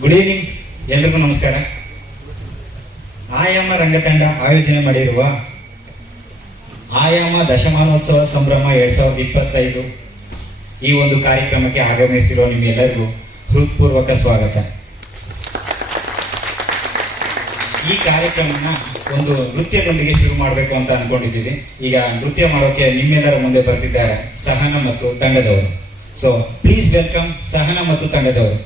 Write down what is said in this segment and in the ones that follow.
Good evening, ಎಲ್ರಿಗೂ ನಮಸ್ಕಾರ. ಆಯಾಮ ರಂಗತಂಡ ಆಯೋಜನೆ ಮಾಡಿರುವ ಆಯಾಮ ದಶಮಾನೋತ್ಸವ ಸಂಭ್ರಮ 2025 ಈ ಒಂದು ಕಾರ್ಯಕ್ರಮಕ್ಕೆ ಆಗಮಿಸಿರುವ ನಿಮ್ಮೆಲ್ಲರಿಗೂ ಹೃತ್ಪೂರ್ವಕ ಸ್ವಾಗತ. ಈ ಕಾರ್ಯಕ್ರಮನ ಒಂದು ನೃತ್ಯದೊಂದಿಗೆ ಶುರು ಮಾಡಬೇಕು ಅಂತ ಅನ್ಕೊಂಡಿದ್ದೀವಿ. ಈಗ ನೃತ್ಯ ಮಾಡೋಕೆ ನಿಮ್ಮೆಲ್ಲರ ಮುಂದೆ ಬರ್ತಿದ್ದಾರೆ ಸಹನ ಮತ್ತು ತಂಡದವರು. ಸೊ ಪ್ಲೀಸ್ ವೆಲ್ಕಮ್ ಸಹನ ಮತ್ತು ತಂಡದವರು.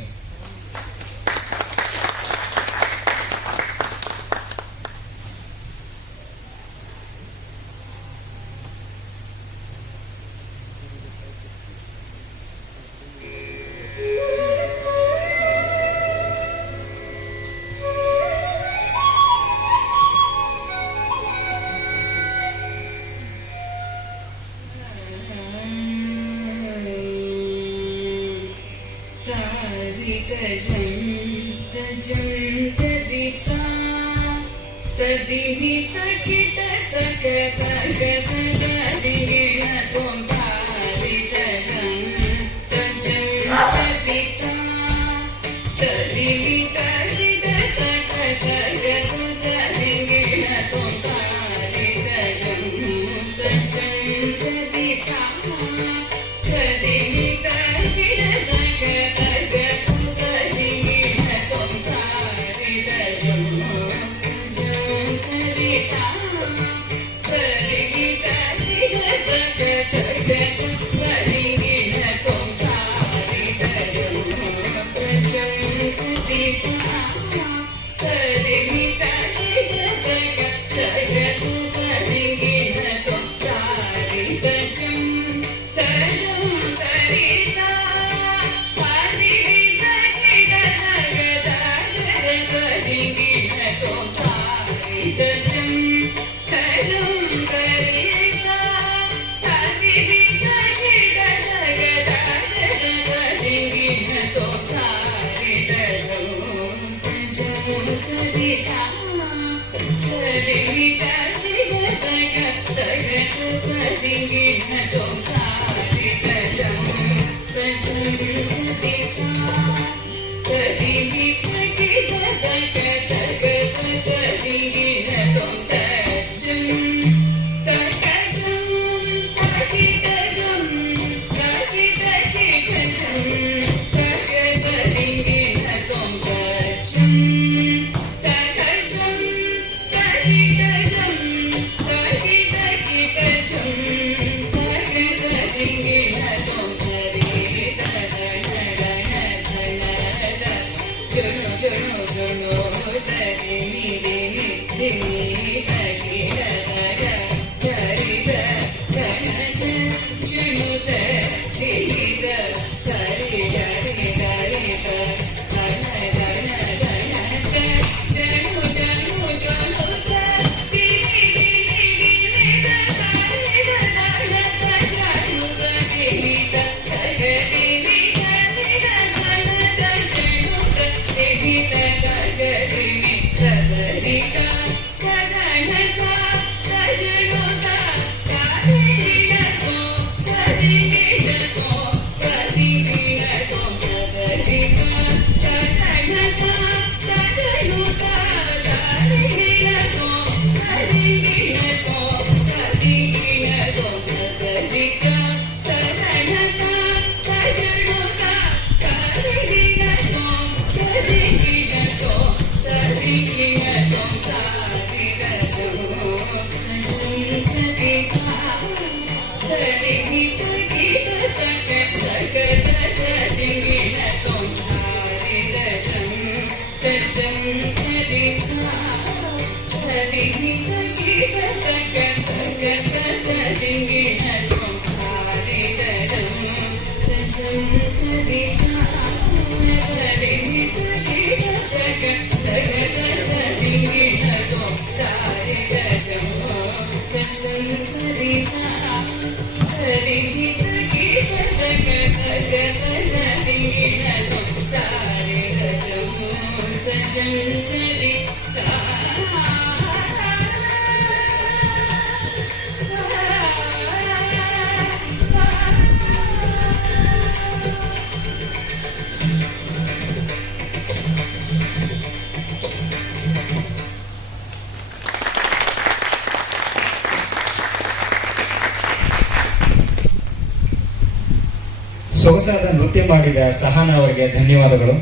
ಸೊಗಸಾದ ನೃತ್ಯ ಮಾಡಿದ ಸಹನ ಅವರಿಗೆ ಧನ್ಯವಾದಗಳು.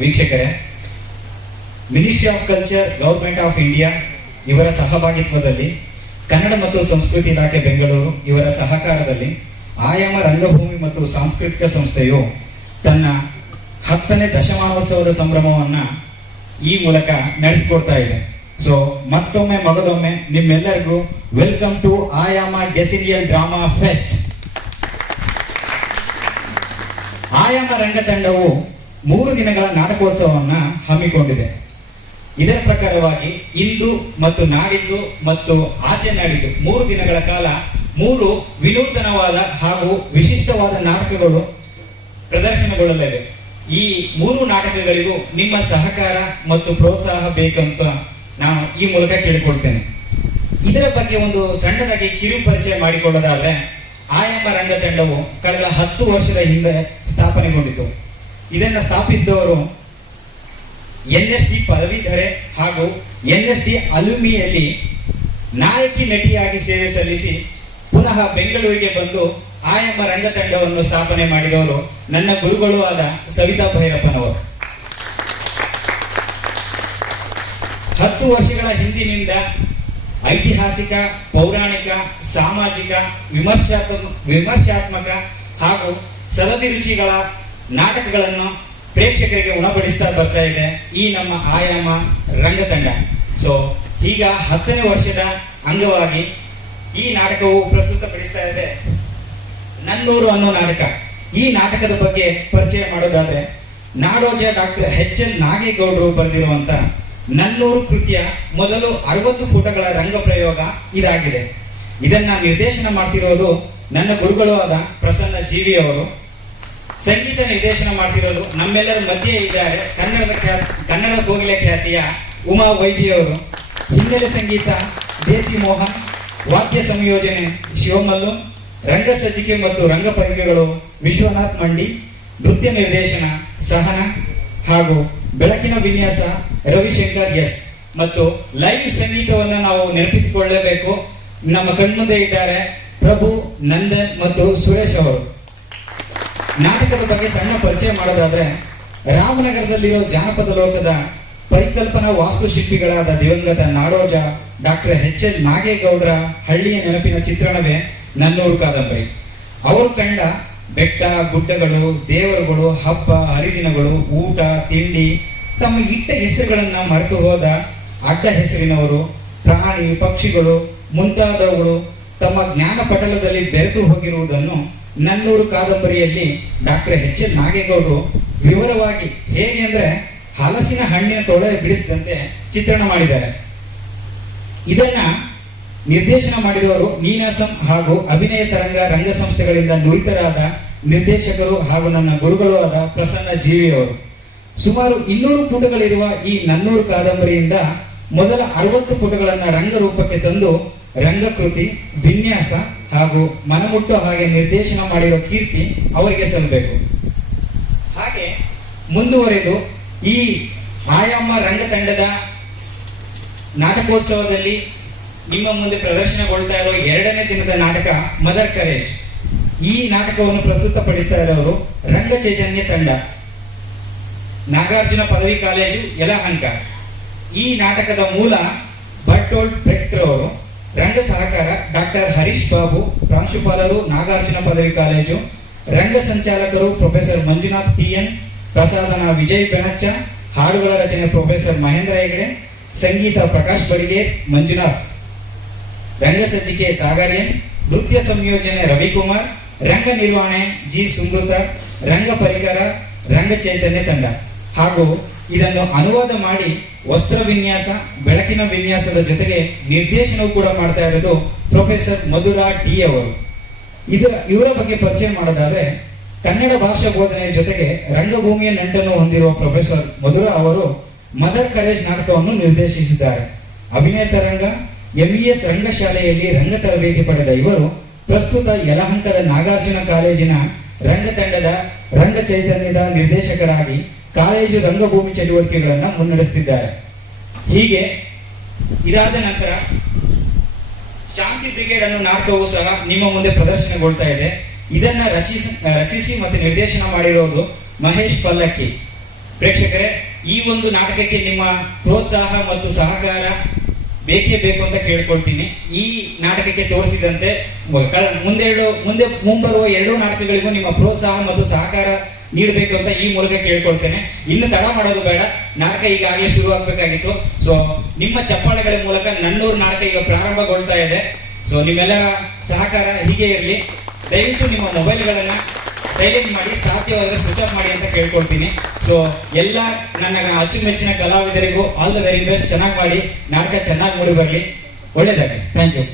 ವೀಕ್ಷಕರೇ, ministry of culture, government of India ಇವರ ಸಹಭಾಗಿತ್ವದಲ್ಲಿ ಕನ್ನಡ ಮತ್ತು ಸಂಸ್ಕೃತಿ ಇಲಾಖೆ ಬೆಂಗಳೂರು ಇವರ ಸಹಕಾರದಲ್ಲಿ ಆಯಾಮ ರಂಗಭೂಮಿ ಮತ್ತು ಸಾಂಸ್ಕೃತಿಕ ಸಂಸ್ಥೆಯು ತನ್ನ 10ನೇ ದಶಮಾನೋತ್ಸವದ ಸಂಭ್ರಮವನ್ನ ಈ ಮೂಲಕ ನಡೆಸಿಕೊಡ್ತಾ ಇದೆ. ಸೊ ಮತ್ತೊಮ್ಮೆ ಮಗದೊಮ್ಮೆ ನಿಮ್ಮೆಲ್ಲರಿಗೂ ವೆಲ್ಕಮ್ ಟು ಆಯಾಮ ಡೆಸಿಲಿಯಲ್ ಡ್ರಾಮಾ ಫೆಸ್ಟ್. ಆಯಾಮ ರಂಗತಂಡವು 3 ದಿನಗಳ ನಾಟಕೋತ್ಸವವನ್ನು ಹಮ್ಮಿಕೊಂಡಿದೆ. ಇದರ ಪ್ರಕಾರವಾಗಿ ಇಂದು ಮತ್ತು ನಾಡಿದ್ದು ಮತ್ತು ಆಚೆ ನಾಡಿದ್ದು 3 ದಿನಗಳ ಕಾಲ 3 ವಿನೂತನವಾದ ಹಾಗೂ ವಿಶಿಷ್ಟವಾದ ನಾಟಕಗಳು ಪ್ರದರ್ಶನಗೊಳ್ಳಲಿವೆ. ಈ 3 ನಾಟಕಗಳಿಗೂ ನಿಮ್ಮ ಸಹಕಾರ ಮತ್ತು ಪ್ರೋತ್ಸಾಹ ಬೇಕಂತ ನಾನು ಈ ಮೂಲಕ ಕೇಳಿಕೊಳ್ತೇನೆ. ಇದರ ಬಗ್ಗೆ ಒಂದು ಸಣ್ಣದಾಗಿ ಕಿರು ಪರಿಚಯ ಮಾಡಿಕೊಳ್ಳೋದಾದ್ರೆ, ಆಯಾಮ ರಂಗತಂಡವು ಕಳೆದ 10 ವರ್ಷದ ಹಿಂದೆ ಸ್ಥಾಪನೆಗೊಂಡಿತು. ಇದನ್ನು ಸ್ಥಾಪಿಸಿದವರು NSD ಪದವೀಧರೆ ಹಾಗೂ NSD ಅಲ್ಯೂಮಿಯಲ್ಲಿ ನಾಯಕಿ ನಟಿಯಾಗಿ ಸೇವೆ ಸಲ್ಲಿಸಿ ಪುನಃ ಬೆಂಗಳೂರಿಗೆ ಬಂದು ಆಯಾಮ ರಂಗತಂಡವನ್ನು ಸ್ಥಾಪನೆ ಮಾಡಿದವರು ನನ್ನ ಗುರುಗಳು ಆದ ಸವಿತಾ ಭೈರಪ್ಪನವರು. 10 ವರ್ಷಗಳ ಹಿಂದಿನಿಂದ ಐತಿಹಾಸಿಕ, ಪೌರಾಣಿಕ, ಸಾಮಾಜಿಕ, ವಿಮರ್ಶಾತ್ಮಕ ಹಾಗೂ ಸದಭಿರುಚಿಗಳ ನಾಟಕಗಳನ್ನು ಪ್ರೇಕ್ಷಕರಿಗೆ ಉಣಬಡಿಸ್ತಾ ಬರ್ತಾ ಇದೆ ಈ ನಮ್ಮ ಆಯಾಮ ರಂಗತಂಡ. ಸೊ ಈಗ 10ನೇ ವರ್ಷದ ಅಂಗವಾಗಿ ಈ ನಾಟಕವು ಪ್ರಸ್ತುತಪಡಿಸ್ತಾ ಇದೆ ನನ್ನೂರು ಅನ್ನೋ ನಾಟಕ. ಈ ನಾಟಕದ ಬಗ್ಗೆ ಪರಿಚಯ ಮಾಡೋದಾದ್ರೆ, ನಾಡೋಜ ಡಾಕ್ಟರ್ HL ನಾಗೇಗೌಡರು ಬರೆದಿರುವಂತ ನನ್ನೂರು ಕೃತಿಯ ಮೊದಲು 60 ಪುಟಗಳ ರಂಗ ಪ್ರಯೋಗ ಇದಾಗಿದೆ. ಇದನ್ನ ನಿರ್ದೇಶನ ಮಾಡ್ತಿರೋದು ನನ್ನ ಗುರುಗಳು ಆದ ಪ್ರಸನ್ನ ಜೀವಿ ಅವರು. ಸಂಗೀತ ನಿರ್ದೇಶನ ಮಾಡ್ತಿರೋದು ನಮ್ಮೆಲ್ಲರ ಮಧ್ಯೆ ಇದ್ದಾರೆ ಕನ್ನಡ ಕೋಗಿಲೆ ಖ್ಯಾತಿಯ ಉಮಾ ವೈಜಿ ಅವರು. ಹಿನ್ನೆಲೆ ಸಂಗೀತ ದೇಸಿ ಮೋಹನ್, ವಾದ್ಯ ಸಂಯೋಜನೆ ಶಿವಮಲ್ಲು, ರಂಗ ಸಜ್ಜಿಕೆ ಮತ್ತು ರಂಗ ಪರಿಕೆಗಳು ವಿಶ್ವನಾಥ್ ಮಂಡಿ, ನೃತ್ಯ ನಿರ್ದೇಶನ ಸಹನ ಹಾಗೂ ಬೆಳಕಿನ ವಿನ್ಯಾಸ ರವಿಶಂಕರ್ ಎಸ್. ಮತ್ತು ಲೈವ್ ಸಂಗೀತವನ್ನು ನಾವು ನೆನಪಿಸಿಕೊಳ್ಳಲೇಬೇಕು. ನಮ್ಮ ಕಣ್ಮುಂದೆ ಇದ್ದಾರೆ ಪ್ರಭು, ನಂದನ್ ಮತ್ತು ಸುರೇಶ್ ಅವರು. ನಾಟಕದ ಬಗ್ಗೆ ಸಣ್ಣ ಪರಿಚಯ ಮಾಡೋದಾದ್ರೆ, ರಾಮನಗರದಲ್ಲಿರೋ ಜಾನಪದ ಲೋಕದ ಪರಿಕಲ್ಪನಾ ವಾಸ್ತುಶಿಲ್ಪಿಗಳಾದ ದಿವಂಗತ ನಾಡೋಜ ಡಾಕ್ಟರ್ HL ನಾಗೇಗೌಡರ ಹಳ್ಳಿಯ ನೆನಪಿನ ಚಿತ್ರಣವೇ ನನ್ನೂರು ಕಾದಂಬರಿ. ಅವರು ಕಂಡ ಬೆಟ್ಟ, ಗುಡ್ಡಗಳು, ದೇವರುಗಳು, ಹಬ್ಬ ಹರಿದಿನಗಳು, ಊಟ ತಿಂಡಿ, ತಮ್ಮ ಇಟ್ಟ ಹೆಸರುಗಳನ್ನ ಮರೆತು ಹೋದ ಅಡ್ಡ ಹೆಸರಿನವರು, ಪ್ರಾಣಿ ಪಕ್ಷಿಗಳು ಮುಂತಾದವುಗಳು ತಮ್ಮ ಜ್ಞಾನ ಪಟಲದಲ್ಲಿ ಬೆರೆತು ಹೋಗಿರುವುದನ್ನು ನನ್ನೂರು ಕಾದಂಬರಿಯಲ್ಲಿ ಡಾಕ್ಟರ್ HL ನಾಗೇಗೌಡರು ವಿವರವಾಗಿ, ಹೇಗೆ ಅಂದ್ರೆ ಹಲಸಿನ ಹಣ್ಣಿನ ತೊಳೆ ಬಿಡಿಸಿದಂತೆ ಚಿತ್ರಣ ಮಾಡಿದ್ದಾರೆ. ಇದನ್ನ ನಿರ್ದೇಶನ ಮಾಡಿದವರು ನೀನಾಸಂ ಹಾಗೂ ಅಭಿನಯ ತರಂಗ ರಂಗ ಸಂಸ್ಥೆಗಳಿಂದ ನುರಿತರಾದ ನಿರ್ದೇಶಕರು ಹಾಗೂ ನನ್ನ ಗುರುಗಳು ಆದ ಪ್ರಸನ್ನ ಜೀವಿ ಅವರು. ಸುಮಾರು 200 ಪುಟಗಳಿರುವ ಈ ನನ್ನೂರು ಕಾದಂಬರಿಯಿಂದ ಮೊದಲ 60 ಪುಟಗಳನ್ನು ರಂಗರೂಪಕ್ಕೆ ತಂದು ರಂಗಕೃತಿ, ವಿನ್ಯಾಸ ಹಾಗೂ ಮನಮುಟ್ಟೋ ಹಾಗೆ ನಿರ್ದೇಶನ ಮಾಡಿರೋ ಕೀರ್ತಿ ಅವರಿಗೆ ಸಲ್ಲಬೇಕು. ಹಾಗೆ ಮುಂದುವರೆದು ಈ ಆಯಾಮ ರಂಗತಂಡದ ನಾಟಕೋತ್ಸವದಲ್ಲಿ ನಿಮ್ಮ ಮುಂದೆ ಪ್ರದರ್ಶನಗೊಳ್ತಾ ಇರೋ 2ನೇ ದಿನದ ನಾಟಕ ಮದರ್ ಕರೇಜ್. ಈ ನಾಟಕವನ್ನು ಪ್ರಸ್ತುತಪಡಿಸ್ತಾ ಇರೋರು ರಂಗ ಚೈತನ್ಯ ತಂಡ, ನಾಗಾರ್ಜುನ ಪದವಿ ಕಾಲೇಜು ಯಲಹಂಕ. ಈ ನಾಟಕದ ಮೂಲ ಬರ್ಟೋಲ್ಡ್ ಬ್ರೆಕ್ಟ್ ಅವರು. ರಂಗ ಸಹಕಾರ ಡಾಕ್ಟರ್ ಹರೀಶ್ ಬಾಬು, ಪ್ರಾಂಶುಪಾಲರು ನಾಗಾರ್ಜುನ ಪದವಿ ಕಾಲೇಜು. ರಂಗ ಸಂಚಾಲಕರು ಪ್ರೊಫೆಸರ್ ಮಂಜುನಾಥ್ TN, ಪ್ರಸಾದನ ವಿಜಯ್ ಬೆಣಚ್ಚ, ಹಾಡುಗಳ ರಚನೆ ಪ್ರೊಫೆಸರ್ ಮಹೇಂದ್ರ ಹೆಗಡೆ, ಸಂಗೀತ ಪ್ರಕಾಶ್ ಬಡಿಗೇರ್, ಮಂಜುನಾಥ್, ರಂಗ ಸಜ್ಜಿಕೆ ಸಾಗರ್ಯನ್, ನೃತ್ಯ ಸಂಯೋಜನೆ ರವಿಕುಮಾರ್, ರಂಗ ನಿರ್ವಹಣೆ G ಸುಮೃತ, ರಂಗ ಪರಿಕರ ರಂಗ ಚೈತನ್ಯ ತಂಡ. ಹಾಗೂ ಇದನ್ನು ಅನುವಾದ ಮಾಡಿ ವಸ್ತ್ರ ವಿನ್ಯಾಸ, ಬೆಳಕಿನ ವಿನ್ಯಾಸದ ಜೊತೆಗೆ ನಿರ್ದೇಶನವೂ ಕೂಡ ಮಾಡ್ತಾ ಇರೋದು ಪ್ರೊಫೆಸರ್ ಮಧುರಾ D ಅವರು. ಇವರ ಬಗ್ಗೆ ಪರಿಚಯ ಮಾಡೋದಾದ್ರೆ, ಕನ್ನಡ ಭಾಷಾ ಬೋಧನೆಯ ಜೊತೆಗೆ ರಂಗಭೂಮಿಯ ನಂಟನ್ನು ಹೊಂದಿರುವ ಪ್ರೊಫೆಸರ್ ಮಧುರಾ ಅವರು ಮದರ್ ಕರೇಜ್ ನಾಟಕವನ್ನು ನಿರ್ದೇಶಿಸಿದ್ದಾರೆ. ಅಭಿನಯ ತರಂಗ MES ರಂಗಶಾಲೆಯಲ್ಲಿ ರಂಗ ತರಬೇತಿ ಪಡೆದ ಇವರು ಪ್ರಸ್ತುತ ಯಲಹಂಕದ ನಾಗಾರ್ಜುನ ಕಾಲೇಜಿನ ರಂಗತಂಡದ ರಂಗ ಚೈತನ್ಯದ ನಿರ್ದೇಶಕರಾಗಿ ಕಾಲೇಜು ರಂಗಭೂಮಿ ಚಟುವಟಿಕೆಗಳನ್ನು ಮುನ್ನಡೆಸುತ್ತಿದ್ದಾರೆ. ಹೀಗೆ ಇದಾದ ನಂತರ ಶಾಂತಿ ಬ್ರಿಗೇಡ್ ಅನ್ನೋ ನಾಟಕವೂ ಸಹ ನಿಮ್ಮ ಮುಂದೆ ಪ್ರದರ್ಶನಗೊಳ್ತಾ ಇದೆ. ಇದನ್ನ ರಚಿಸಿ ಮತ್ತು ನಿರ್ದೇಶನ ಮಾಡಿರೋದು ಮಹೇಶ್ ಪಲ್ಲಕ್ಕಿ. ಪ್ರೇಕ್ಷಕರೇ, ಈ ಒಂದು ನಾಟಕಕ್ಕೆ ನಿಮ್ಮ ಪ್ರೋತ್ಸಾಹ ಮತ್ತು ಸಹಕಾರ ಬೇಕೇ ಬೇಕು ಅಂತ ಕೇಳ್ಕೊಳ್ತೀನಿ. ಈ ನಾಟಕಕ್ಕೆ ತೋರಿಸಿದಂತೆ ಮುಂಬರುವ 2 ನಾಟಕಗಳಿಗೂ ನಿಮ್ಮ ಪ್ರೋತ್ಸಾಹ ಮತ್ತು ಸಹಕಾರ ನೀಡಬೇಕು ಅಂತ ಈ ಮೂಲಕ ಕೇಳ್ಕೊಳ್ತೇನೆ. ಇನ್ನು ತಡ ಮಾಡೋದು ಬೇಡ, ನಾಟಕ ಈಗಾಗಲೇ ಶುರು ಆಗ್ಬೇಕಾಗಿತ್ತು. ಸೊ ನಿಮ್ಮ ಚಪ್ಪಾಳೆಗಳ ಮೂಲಕ ನನ್ನೂರು ನಾಟಕ ಈಗ ಪ್ರಾರಂಭಗೊಳ್ತಾ ಇದೆ. ಸೊ ನಿಮ್ಮೆಲ್ಲರ ಸಹಕಾರ ಹೀಗೆ ಇರಲಿ. ದಯವಿಟ್ಟು ನಿಮ್ಮ ಮೊಬೈಲ್ಗಳನ್ನ ಸೈಲೆಂಟ್ ಮಾಡಿ, ಸಾಧ್ಯವಾದರೆ ಸ್ವಿಚ್ ಆಫ್ ಮಾಡಿ ಅಂತ ಕೇಳ್ಕೊಳ್ತೀನಿ. ಸೊ ಎಲ್ಲ ನನ್ನ ಅಚ್ಚುಮೆಚ್ಚಿನ ಕಲಾವಿದರಿಗೂ ಆಲ್ ದ ವೆರಿ ಬೆಸ್ಟ್. ಚೆನ್ನಾಗಿ ಮಾಡಿ, ನಾಟಕ ಚೆನ್ನಾಗಿ ಮೂಡಿ ಬರಲಿ. ಒಳ್ಳೇದಾಗಲಿ. Thank you.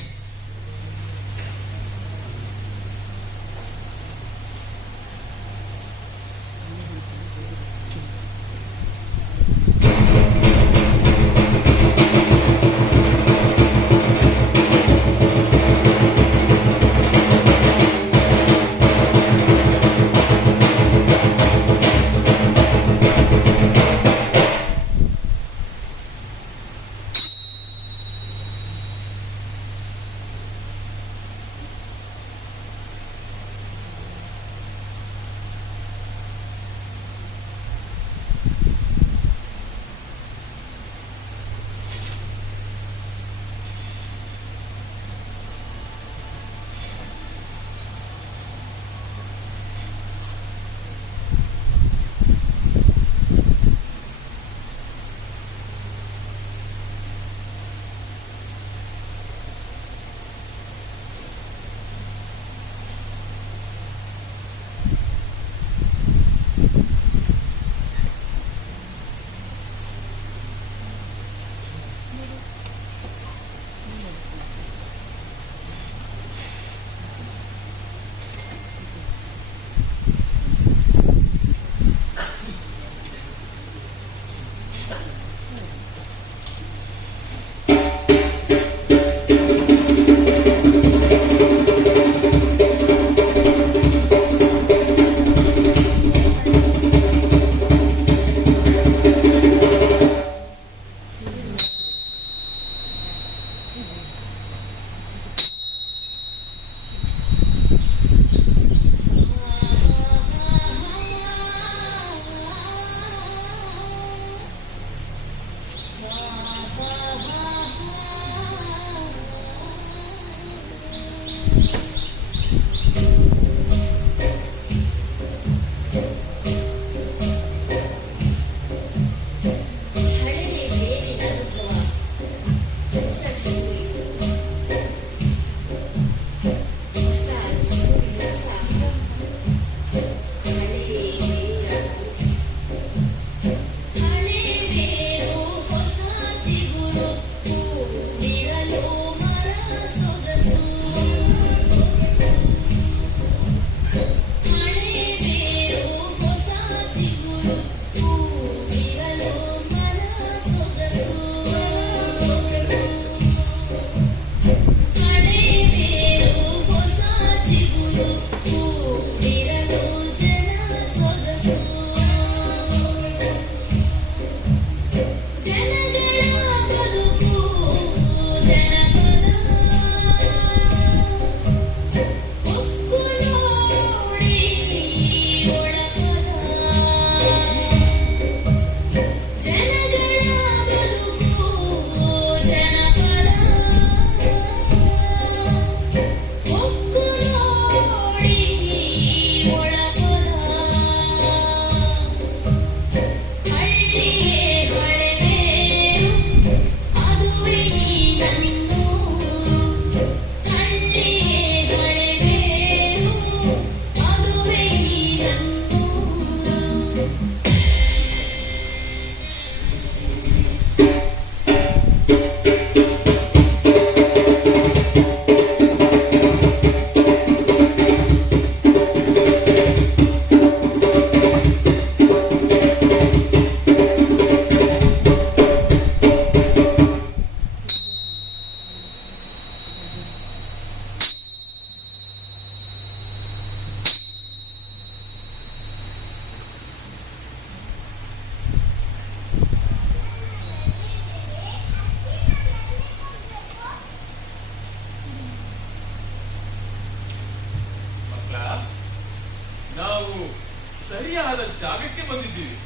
ಸರಿಯಾದ ಜಾಗಕ್ಕೆ ಬಂದಿದ್ದೀವಿ.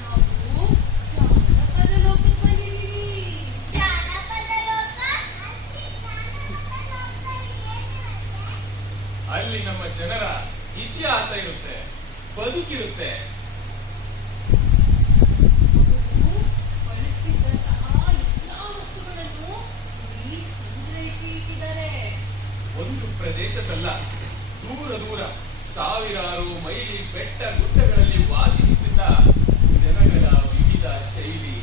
ನಾವು ಜಾನಪದ ಲೋಕಕ್ಕೆ ಬಂದಿದ್ದೀವಿ. ಅಲ್ಲಿ ನಮ್ಮ ಜನರ ಇತಿಹಾಸ ಇರುತ್ತೆ, ಬದುಕಿರುತ್ತೆ. ಅವರು ಬಳಸ್ತಿದ್ದಂತಹ ಎಲ್ಲಾ ವಸ್ತುಗಳನ್ನು ಇಲ್ಲಿ ಸಂಗ್ರಹಿಸಿ ಇಟ್ಟಿದ್ದಾರೆ. ಒಂದು ಪ್ರದೇಶದಲ್ಲ, ದೂರ ದೂರ ಸಾವಿರಾರು ಮೈಲಿ ಬೆಟ್ಟ ಗುಡ್ಡಗಳಲ್ಲಿ ವಾಸಿಸುತ್ತಿದ್ದ ಜನಗಳ ವಿವಿಧ ಶೈಲಿ,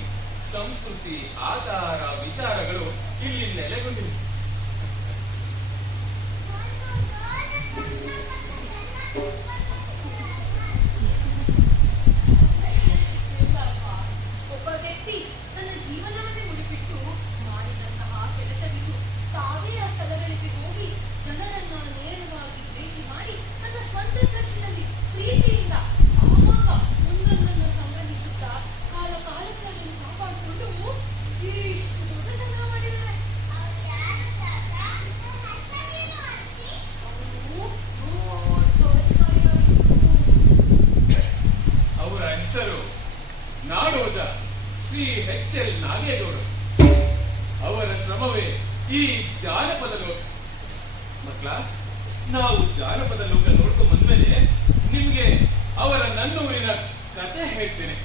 ಸಂಸ್ಕೃತಿ, ಆಚಾರ, ವಿಚಾರಗಳು ಇಲ್ಲಿ ನೆಲೆಗೊಂಡಿವೆ. ಇಲ್ಲಪ್ಪ, ಒಬ್ಬ ವ್ಯಕ್ತಿ ತನ್ನ ಜೀವನವನ್ನೇ ಮುಡಿಪಿಟ್ಟು ಮಾಡಿದಂತಹ ಕೆಲಸವಿದು. ತಾವೇ ಆ ಸ್ಥಳಗಳಿಗೆ ಹೋಗಿ ಜನರನ್ನ ನೇರವಾಗಿ ಭೇಟಿ ಮಾಡಿ ತನ್ನ ಸ್ವಂತ ಖರ್ಚಿನಲ್ಲಿ ಪ್ರೀತಿಯಿಂದ ಆಗಾಗ ಒಂದೊಂದನ್ನು ಸಂಗ್ರಹಿಸುತ್ತಾ ಕಾಲ ಕಾಲಕ್ಕೆ ಅದನ್ನು ಕಾಪಾಡಿಕೊಂಡು ಇಷ್ಟು ದೊಡ್ಡ ಸಂಗ್ರಹ ಮಾಡಿದ್ದಾರೆ. ಅವರು ಅವರ ಹೆಸರು ನಾಡೋಜ ಶ್ರೀ ಎಚ್.ಎಲ್. ನಾಗೇಗೌಡರು. ಅವರ ಶ್ರಮವೇ ಈ ಜಾನಪದ ಲೋಕ. ಮಕ್ಕಳ, ನಾವು ಜಾನಪದ ಲೋಕ ನೋಡ್ಕೊಂಡು ಬಂದ್ಮೇಲೆ ನಿಮ್ಗೆ ಅವರ ನನ್ನೂರಿನ ಕತೆ ಹೇಳ್ತೇನೆ.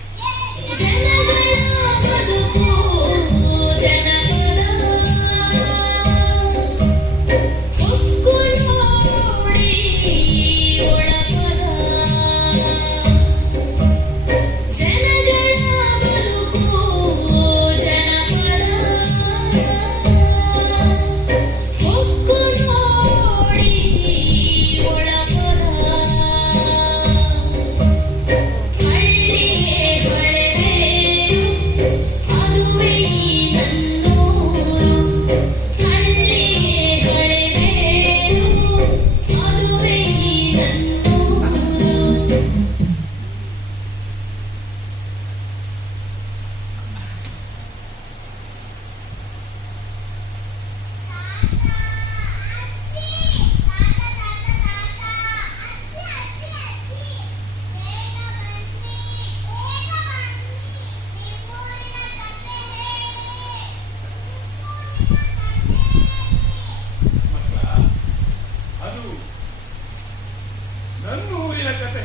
ನನ್ನೂರಿನ ಕತೆ.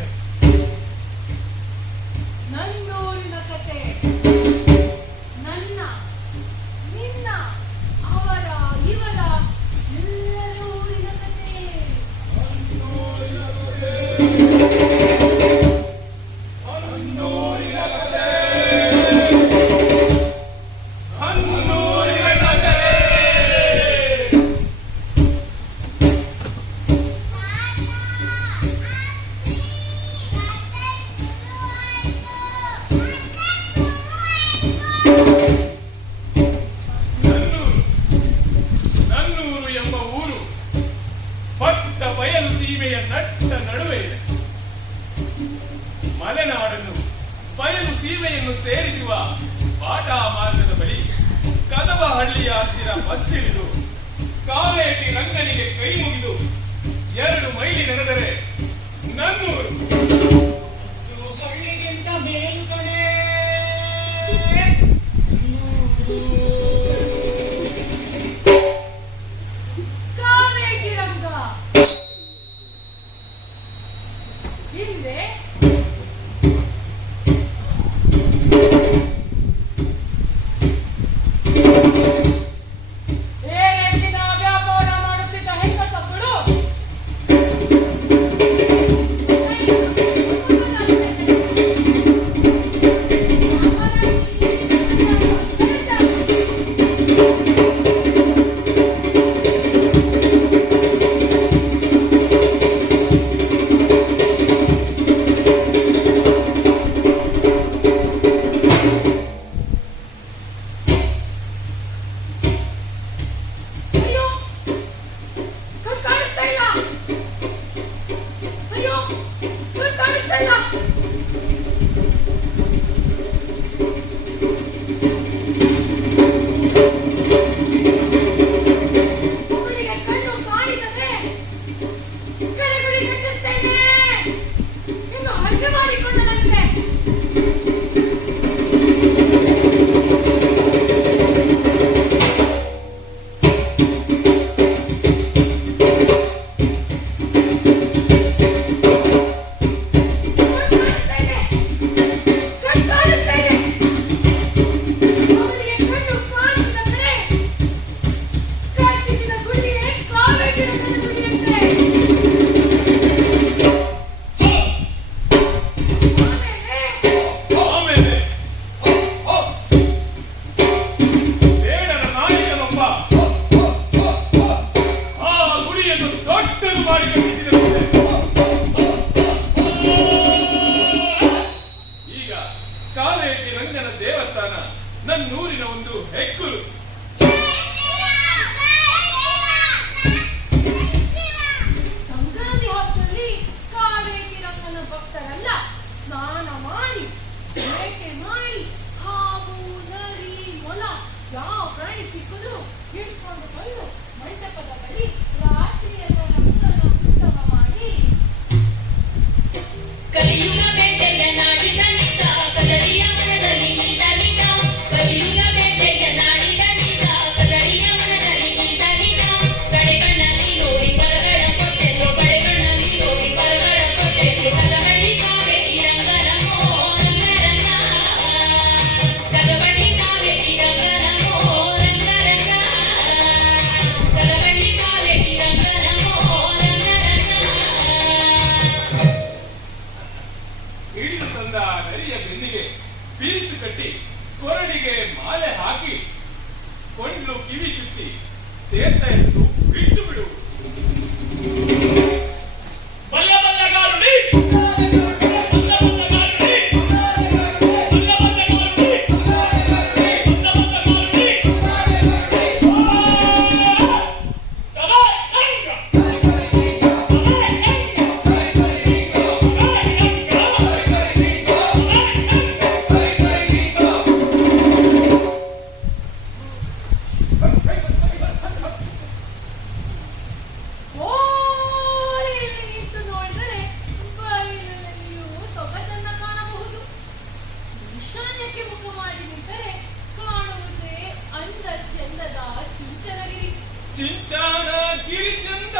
ನನ್ನೂರಿನ ಕತೆ ನನ್ನ, ನಿನ್ನ, ಅವರ, ಇವರ ಎಲ್ಲರ ಊರಿನ ಕತೆ. ನನ್ನೂರು ಎಂಬ ಊರು ಪಟ್ಟ ಬಯಲು ಸೀಮೆಯ ನಟ್ಟ ನಡುವೆ ಇದೆ. ಮಲೆನಾಡನ್ನು ಬಯಲು ಸೀಮೆಯನ್ನು ಸೇರಿಸುವ ಬಾಟಾ ಮಾರ್ಗದ ಬಳಿ ಕದಬಹಳ್ಳಿಯ ಹತ್ತಿರ ಬಸ್ ಹಿಡಿದು ಕಾವೇಟಿ ರಂಗನಿಗೆ ಕೈ ಮುಗಿದು 2 ಮೈಲಿ ನಡೆದರೆ ನನ್ನೂರು. ಹಳ್ಳಿಗಿಂತ ಮೇಲು ಕಡೆ ಕಾವೇಟಿ ರಂಗ ಹಿಂದೆ ಏನೆತ್ತಿನ ವ್ಯಾಪಾರ ಮಾಡುತ್ತಿದ್ದ ಹೆಂಗಸಗಳು ಕಿವಿ ಚುಚ್ಚಿ ತೀರ್ಥ ಎಸೆದು ಬಿಟ್ಟು ಬಿಡುವುದು. ಬಲ್ಲ ಬಲ್ಲಗಾರುಡಿ ಓರೆಯಲ್ಲಿ ನಿಂತು ನೋಡಿದರೆ ಬಯಲಲ್ಲಿಯೂ ಸೊಗಸನ್ನ ಕಾಣಬಹುದು. ಈಶಾನ್ಯಕ್ಕೆ ಮುಖ ಮಾಡಿ ನಿಂತರೆ ಕಾಣುವುದೇ ಅಂದ ಚಂದದ ಚಿಂಚನಗಿರಿ. ಚಿಂಚಾನ ಗಿರಿಚಂದ.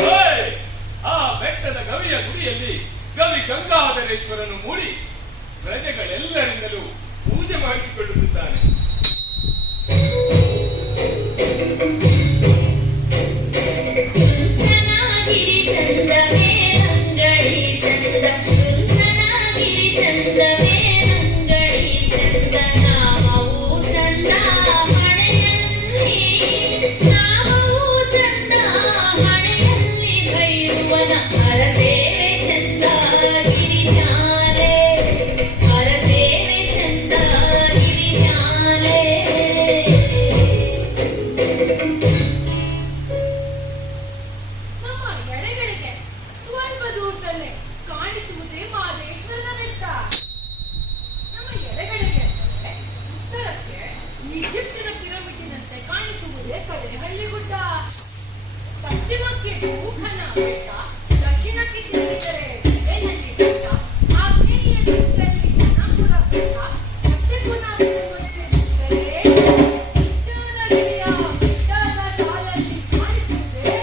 ಹೋಯ್! ಆ ಬೆಟ್ಟದ ಗವಿಯ ಗುಡಿಯಲ್ಲಿ ಗವಿ ಗಂಗಾಧರೇಶ್ವರನು ಮೂಡಿ ಪ್ರಜೆಗಳೆಲ್ಲರಿಂದಲೂ ಪೂಜೆ ಮಾಡಿಸಿಕೊಳ್ಳುತ್ತಿದ್ದಾನೆ. ಚುಂಚನಗಿರಿ ಚಂದವೇ ರಂಗಡಿ ಚಂದ ಚುಂಚನಗಿರಿ ಚಂದವೇ ರಂಗಡಿ ಚಂದ ನಾಮವು ಚಂದ ಹಣೆಯಲ್ಲಿ ನಾಮವು ಚಂದ ಹಣೆಯಲ್ಲಿ ಭೈರವನ ಅರಸೇವೆ ಚಂದ ಗಿರಿಜಾಲೆ ಅರಸೇವೆ ಚಂದ ಗಿರಿಜಾಲೆ. ನಮ್ಮ ಎಡೆಗಳಿಗೆ ಸ್ವಲ್ಪ ದೂರದಲ್ಲೇ ಕಾಣಿಸುವುದೇ ಮಹದೇಶ್ವರನ ಬೆಟ್ಟ. ನಮ್ಮ ಎಡೆಗಳಿಗೆ ಅಂದರೆ ಉತ್ತರಕ್ಕೆ ಈಜಿಪ್ಟಿನ ಪಿರಮಿಡ್ಡಿನಂತೆ ಕಾಣಿಸುವುದೇ ಕಡಲೆಹಳ್ಳಿ ಗುಡ್ಡ. ಪಶ್ಚಿಮಕ್ಕೆ ಗೋಕರ್ಣ ಬೆಟ್ಟ, ದಕ್ಷಿಣಕ್ಕೆ ತಿರುಗಿದರೆ ಗಂಗೇನಹಳ್ಳಿ ಬೆಟ್ಟ, ಆಗ್ನೇಯ ದಿಕ್ಕಲ್ಲಿ ಜನಾಪುರ ಬೆಟ್ಟ, ಮತ್ತೆ ಪುನಃ ಪೂರ್ವಕ್ಕೆ ತಿರುಗಿದರೆ ಚಿಂಚನಗಿರಿಯ ಬೆಟ್ಟದ ಸಾಲಲ್ಲಿ ಕಾಣಿಸುವುದೇ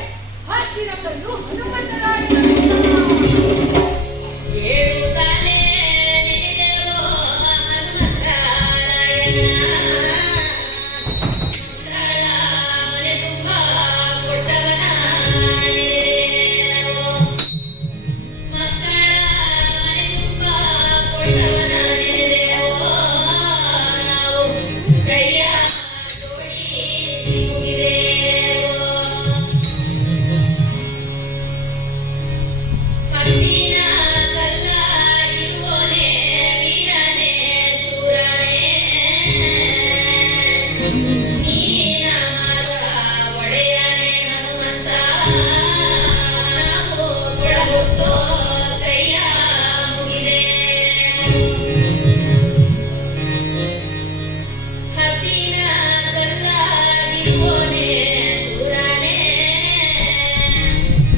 ಹಸಿರಕಲ್ಲು ಹನುಮಂತರಾಯನ ಬೆಟ್ಟ. ಏಳು ತಾನೇ ನೆನೆದೆವೋ ಹನುಮಂತರಾಯನ ಮಂಗಳ ಮನೆ ತುಂಬ ಕೊಟ್ಟವನ ನೆನೆದೆವೋ ಮಕ್ಕಳ ಮನೆ ತುಂಬ ಕೊಟ್ಟವನ ನೆನೆದೆವೋ ನಾವು ಕೈಯ ಜೋಡಿಸಿ ಮುಗಿದೆವೋ. ಹತ್ತಿನ ಕಲ್ಲಾಗಿರುವೋನೆ ವೀರನೇ ಶೂರನೇ ನೀನಮದ ಒಡೆಯನೇ ಹನುಮಂತ ನಾವು ಕೊಡಹುತ್ತೋ ಕೈಯ ಮುಗಿದೆ. ಹತ್ತಿನ ಕಲ್ಲಾಗಿರುವೋನೆ ಶೂರನೇ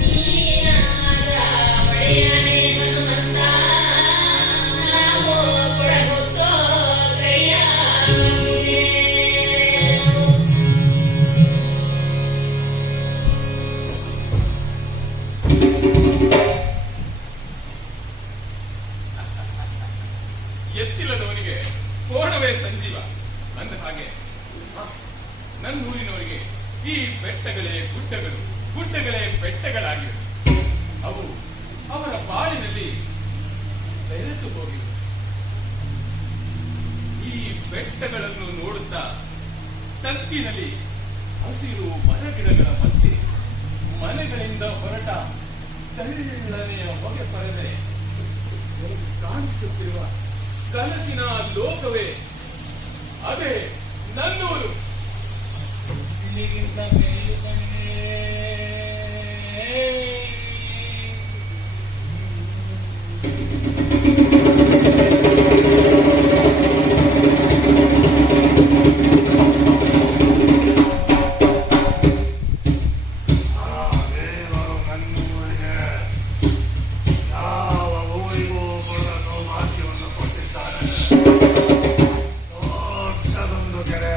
ನೀನಮದ ಒಡೆಯನೇ ಹನುಮಂತ ನಾವು ಕೊಡಹುತ್ತೋ ಕೈಯ ಮುಗಿದೆ. ಎತ್ತಿಲ್ಲದವನಿಗೆ ಕೋಣವೇ ಸಂಜೀವ ಅಂದ ಹಾಗೆ ನನ್ನ ಊರಿನವರಿಗೆ ಈ ಬೆಟ್ಟಗಳೇ ಗುಡ್ಡಗಳು, ಗುಡ್ಡಗಳೇ ಬೆಟ್ಟಗಳಾಗಿವೆ. ಅವು ಅವರ ಬಾಳಿನಲ್ಲಿ ಬೆರೆತು ಹೋಗಿವೆ. ಈ ಬೆಟ್ಟಗಳನ್ನು ನೋಡುತ್ತಾ ತಗ್ಗಿನಲ್ಲಿ ಹಸಿರು ಮರಗಿಡಗಳ ಮಧ್ಯೆ ಮನೆಗಳಿಂದ ಹೊರಟ ತೆಳ್ಳನೆಯ ಹೊಗೆ ಪರದೆ ಕಾಣಿಸುತ್ತಿರುವ ಕನಸಿನ ಲೋಕವೇ ಅದೇ ನನ್ನೂರು. ಇಲ್ಲಿಗಿಂತ ಮೇಲುಗಡೆ ಯಾವ ಊರಿಗೂ ಕೊಡದ ಸೌಭಾಗ್ಯವನ್ನು ಕೊಟ್ಟಿದ್ದಾರೆ. ದೊಡ್ಡದೊಂದು ಕೆರೆ,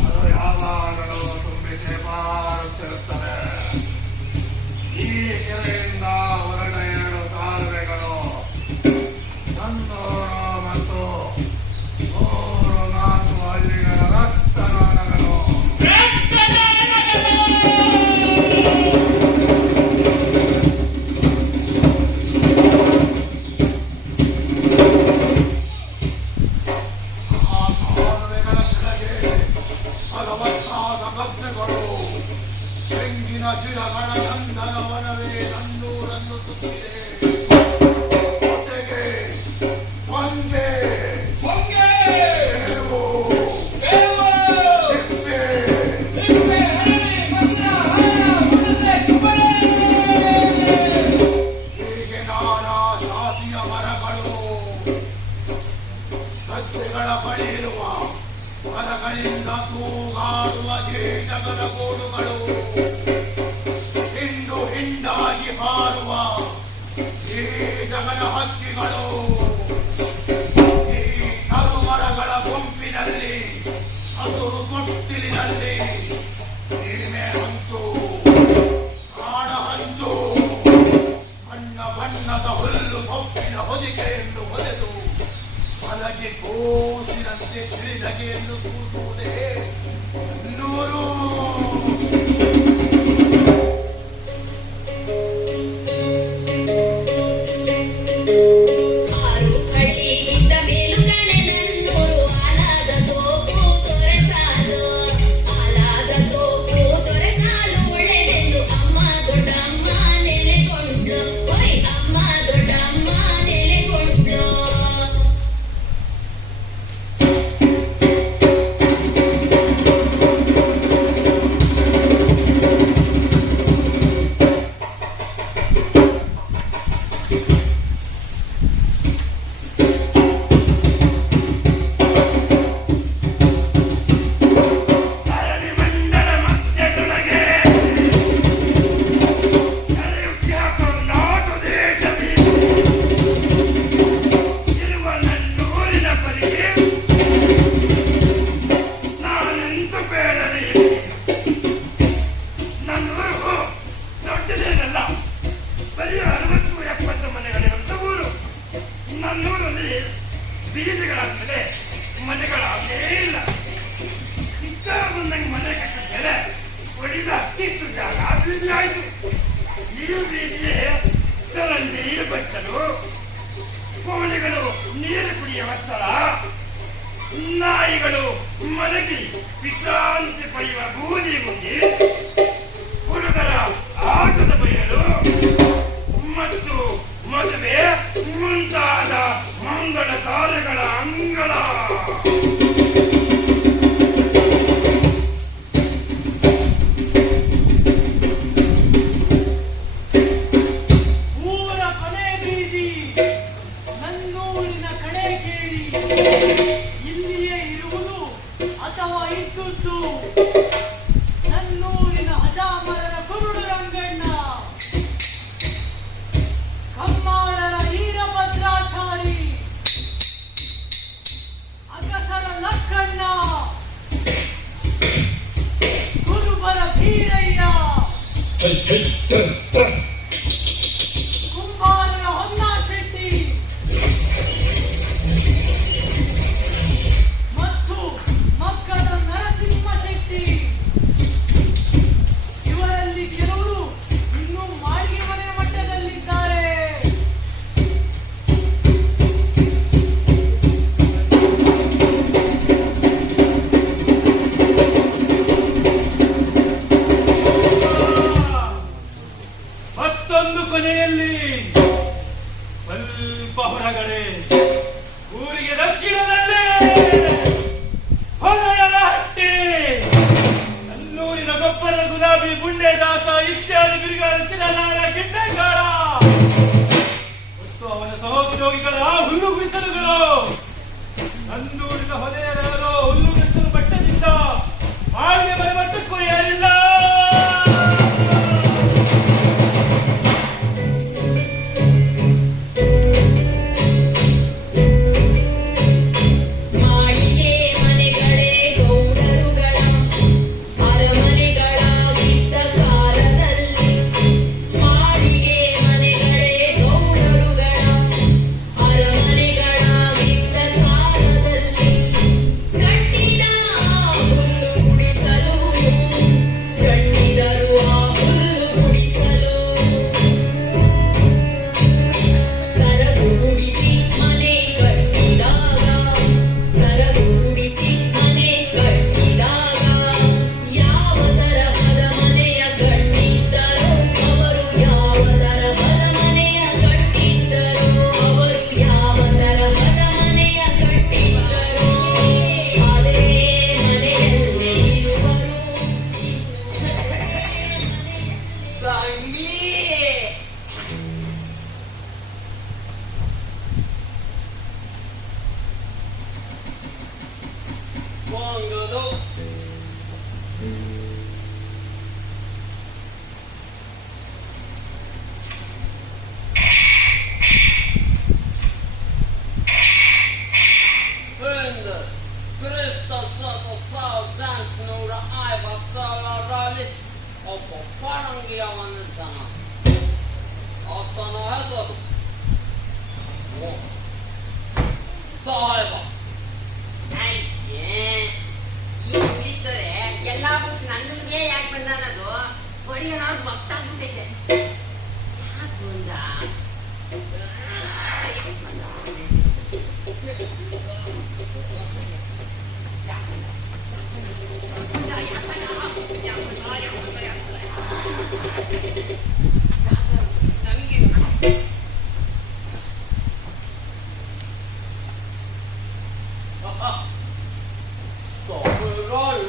ಅದು ಯಾವಾಗಲೂ ಫಲವತ್ತಾದ ಗದ್ದೆಗಳು, ತೆಂಗಿನ ಗಿಡಗಳ ಚಂದನವನವೇ ನನ್ನೂರನ್ನು ಸುತ್ತಿದೆ. ಜೊತೆಗೆ ಹೊಂಗೆ, ಬೇವು, ತಿಪ್ಪೆ, ಹೀಗೆ ನಾನಾ ಜಾತಿಯ ಮರಗಳು. ಗದ್ದೆಗಳ ಬಳಿ ಇರುವ ಮರಗಳಿಂದ ತೂಗಾಡುವ ಜಗದ ಗೋಡುಗಳು, ಹಿಂಡು ಹಿಂಡಾಗಿ ಹಾರುವ ಈ ಜಗದ ಹಕ್ಕಿಗಳು. ಈ ಮರಗಳ ಗುಂಪಿನಲ್ಲಿ ಹಸುರು ತೊಟ್ಟಿಲಿನಲ್ಲಿ ಸೀಮೆ ಹಂಚು, ಕಾಡ ಹಂಚು, ಬಣ್ಣ ಬಣ್ಣದ ಹುಲ್ಲು ಸೊಪ್ಪಿನ ಹೊದಿಕೆಯನ್ನು ಹೊದೆದು ಮಲಗಿ ಕೂಸಿನಂತೆ ತಿಳಿದಗೆಯನ್ನು ಕೂಸುವುದೇ ನೂರು. ನನ್ನೂರಲ್ಲಿ ಬೀಜಗಳಾದ್ಮೇಲೆ ಮನೆಗಳಾಗೇ ಇಲ್ಲ. ಇಷ್ಟ ಬಂದಂಗೆ ಮನೆ ಕಟ್ಟಿದ್ಮೇಲೆ ಹೊಡಿದ ಅಕ್ಕಿತ್ತು ಜಾಗ ಬೀದಿ ಆಯ್ತು. ಈ ಬೀದಿಯೇ ಚರಂಡಿ ಬಚ್ಚಲು, ಕೋಣೆಗಳು ನೀರು ಕುಡಿಯುವ ಸ್ಥಳ, ನಾಯಿಗಳು ಮಲಗಿ ವಿಶ್ರಾಂತಿ ಪಡೆಯುವ ಬೂದಿ ಗುಂಡಿ, ಹುಡುಗರ ಆಟದ ಬಯಲು ಮತ್ತು ಮದುವೆ ಮುಂತಾದ ಮಂಗಳ ಕಾರ್ಯಗಳ ಅಂಗಳ. ಊರ ಕೊನೆ ಬೀದಿ, ನನ್ನೂರಿನ ಕಡೆ ಕೇಳಿ, ಇಲ್ಲಿಯೇ ಇರುವುದು ಅಥವಾ ಇದ್ದುದು ನನ್ನೂರಿನ ಅಜಾಮರರ ಕುರುಡು ರಂಗಣ್ಣ, ಕಮ್ಮಾರರ ಈರಭದ್ರಾಚಾರಿ, ಅಗಸರ ಲಕ್ಕಣ್ಣ, ಗುರುಬರ ಬೀರಯ್ಯ, ಕುಂಬಾರರ ಹೊನ್ನಾಶೆಟ್ಟಿ ಮತ್ತು ಮಕ್ಕಳ ನರಸಿಂಹ ಶೆಟ್ಟಿ. ಇವರಲ್ಲಿ ಕೆಲವರು ಇನ್ನೂ ಮಾಳಿಗೆ ಮನೆ ಮಟ್ಟದಲ್ಲಿದ್ದಾರೆ. ಮತ್ತೊಂದು ಕೊನೆಯಲ್ಲಿ ಸ್ವಲ್ಪ ಹೊರಗಡೆ ಊರಿಗೆ ದಕ್ಷಿಣದಲ್ಲಿ ಹೊರಗಡ ಹಟ್ಟಿ, ನನ್ನೂರಿನ ಗೊಬ್ಬರ ಗುಲಾಬಿ ಬುಂಡೆ ದಾಸ ಇತ್ಯಾದಿ ಗಿರಿಗಳ ಚಿರನಾಳ ಗಿಡ್ಡಗಾಳ ಮತ್ತು ಅವನ ಸಹೋದ್ಯೋಗಿಗಳ ಹುಲ್ಲು ಬಿಸಿಲುಗಳು. ನನ್ನೂರಿನ ಹೊಲೆಯರಾರೋ ಹುಲ್ಲು ಬಿಸಿಲು ಬಟ್ಟದಿಂದ ಮಾಳಿಗೆ ಮನೆ ಮಟ್ಟಕ್ಕೂ ಏನಿಲ್ಲ. ಮಾಳಿಗೆ ಮನೆಗಳೇ ಗೌಡರುಗಳ ಅರಮನೆಗಳಾಗಿದ್ದ ಕಾಲದಲ್ಲಿ, ಮಾಳಿಗೆ ಮನೆಗಳೇ ಗೌಡರುಗಳ ಅರಮನೆಗಳಾಗಿದ್ದ ಕಾಲದಲ್ಲಿ 사람이 없고 파란 기야만은 잖아. 어쩌나 해서도 썰봐. ಅಯ್ಯೇ ಈ ಇಂಗ್ಲಿಷ್ದವ್ರೆ ಎಲ್ಲಾ ಬಿಟ್ಟು ನನ್ನಂಗೆ ಯಾಕೆ ಬಂದಾನದು ಬಡಿಯ ನಾವು ಗೊತ್ತಾಗ್ಬಿಟ್ಟೈತೆ ಯಾಕೆ ಬಂದ ಯಾಕೆ ಬಂದ 서브라를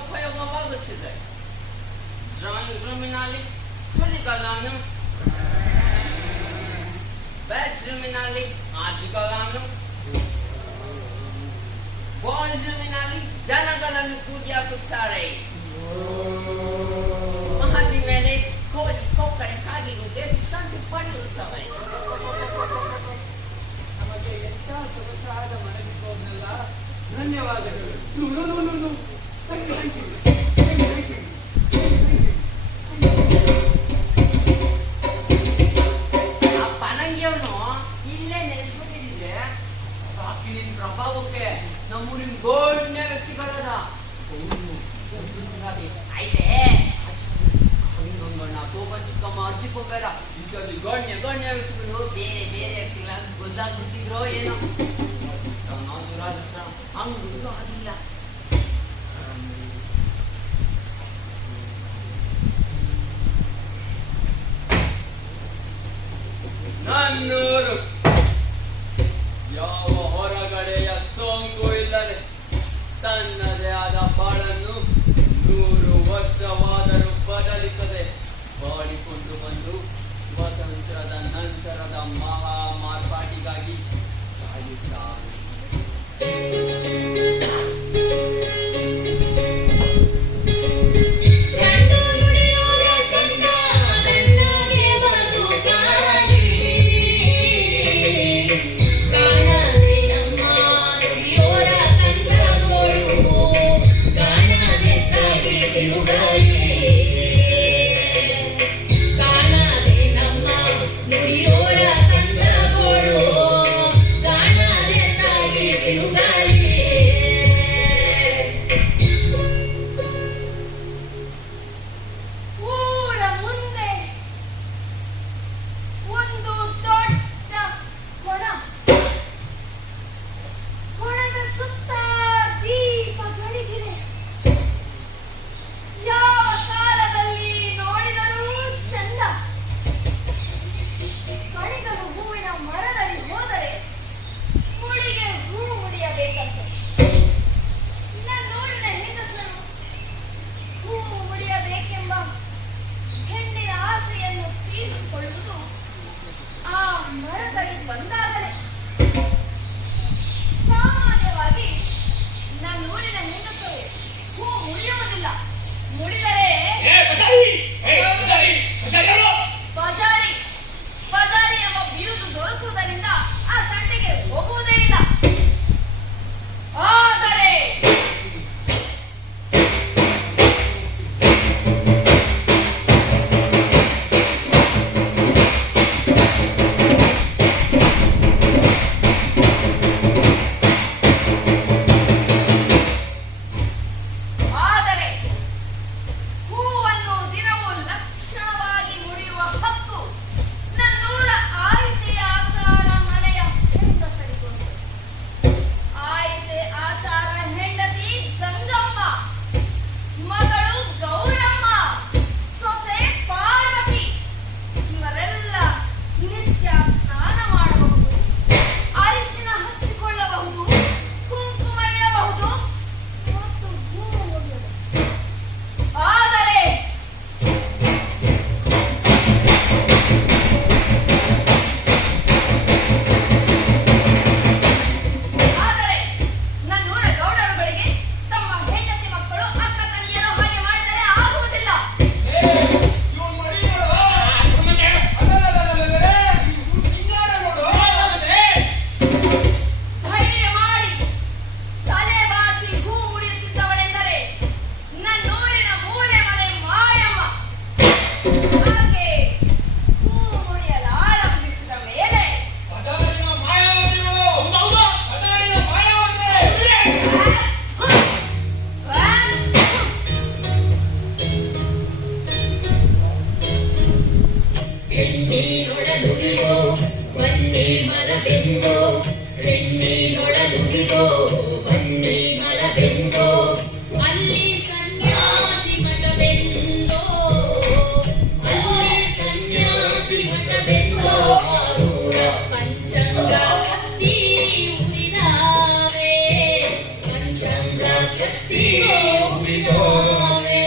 ಉಪಯೋಗವಾಗುತ್ತಿದೆ. ಡ್ರಾಯಿಂಗ್ ರೂಮಿನಲ್ಲಿ ಹುಲಿಗಳನ್ನು, ಬೆಡ್ರೂಮಿನಲ್ಲಿ ಆಜುಗಳನ್ನು, ಬಾಯ್ಸ್ ರೂಮಿನಲ್ಲಿ ಜನಗಳನ್ನು ಕೂಡಿ ಹಾಕುತ್ತಾರೆ. ಮಹಡಿ ಮೇಲೆ ಕೋಳಿ, ಕೊಕ್ಕರೆ, ಕಾಗಿರುವುದೇ ಸಂತಿ ಪಡೆಯುತ್ತವೆ. ನಮಗೆ ಎಂಥ ಸೊಗಸಾದ ಮನೆಗಿದ್ದೋದ್ನೆಲ್ಲ ಧನ್ಯವಾದಗಳು. ಆ ಪರಂಗಿಯವನು ಇಲ್ಲೇ ನೆನೆಸ್ಬಿಟ್ಟಿದ್ರೆ ಬಾಕಿನ ಪ್ರಭಾವಕ್ಕೆ ನಮ್ಮೂರಿನ ಗೋಲ್ಡ್ನೇ ವ್ಯಕ್ತಿಗಳದ ಆಯ್ತೆ. ಹಿಂಗೊಂಗಣ್ಣ ಕೋಪ ಚಿಕ್ಕಮ್ಮ ಅಜ್ಜಿಕೊಂಬೇಡ ಇದ್ರಲ್ಲಿ ಗಣ್ಯ ಗಣ್ಯ ವ್ಯಕ್ತಿಗಳು ಬೇರೆ ಬೇರೆ ವ್ಯಕ್ತಿಗಳ ಗೊತ್ತಾಗ್ಬಿಟ್ಟಿದ್ರೋ ಏನೋ. ನಾವು ದುರಾದೃಷ್ಟ ಹಂಗೂ ಆಗಿಲ್ಲ. ನನ್ನೂರು ಯಾವ ಹೊರಗಡೆಯ ಸೋಂಕು ಇಲ್ಲದೆ ತನ್ನದೇ ಆದ ಬಾಳನ್ನು 100 ವರ್ಷವಾದರೂ ಬದಲಿಸದೆ ಬಾಳಿಕೊಂಡು ಬಂದು ಸ್ವಾತಂತ್ರ್ಯದ ನಂತರದ ಮಹಾ ಮಾರ್ಪಾಟಿಗಾಗಿ ಕಾಯುತ್ತಾನೆ. ಕಾಣದೆ ನಮ್ಮ ನುಡಿಯೋರ ಕಂಠಗೋಳು ಕಾಣದೆ ಇವರೆಲ್ಲ ನಿತ್ಯ ಸ್ನಾನ ಮಾಡಬಹುದು, ಅರಿಶಿನ ಹಚ್ಚಿಕೊಳ್ಳಬಹುದು, ಕುಂಕುಮ ಇಡಬಹುದು ಮತ್ತು ಹೂ ಮುಡಿಯಬಹುದು. ಆದರೆ ನನ್ನೂರ ಗೌಡರುಗಳಿಗೆ ತಮ್ಮ ಹೆಂಡತಿ ಮಕ್ಕಳು ಅಕ್ಕ ತಂಗಿಯರು ಹಾಗೆ ಮಾಡಿದರೆ ಆಗುವುದಿಲ್ಲ. ಧೈರ್ಯ ಮಾಡಿ ತಲೆ ಬಾಚಿ ಹೂ ಮುಡಿಯುತ್ತಿದ್ದವಳೆಂದರೆ ನನ್ನೂರಿನ ಮೂಲೆ ಮನೆ ಮಾಯಮ್ಮ. ಆಕೆ ಹೂ ಮುಡಿಯಲಾರಂಭಿಸಿದ ಮೇಲೆ ಹೆಣ್ಣಿನೊಡಲುರಿಗೋ ಬನ್ನಿ ಮರಬೆಂದೋ, ಹೆಣ್ಣಿನೊಡಲುರಿಗೋ ಬನ್ನಿ ಮರಬೆಂದೋ, ಅಲ್ಲಿ ಸನ್ಯಾಸಿ ಮಠವೆಂದೋ, ಅಲ್ಲಿ ಸನ್ಯಾಸಿ ಮಠವೆಂದೋ, ಆರೂರ ಪಂಚಾಂಗ ಕತ್ತಿ ಉಳಿದಾವೆ, ಪಂಚಾಂಗ ಕತ್ತಿ ಉಳಿದಾವೆ.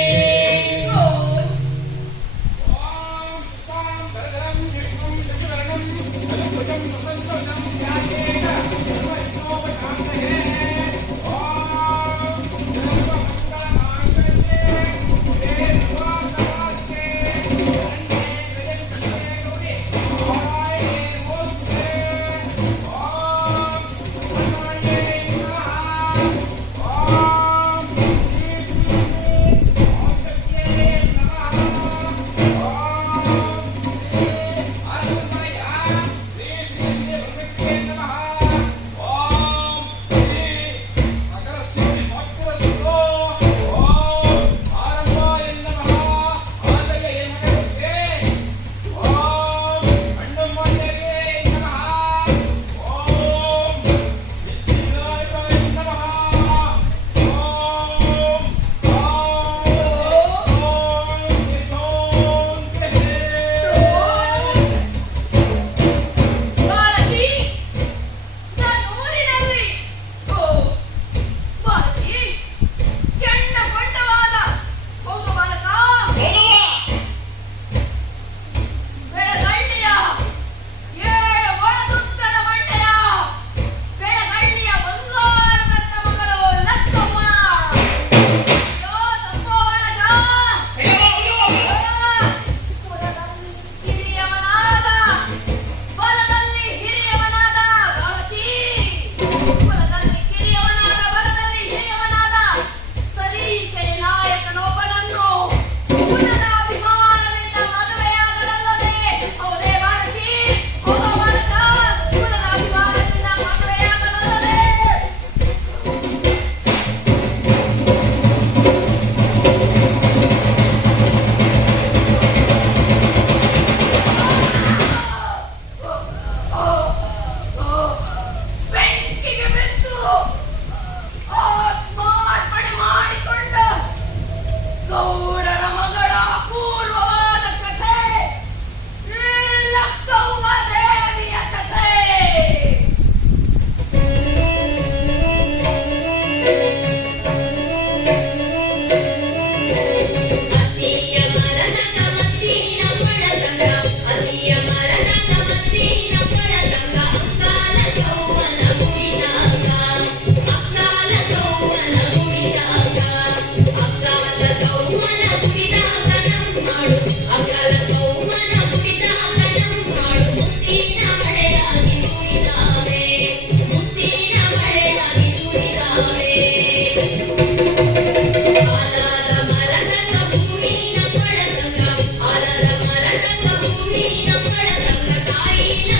ಕಾಯಿನ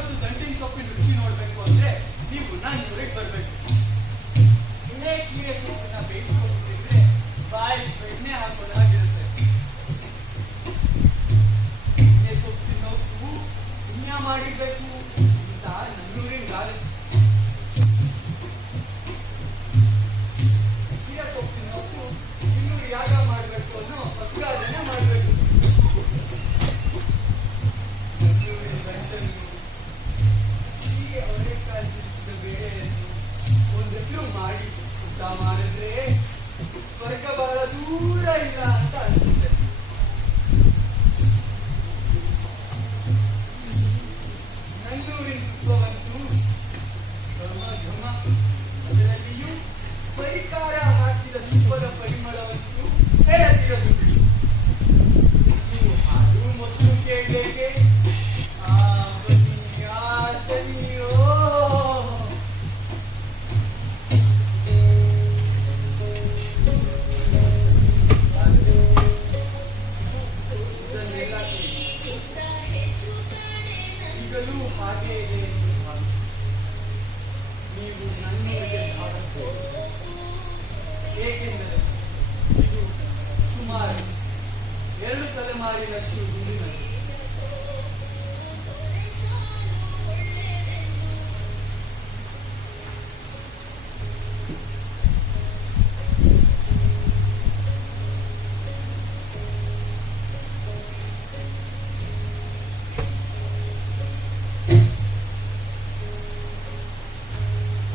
ಮತ್ತು ದಂಟಿನ ಸೊಪ್ಪಿನ ರುಚಿ ನೋಡ್ಬೇಕು ಅಂದ್ರೆ ನೀವು ನನ್ನೂರಿಗೆ ಬರ್ಬೇಕು. ಇಲ್ಲೇ ಕೀರೆ ಸೊಪ್ಪನ್ನ ಬೇಯಿಸ್ಕೊಂಡು ತಿಂದ್ರೆ ಬಾಯಿ ಬೆಣ್ಣೆ ಹಾಕೊಂಡು ಹಾಗಿರುತ್ತೆ. ಕೀರೆ ಸೊಪ್ಪು ತಿನ್ನೋಕು ಪುಣ್ಯ ಮಾಡಿರ್ಬೇಕು ಅಂತ ನನ್ನೂರಿನ ಗಾದೆ. ಕೀರೆ ಸೊಪ್ಪು ತಿನ್ನೋಕು ಇನ್ನೂರು ಯಾಗ ಮಾಡ್ಬೇಕು ಅನ್ನೋ ಪಶುರಾಧನೆ ಮಾಡ್ಬೇಕು. ನನ್ನೂರಿನ ಗಂಟನ್ನು ಹೀಗೆ ಅವರೆಕಾಳು ಸಿಕ್ಕಿದ ಬೇಳೆಯನ್ನು ಒಂದು ಹೆಸರು ಮಾಡಿ ಊಟ ಮಾಡಿದ್ರೆ ಸ್ವರ್ಗ ಬಹಳ ದೂರ ಇಲ್ಲ ಅಂತ ಅನ್ಸುತ್ತೆ. ನನ್ನೂರಿನ ತುಪ್ಪವಂತೂ ಘಮ ಘಮ, ಅದರಲ್ಲಿಯೂ ಪರಿಕಾರ ಹಾಕಿದ ತುಪ್ಪದ ಪರಿಮಳವಂತೂ ಹೇಳದಿರದು ಬಿಡು. ನೀವು ಹಾಲು ಮೊಸರು ಕೇಳಬೇಕೆ? ಆ ಬನ್ನಿ ಆತನಿಯೋ. ಈಗಲೂ ಹಾಗೆ ಇದೆ ಎಂದು ಭಾವಿಸಿ ನೀವು ನನ್ನೊಳಗೆ ಭಾವಿಸಬಹುದು. ಏಕೆಂದರೆ ಇದು ಸುಮಾರು 2 ತಲೆಮಾರಿನಷ್ಟು ಹಿಂದಿನದು.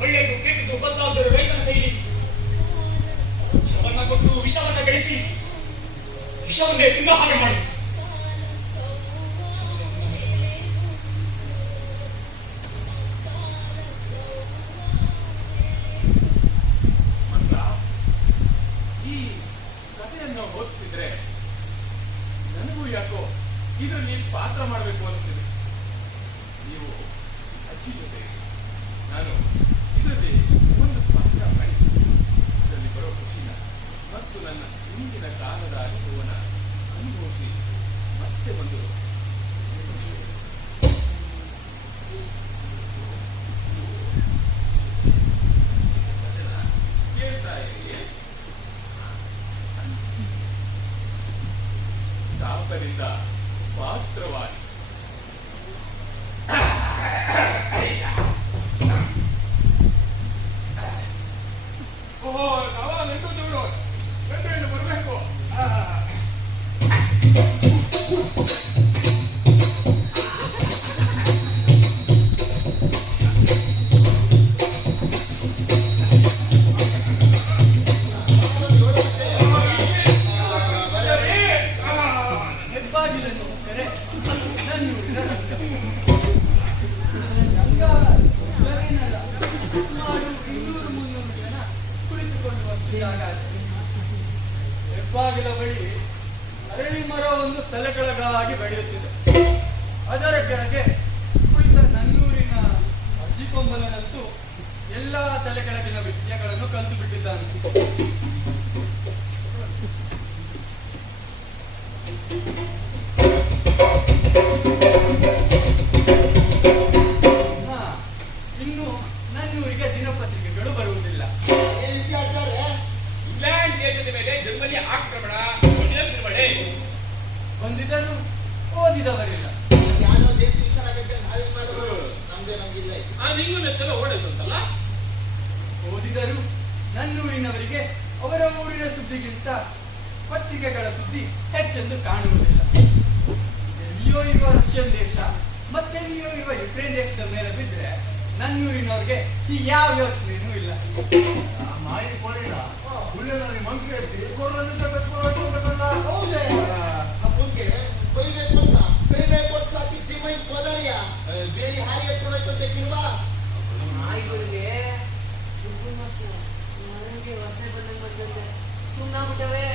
ಒಳ್ಳೆಯದು ಕೆಟ್ಟದ್ದು ಬದ್ದಾದರೂ ರೈತನ ಕೈಲಿ ವಿಷವನ್ನ ಕೊಟ್ಟು ವಿಷವನ್ನ ಗಳಿಸಿ ವಿಷವನ್ನೇ ತಿನ್ನ ಹಾಗೆ ಮಾಡಿ ಈ ಕಥೆಯನ್ನು ಓದ್ತಿದ್ರೆ ನನಗೂ ಯಾಕೋ ಇದರಲ್ಲಿ ಪಾತ್ರ ಮಾಡಬೇಕು ಅನಿಸ್ತಿದೆ. ನೀವು ಅಜ್ಜಿ ಜೊತೆ ನಾನು ಇದರಲ್ಲಿ ಒಂದು ಪಾತ್ರ ಮಾಡಿ ಇದರಲ್ಲಿ ಬರೋ ಖುಷಿನ ಮತ್ತು ನನ್ನ ಹಿಂದಿನ ಕಾಲದ ಅನುಭವನ ಅನುಭವಿಸಿ ಮತ್ತೆ ಒಂದು ಕೇಳ್ತಾ ಇರಿ. ತಾಪದಿಂದ ಪಾತ್ರವಾಗಿ ಓಹೋ ನಾವ ನೆಂಟು ನೋಡು ಗಂಟು ಬರಬೇಕು. ಹೆಬ್ಬಾಗಿಲನ್ನು ತೆರೆ ನನ್ನೂರಿನ ರಂಗ. ರಂಗ ಬೆಳಗಿನಲ್ಲ, ಸುಮಾರು 200-300 ಜನ ಕುಳಿತುಕೊಳ್ಳುವಷ್ಟು ಜಾಗ ಅಷ್ಟೇ. ಹೆಬ್ಬಾಗಿಲ ಬಳಿ ಅರಳಿ ಮರ ಒಂದು ತಲೆಕೆಳಗಾಗಿ ಬೆಳೆಯುತ್ತಿದೆ. ಅದರ ಕೆಳಗೆ ಕುಳಿತ ನನ್ನೂರಿನ ಅಜ್ಜಿಕೊಂಬಲನಂತೂ ಎಲ್ಲಾ ತಲೆಕೆಳಗಿನ ವಿದ್ಯೆಗಳನ್ನು ಕಲಿತು ಬಿಟ್ಟಿದ್ದಾನೆ. ಇನ್ನು ನನ್ನೂರಿಗೆ ದಿನಪತ್ರಿಕೆಗಳು ಬರುವುದಿಲ್ಲ. ಇಂಗ್ಲೆಂಡ್ ದೇಶದ ಮೇಲೆ ಜರ್ಮನಿ ಆಕ್ರಮಣ ನಿರ್ವಹಣೆ ಬಂದಿದ್ದರೂ ಓದಿದವರಿಲ್ಲ. ನಿಂಗೂ ನೆಚ್ಚೆಲ್ಲ ಓಡೈತಂತಲ್ಲ. ಓದಿದರೂ ನನ್ನೂರಿನವರಿಗೆ ಅವರ ಊರಿನ ಸುದ್ದಿಗಿಂತ ಪತ್ರಿಕೆಗಳ ಸುದ್ದಿ ಹೆಚ್ಚೆಂದು ಕಾಣುವುದಿಲ್ಲ. ಎಲ್ಲಿಯೋ ಇರುವ ರಷ್ಯನ್ ದೇಶ ಮತ್ತೆಲ್ಲಿಯೋ ಇರುವ ಯುಕ್ರೇನ್ ದೇಶದ ಮೇಲೆ ಬಿದ್ದರೆ ನನ್ನೂರಿನವ್ರಿಗೆ ಈ ಯಾವ ಯೋಚನೆಯೂ ಇಲ್ಲ. ಮಾಹಿತಿ ಕೊಡಲಿಲ್ಲ ಉಳ್ಳಿನಲ್ಲಿ ಮಂತ್ರಿ ಐತಿ ಕೊಡಲಿಂದ ಕಟ್ಕೊಳ್ಳೋದು ಹೌದೇ ಹಬ್ಬಕ್ಕೆ ಕೊಯ್ಬೇಕು ಅಂತ ಕೈಬೇಕು ಅಂತ ತಿಮ್ಮೈ ಕೊದರಿಯ ಬೇರೆ ಹಾಗೆ ಕೊಡೋಕೆ ಕಿಲ್ವಾ ನಾಯಿಗಳಿಗೆ ನನಗೆ ಹೊಸೆ ಬಂದಂಗೆ ಬಂದಂತೆ ಸುಮ್ಮನಾಗ್ಬಿಟ್ಟವೆ.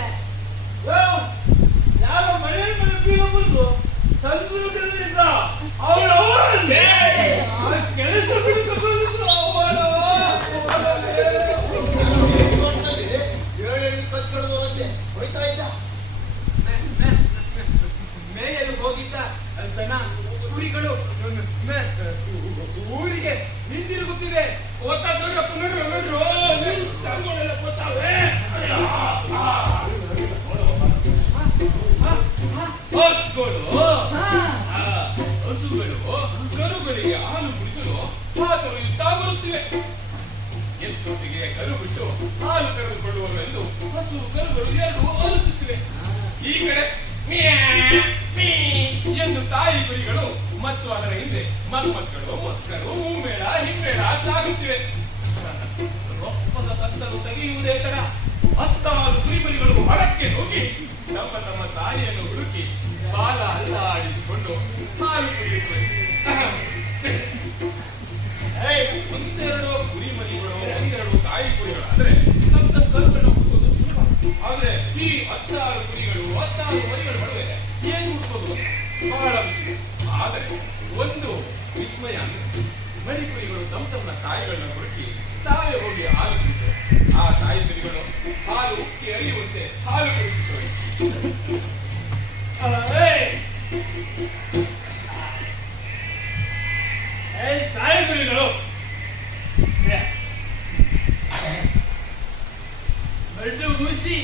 ಯಾವ ಮನೆಯಲ್ಲಿ ಬೀಗ ಬಂದು ಸಂಸ್ಕೃತದಿಂದ ಅವಳ ಕೆಲಸ ಬಿಡಿಸಿಕೊಂಡಿದ್ರು ಏಳೇಳು ಕತ್ಕೊಂಡು ಹೋದಂತೆ ಹೊಯ್ತಾ ಇದ್ದ. ಮೇಯಲು ಹೋಗಿದ್ದ ದನ ಕುರಿಗಳು ಊರಿಗೆ ಹಿಂದಿರುಗುತ್ತಿದೆ. ಹಸುಗಳು ಕರುಗಳಿಗೆ ಹಾಲು ಕುಡಿಸಲು ಹಾತೊರೆಯುತ್ತಾ ಬರುತ್ತಿವೆ. ಎಷ್ಟೊತ್ತಿಗೆ ಕರು ಬಿಟ್ಟು ಹಾಲು ಕರೆದುಕೊಳ್ಳುವವೆಂದು ಹಸು ಕರುಗಳು ಎರಡು ಅರುತ್ತುತ್ತಿವೆ. ಈ ಕಡೆ ಎಂದು ತಾಯಿ ಕುರಿಗಳು ಮತ್ತು ಅದರ ಹಿಂದೆ ಮಕ್ಕಳು ಮಕ್ಕಳು ಮೂಮೇಳ ಹಿಮ್ಮೇಳ ಸಾಗುತ್ತಿವೆ. ರೊಪ್ಪದ ಕತ್ತಲು ತೆಗೆಯುವುದೇ ತಡ 16 ಕುರಿಮರಿಗಳು ಹೊರಕ್ಕೆ ಹೋಗಿ ತಮ್ಮ ತಮ್ಮ ತಾಯಿಯನ್ನು ಹುಡುಕಿ ಬಾಲ ಅಲ್ಲಾಡಿಸಿಕೊಂಡು ಹಾಲು ಕುಡಿಯುತ್ತವೆ. ಒಂದೆರಡು ಕುರಿಮರಿಗಳು ಒಂದೆರಡು ತಾಯಿ ಕುರಿಗಳು ಆದ್ರೆ ಸಪ್ತ ಕರುಗಳನ್ನು ಹುಡುಕೋದು ಸುಲಭ. ಆದ್ರೆ ಈ 16 ಕುರಿಗಳು 16 ಮರಿಗಳ ನಡುವೆ ಏನು ಹುಡುಕೋದು ಬಹಳ ವಿಚಿತ್ರ. ಆದರೆ ಒಂದು ವಿಸ್ಮಯ ಅಂದ್ರೆ ಮರಿ ಕುರಿಗಳು ತಮ್ಮ ತಾಯಿಗಳನ್ನ ಹುಡುಕಿ ತಾವೇ ಹೋಗಿ ಹಾಲು ಕುಡಿತವೆ. ಆ ತಾಯಿ ಕುರಿಗಳು ಹಾಲು ಉಕ್ಕಿ ಹರಿಯುವಂತೆ ಹಾಲು ಕುಡಿಸುತ್ತವೆ. ತಾಯಿ ಕುರಿಗಳು ಬಡ್ಡು ಊಸಿ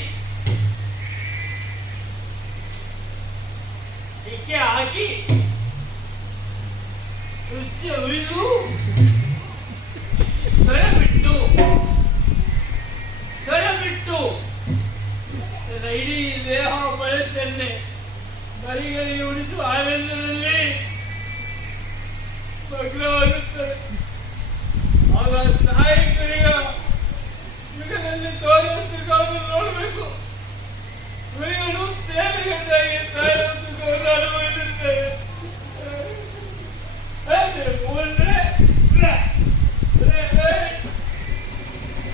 ಇಕ್ಕೆ ಹಾಕಿ ರುಚಿ ಉರಿದು ತರಬಿಟ್ಟು ಇಡೀ ದೇಹ ಬರುತ್ತನ್ನೇ ಮರಿಗಳಿಗೆ ಉಳಿದು ಆನಂದದಲ್ಲಿ ಮಗ್ನವಾಗುತ್ತದೆ. ಆಗ ತಾಯಿ ಕುರಿಯ ಯುಗದಲ್ಲಿ ತೋರುವಂತದ್ದು ನೋಡಬೇಕು. ಕುರಿಗಳು ತೇಲಿಗಂದಾಗಿ ತಾಯಿಯನ್ನು ಅನುಭವಿಸುತ್ತೇವೆ.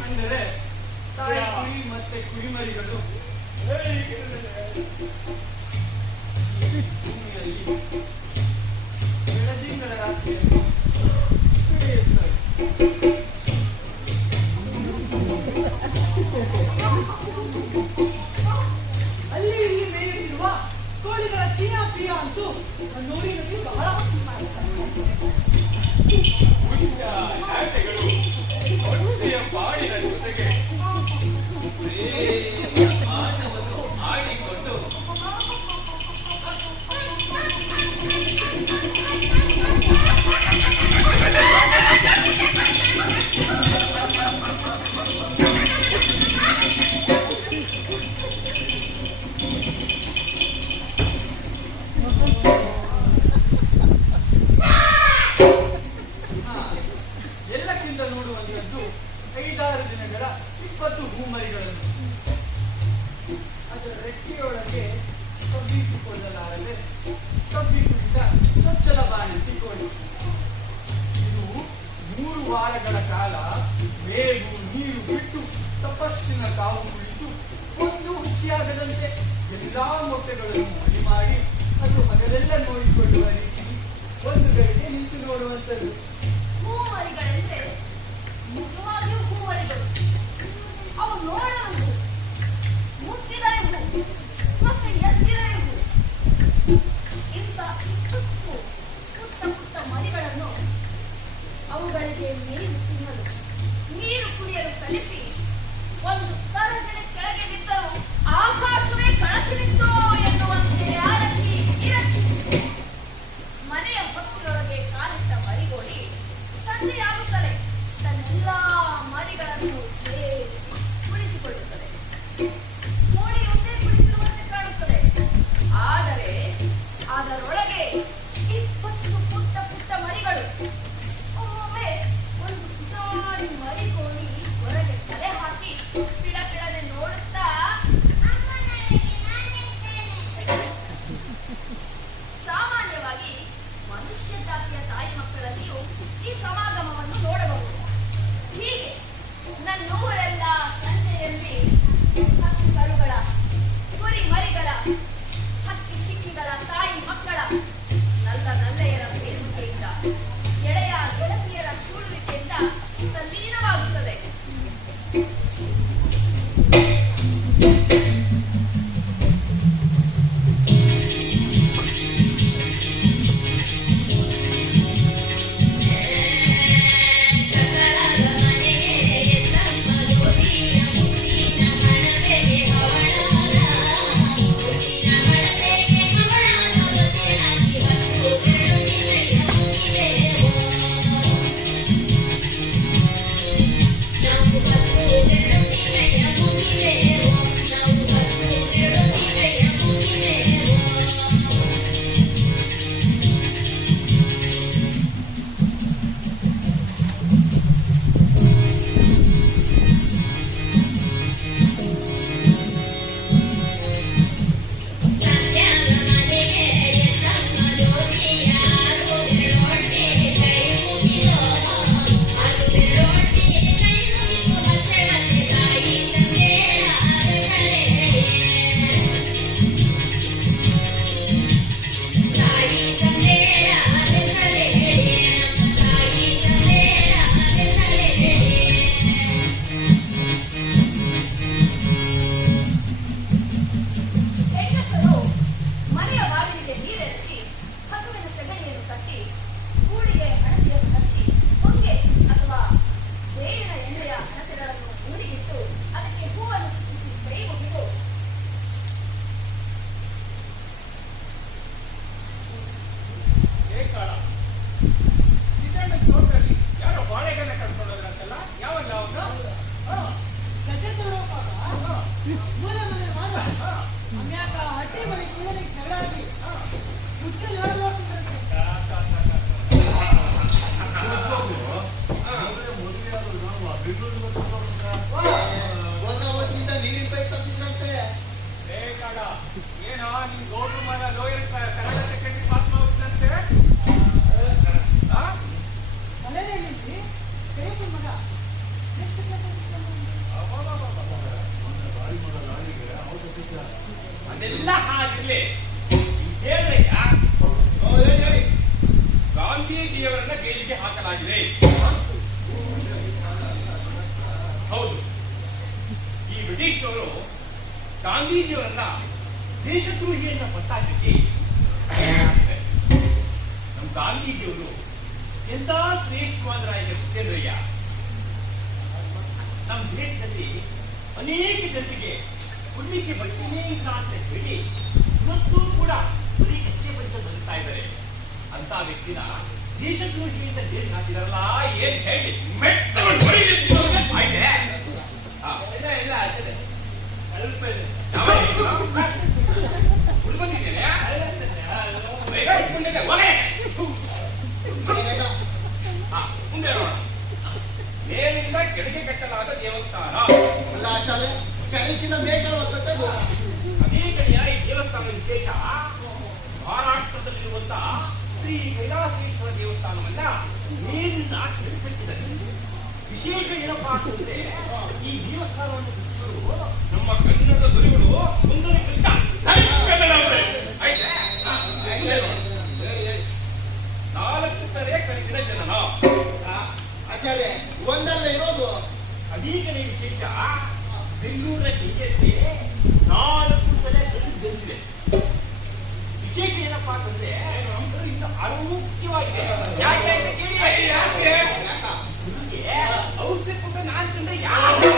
ಅಂದರೆ ತಾಯಿ ಕುರಿ ಮತ್ತೆ ಕುರಿಮರಿಗಳು ಭೂಮಿಯಲ್ಲಿ ಬೆಳದಿಂಗಳ ರಾತ್ರಿಯನ್ನು ಅಲ್ಲಿ ಇಲ್ಲಿ ಮೇಯುತ್ತಿರುವ ಕೋಳಿಗಳ ಚೀನಾ ಪ್ರಿಯ ಅಂತೂ ನೋಡಿ ಬಹಳ ಹೊಟ್ಟೆಯ ಬಾಡಿನ ಜೊತೆಗೆ ಮಾನವನ್ನು ಆಡಿಕೊಂಡು ಎಲ್ಲಕ್ಕಿಂತ ನೋಡುವಂತದ್ದು 5-6 ದಿನಗಳ 20 ಹೂಮರಿಗಳನ್ನು ಅದರ ರೆಕ್ಕೆಯೊಳಗೆ ಕಬ್ಬಿಟ್ಟುಕೊಳ್ಳಲಾರದೆ ಕಬ್ಬಿಟ್ಟುಕೊಂಡ ಚೊಚ್ಚಲ ಬಾಣಂತಿ ಕೋಳಿ. ಇದು 3 ವಾರಗಳ ಕಾಲ ಮೇವು ನೀರು ಬಿಟ್ಟು ತಪಸ್ಸಿನ ಕಾವು ಕುಳಿತು ಒಂದು ಹುಸಿಯಾಗದಂತೆ ಎಲ್ಲಾ ಮೊಟ್ಟೆಗಳನ್ನು ಮಡಿ ಮಾಡಿ ಅದು ಹಗಲೆಲ್ಲ ನೋಡಿಕೊಳ್ಳುವ ರೀತಿ ಒಂದು ಗಳಿಗೆ ನಿಂತು ನೋಡುವಂಥದ್ದು. ಹೂಮರಿಗಳೆಂದ್ರೆ ನಿಜವಾಗಿಯೂ ಹೂಮರಿಗಳು. ಅವು ನೋಡಲು ಮುಟ್ಟಿದರೆ ಹೂ ಮತ್ತೆ ಎತ್ತಿದರೆ ಹೂ. ಇಂಥ ಪುಟ್ಟ ಪುಟ್ಟ ಮರಿಗಳನ್ನು ಅವುಗಳಿಗೆ ಮೇವು ತಿನ್ನಲು ನೀರು ಕುಡಿಯಲು ಕಲಿಸಿ ಒಂದು ತರಗಡೆ ಕೆಳಗೆ ಬಿದ್ದರೂ ಆಕಾಶವೇ ಕಳಚಿ ನಿಂತು ಎನ್ನುವಂತೆ ಅರಚಿ ಇರಚಿ ಮನೆಯ ಹೊಸ್ತಿಲೊಳಗೆ ಕಾಲಿಟ್ಟ ಮರಿಗೋಡಿ ಸಂಜೆಯಾಗುತ್ತದೆ ತನ್ನೆಲ್ಲ ಮರಿಗಳನ್ನು ಸೇರಿಸಿ ಕುಳಿತುಕೊಳ್ಳುತ್ತದೆ. ಕೋಳಿಯೊಂದೇ ಕುಳಿತಿರುವಂತೆ ಕಾಣುತ್ತದೆ. ಆದರೆ ಅದರೊಳಗೆ 20 ಪುಟ್ಟ ಪುಟ್ಟ ಮರಿಗಳು. ಒಮ್ಮೊಮ್ಮೆ ಒಂದು ಪುಟಾಣಿ ಮರಿಗೋಡಿ ಹೊರಗೆ ತಲೆ ಹಾಕಿ ಪಿಳಪಿಳನೆ ನೋಡುತ್ತಾ ಮಾಡ ಏನೋ ನಿಮ್ ಗೌಡ್ರು ಮಗ ಲೋಯರ್ ಕನ್ನಡ ಸೆಕೆಂಡ್ರಿ ಪಾಸ್ ಮಾಡ್ಬಿಟ್ಟಂತೆ ಮನೆಯಲ್ಲಿ ಕೈಯಪ್ಪನ ಮಗ ಎಷ್ಟು ಕೆಲಸ ಅದೆಲ್ಲ ಹಾಗಿರ್ಲಿ ಹೇಳ್ರಯ್ಯ, ಗಾಂಧೀಜಿಯವರನ್ನ ಜೈಲಿಗೆ ಹಾಕಲಾಗಿದೆ. ಹೌದು, ಈ ಬ್ರಿಟಿಷರು ಗಾಂಧೀಜಿಯವರನ್ನ ದೇಶದ್ರೋಹಿಯನ್ನ ಪಟ್ಟಾಕಿ ನಮ್ಮ ಗಾಂಧೀಜಿಯವರು ಎಂತ ಶ್ರೇಷ್ಠವಾದ ರಾಜ್ಯ ಕೇಂದ್ರಯ್ಯ. ನಮ್ಮ ದೇಶದಲ್ಲಿ ಅನೇಕ ಜನರಿಗೆ ಕುಡ್ಲಿಕ್ಕೆ ಬಟ್ಟೆನೇ ಇಲ್ಲ ಅಂತ ಹೇಳಿ ಇವತ್ತೂ ಕೂಡ ಬರೀ ಕಚ್ಚೆ ಪಂಚ ಬದುಕ್ತಾ ಇದ್ದಾರೆ. ಅಂತ ವ್ಯಕ್ತಿನ ದೇಶದ್ರೋಹಿಯಿಂದ ಜೈಲು ಹಾಕಿದಾರಲ್ಲ, ಏನ್ ಹೇಳಿ ಮೆಟ್ಟವನ್ನು ಆಯ್ತೆ. ಇಲ್ಲ ಅದೇ ಸ್ವಲ್ಪ ಬಂದಿದ್ದೇನೆ ಮುಂದೆ ನೋಡೋಣ. ಮೇಲಿಂದ ಕೆಳಗೆ ಕಟ್ಟಲಾದ ದೇವಸ್ಥಾನ, ಅಲ್ಲ ಆಚಾರ್ಯ, ಕೆಳಗಿನ ಮೇಕಳ ಕಟ್ಟದು. ಅದೇ ಕಡೆಯ ಈ ದೇವಸ್ಥಾನ ವಿಶೇಷ ಮಹಾರಾಷ್ಟ್ರದಲ್ಲಿರುವಂತ ಶ್ರೀ ಕೈಲಾಸೇಶ್ವರ ದೇವಸ್ಥಾನವನ್ನ ಮೇಲಿಂದ ಕೆಳಕಟ್ಟಿದ್ದಾರೆ. ವಿಶೇಷ ಏನಪ್ಪಾ ಅಂತಂದ್ರೆ ಈ ದೇವಸ್ಥಾನವನ್ನು ಕಟ್ಟಿಸಲು ನಮ್ಮ ಕನ್ನಡದ ದೊರೆಗಳು ಮುಂದನೆ ಕೃಷ್ಣ ಕನ್ನಡ ಆಯ್ತಾ. ನಾಲ್ಕು ಕಡೆ ಕಲಿತಿನ ಜನನ ಆಚಾರ್ಯ, ಒಂದಲ್ಲ ಇರೋದು. ಅಧೀಕನೇ ವಿಶೇಷ ಬೆಂಗಳೂರಿನ ಕೆಂಗೆಯಲ್ಲಿ 4 ಕಡೆ ಕಲ್ಲು ಜನಿಸಿದೆ. ವಿಶೇಷ ಏನಪ್ಪಾ ಅಂತಂದ್ರೆ ಇದು ಆರೋಗ್ಯವಾಗಿದೆ. ಯಾಕೆ ಅಂತ ಕೇಳಿ, ನಿಮಗೆ ಔಷಧಿ ಕೊಟ್ಟ ನಾನು ತಂದ್ರೆ ಯಾರು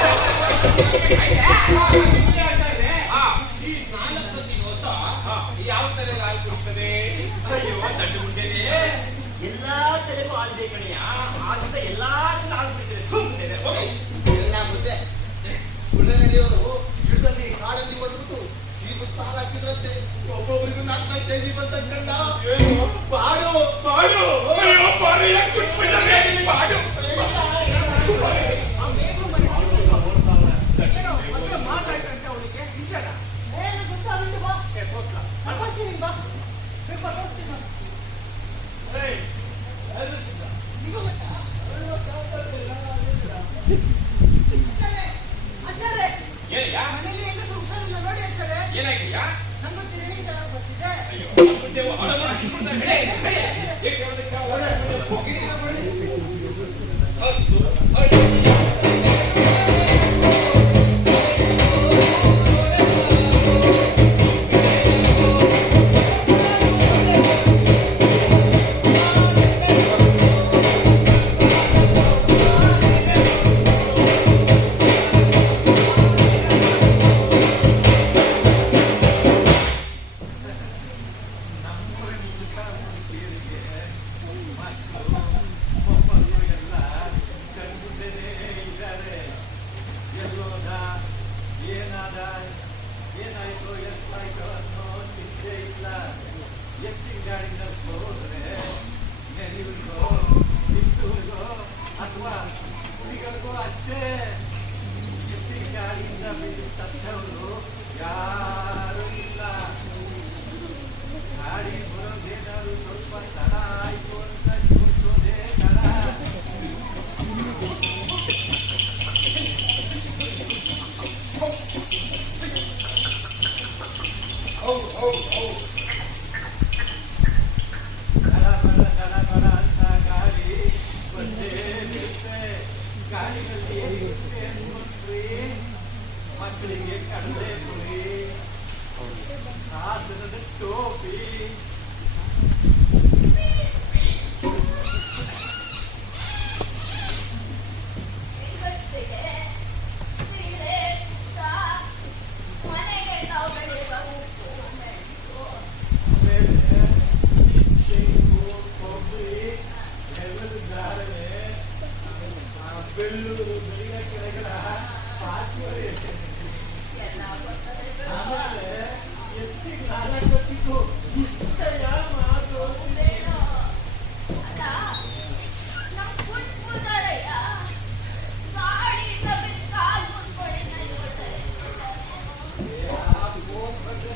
ಈ 4 ದಿವಸ ಯಾವ ತಲೆ ಹಾಲು ಕುಡಿಸ್ತದೆ? ಅಯ್ಯೋ ದಡ್ಡು ಮುಂಡೆದೆ, ಎಲ್ಲಾ ತಲೆಗೂ ಹಾಲಿದೆ ಕಣೆಯ. ಆದ ಎಲ್ಲಾ ಹಾಲು ಕುಡಿತದೆ. ಎಲ್ಲ ಬುದ್ಧೆ. ಸುಳ್ಳನಲ್ಲಿಯವರು ಯುದ್ಧದಲ್ಲಿ ಕಾಡಲ್ಲಿ ಹೊರಬಿಟ್ಟು ಸೀಬು ತಾಳ ಹಾಕಿದ್ರಂತೆ. ಒಬ್ಬೊಬ್ಬರಿಗೂ 4 ಕೆಜಿ ಬಂದ ಕಂಡ ಬಾಡು ಬಾಡು ಅಯ್ಯೋ ಬಾಡು ಯಾಕೆ ಬಿಟ್ಬಿಟ್ಟೆ ಬಾಡು ಮಾತಾಡ್ತಂತೆ ಅವನಿಗೆ ವಿಚಾರ ಏನು ಗೊತ್ತಾಗುತ್ತೆ ಬಾ ತೋರಿಸ್ತೀನಿ ಬಾ ಪೇಪರ್ ತೋರಿಸ್ತೀನಿ ನಾನು. ನಿಗೂ ಗೊತ್ತಾ ಆಚಾರ್ಯ, ಏನಯ್ಯ ಮನೇಲಿ ಹೆಂಗಸರು ಹುಷಾರಿಲ್ಲ ನೋಡಿ ಆಚಾರ್ಯ. ಏನಾಗಿದೆಯಾ? ನನ್ನ ತಿಳಿಯಿಂದ ಬರ್ತಿದೆ. ಅಯ್ಯೋ ಬಿಟ್ಟೆವು ಏನಾಯ್ತು ಎಷ್ಟಾಯ್ತು ಅನ್ನೋ ಚಿಂತೆ ಇಲ್ಲ. ಎತ್ತಿನ ಗಾಡಿನ ಹೋದ್ರೆ ನೆನೆಯುವುದೋ ನಿಂತುವುದೋ ಅಥವಾ ಹುಡುಗರಿಗೋ ಅಷ್ಟೇ. ಎತ್ತಿನ ಗಾಡಿಯಿಂದ ಬಿದ್ದು ಸತ್ತವರು ಯಾರೂ ಇಲ್ಲ. ಗಾಡಿ ಬರೋದೇನಾದ್ರು ಸ್ವಲ್ಪ ತಡ ಆಯ್ತು ಅಂತ ಕೂರ್ಸೋದೇ ತಡ. ಗಡ ಅಂತ ಗಾಳಿ ಬಂದೇ ಬಿಡುತ್ತೆ. ಗಾಳಿನಲ್ಲಿ ಇರುತ್ತೆ ಅನ್ಕೊಂಡ್ರಿ, ಮಕ್ಕಳಿಗೆ ಕಡಲೆ ಪುರಿ, ಹಾಸನದ ಟೋಪಿ, ಹೆಂಗಸ್ರಿಗೆ ಸೀರೆ ಮನೆಗೆ ನಾವು ಬೆಳೆಯುವ ಉಪ್ಪು ಮೆಣಸು ಆಮೇಲೆ ತೆಂಗು, ಕೊಬ್ಬರಿ, ಬೆಲ್ಲದಾರವೆ, ಬೆಳ್ಳೂರು ಬೆಳಿಗ್ಗೆ ಕೆಳಗಡ ಪಾತ್ರೆ, ಎಲ್ಲ ಬರ್ತದೆ. ಆಮೇಲೆ ಎತ್ತಿಗೆ ನಾನ ಕೊಟ್ಟಿದ್ದು ಇಷ್ಟಯ ಮಾತು. ಬೇಡ. ಅಲ್ಲ, ನಮ್ ಕುಟ್ಬುದಾರಯ್ಯ ಗಾಡಿಯಿಂದ ಬಿದ್ದು ಕಾಲು ಮುಟ್ಕೊಳ್ಳಿ ನಲ್ಗೊಳ್ತಾರೆ. ಹೋಗ್ಬಂದ್ರೆ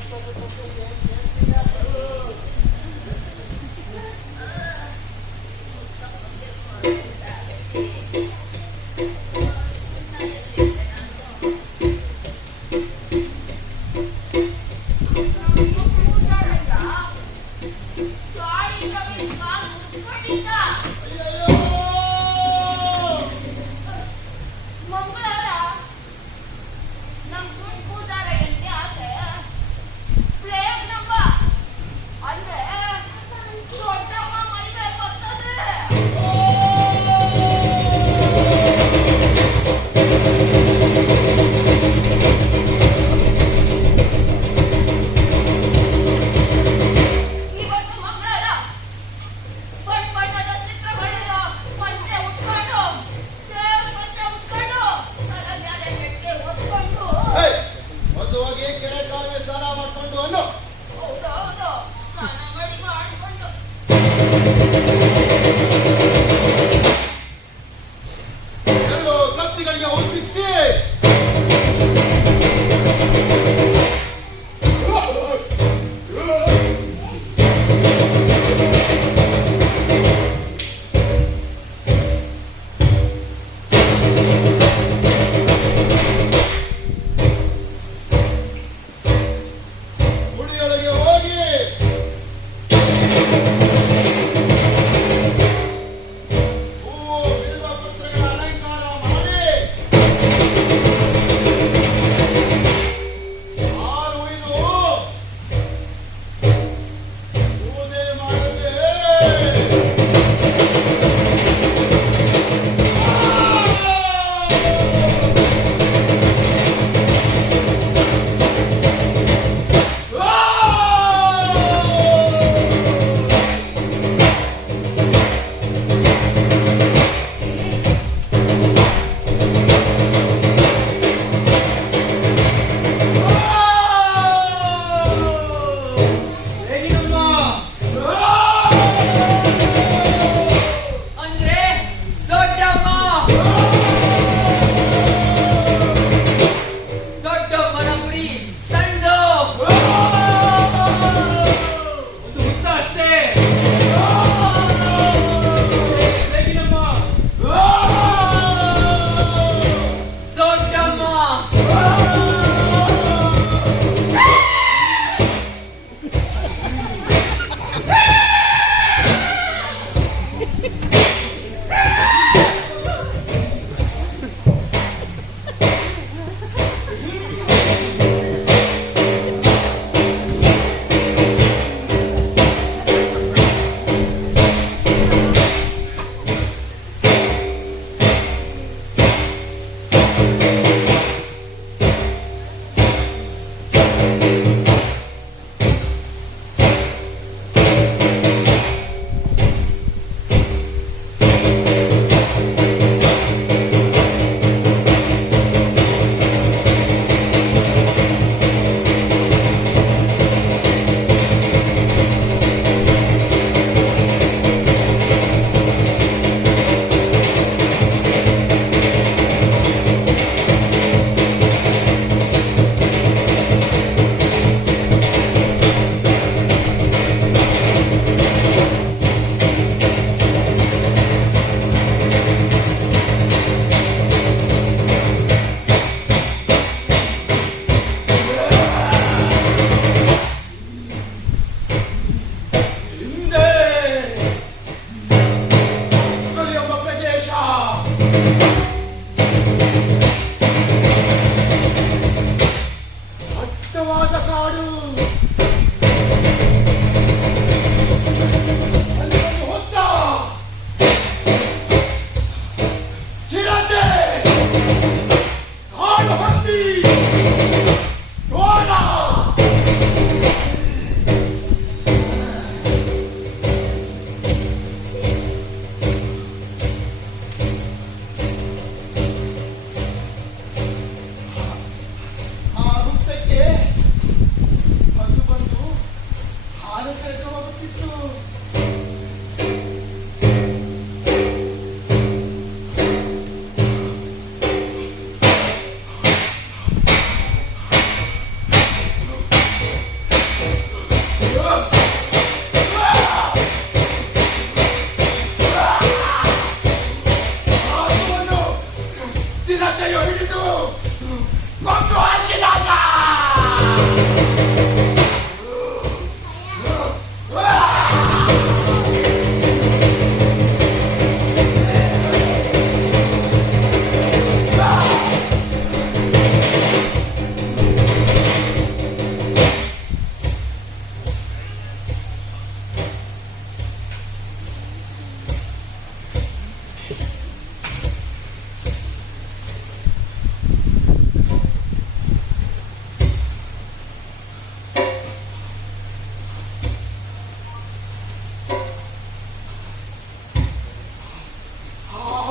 ಕೊಂದು ಹಾಕಿದಾಗ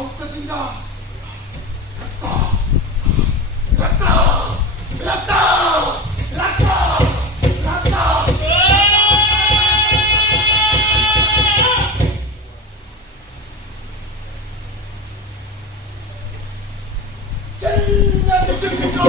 ಔಷಧದಿಂದ ರಕ್ತ ರಕ್ತ ರಕ್ತ ರಕ್ತ ಚೆನ್ನಾಗಿ ಚಿಕ್ಕಿತು.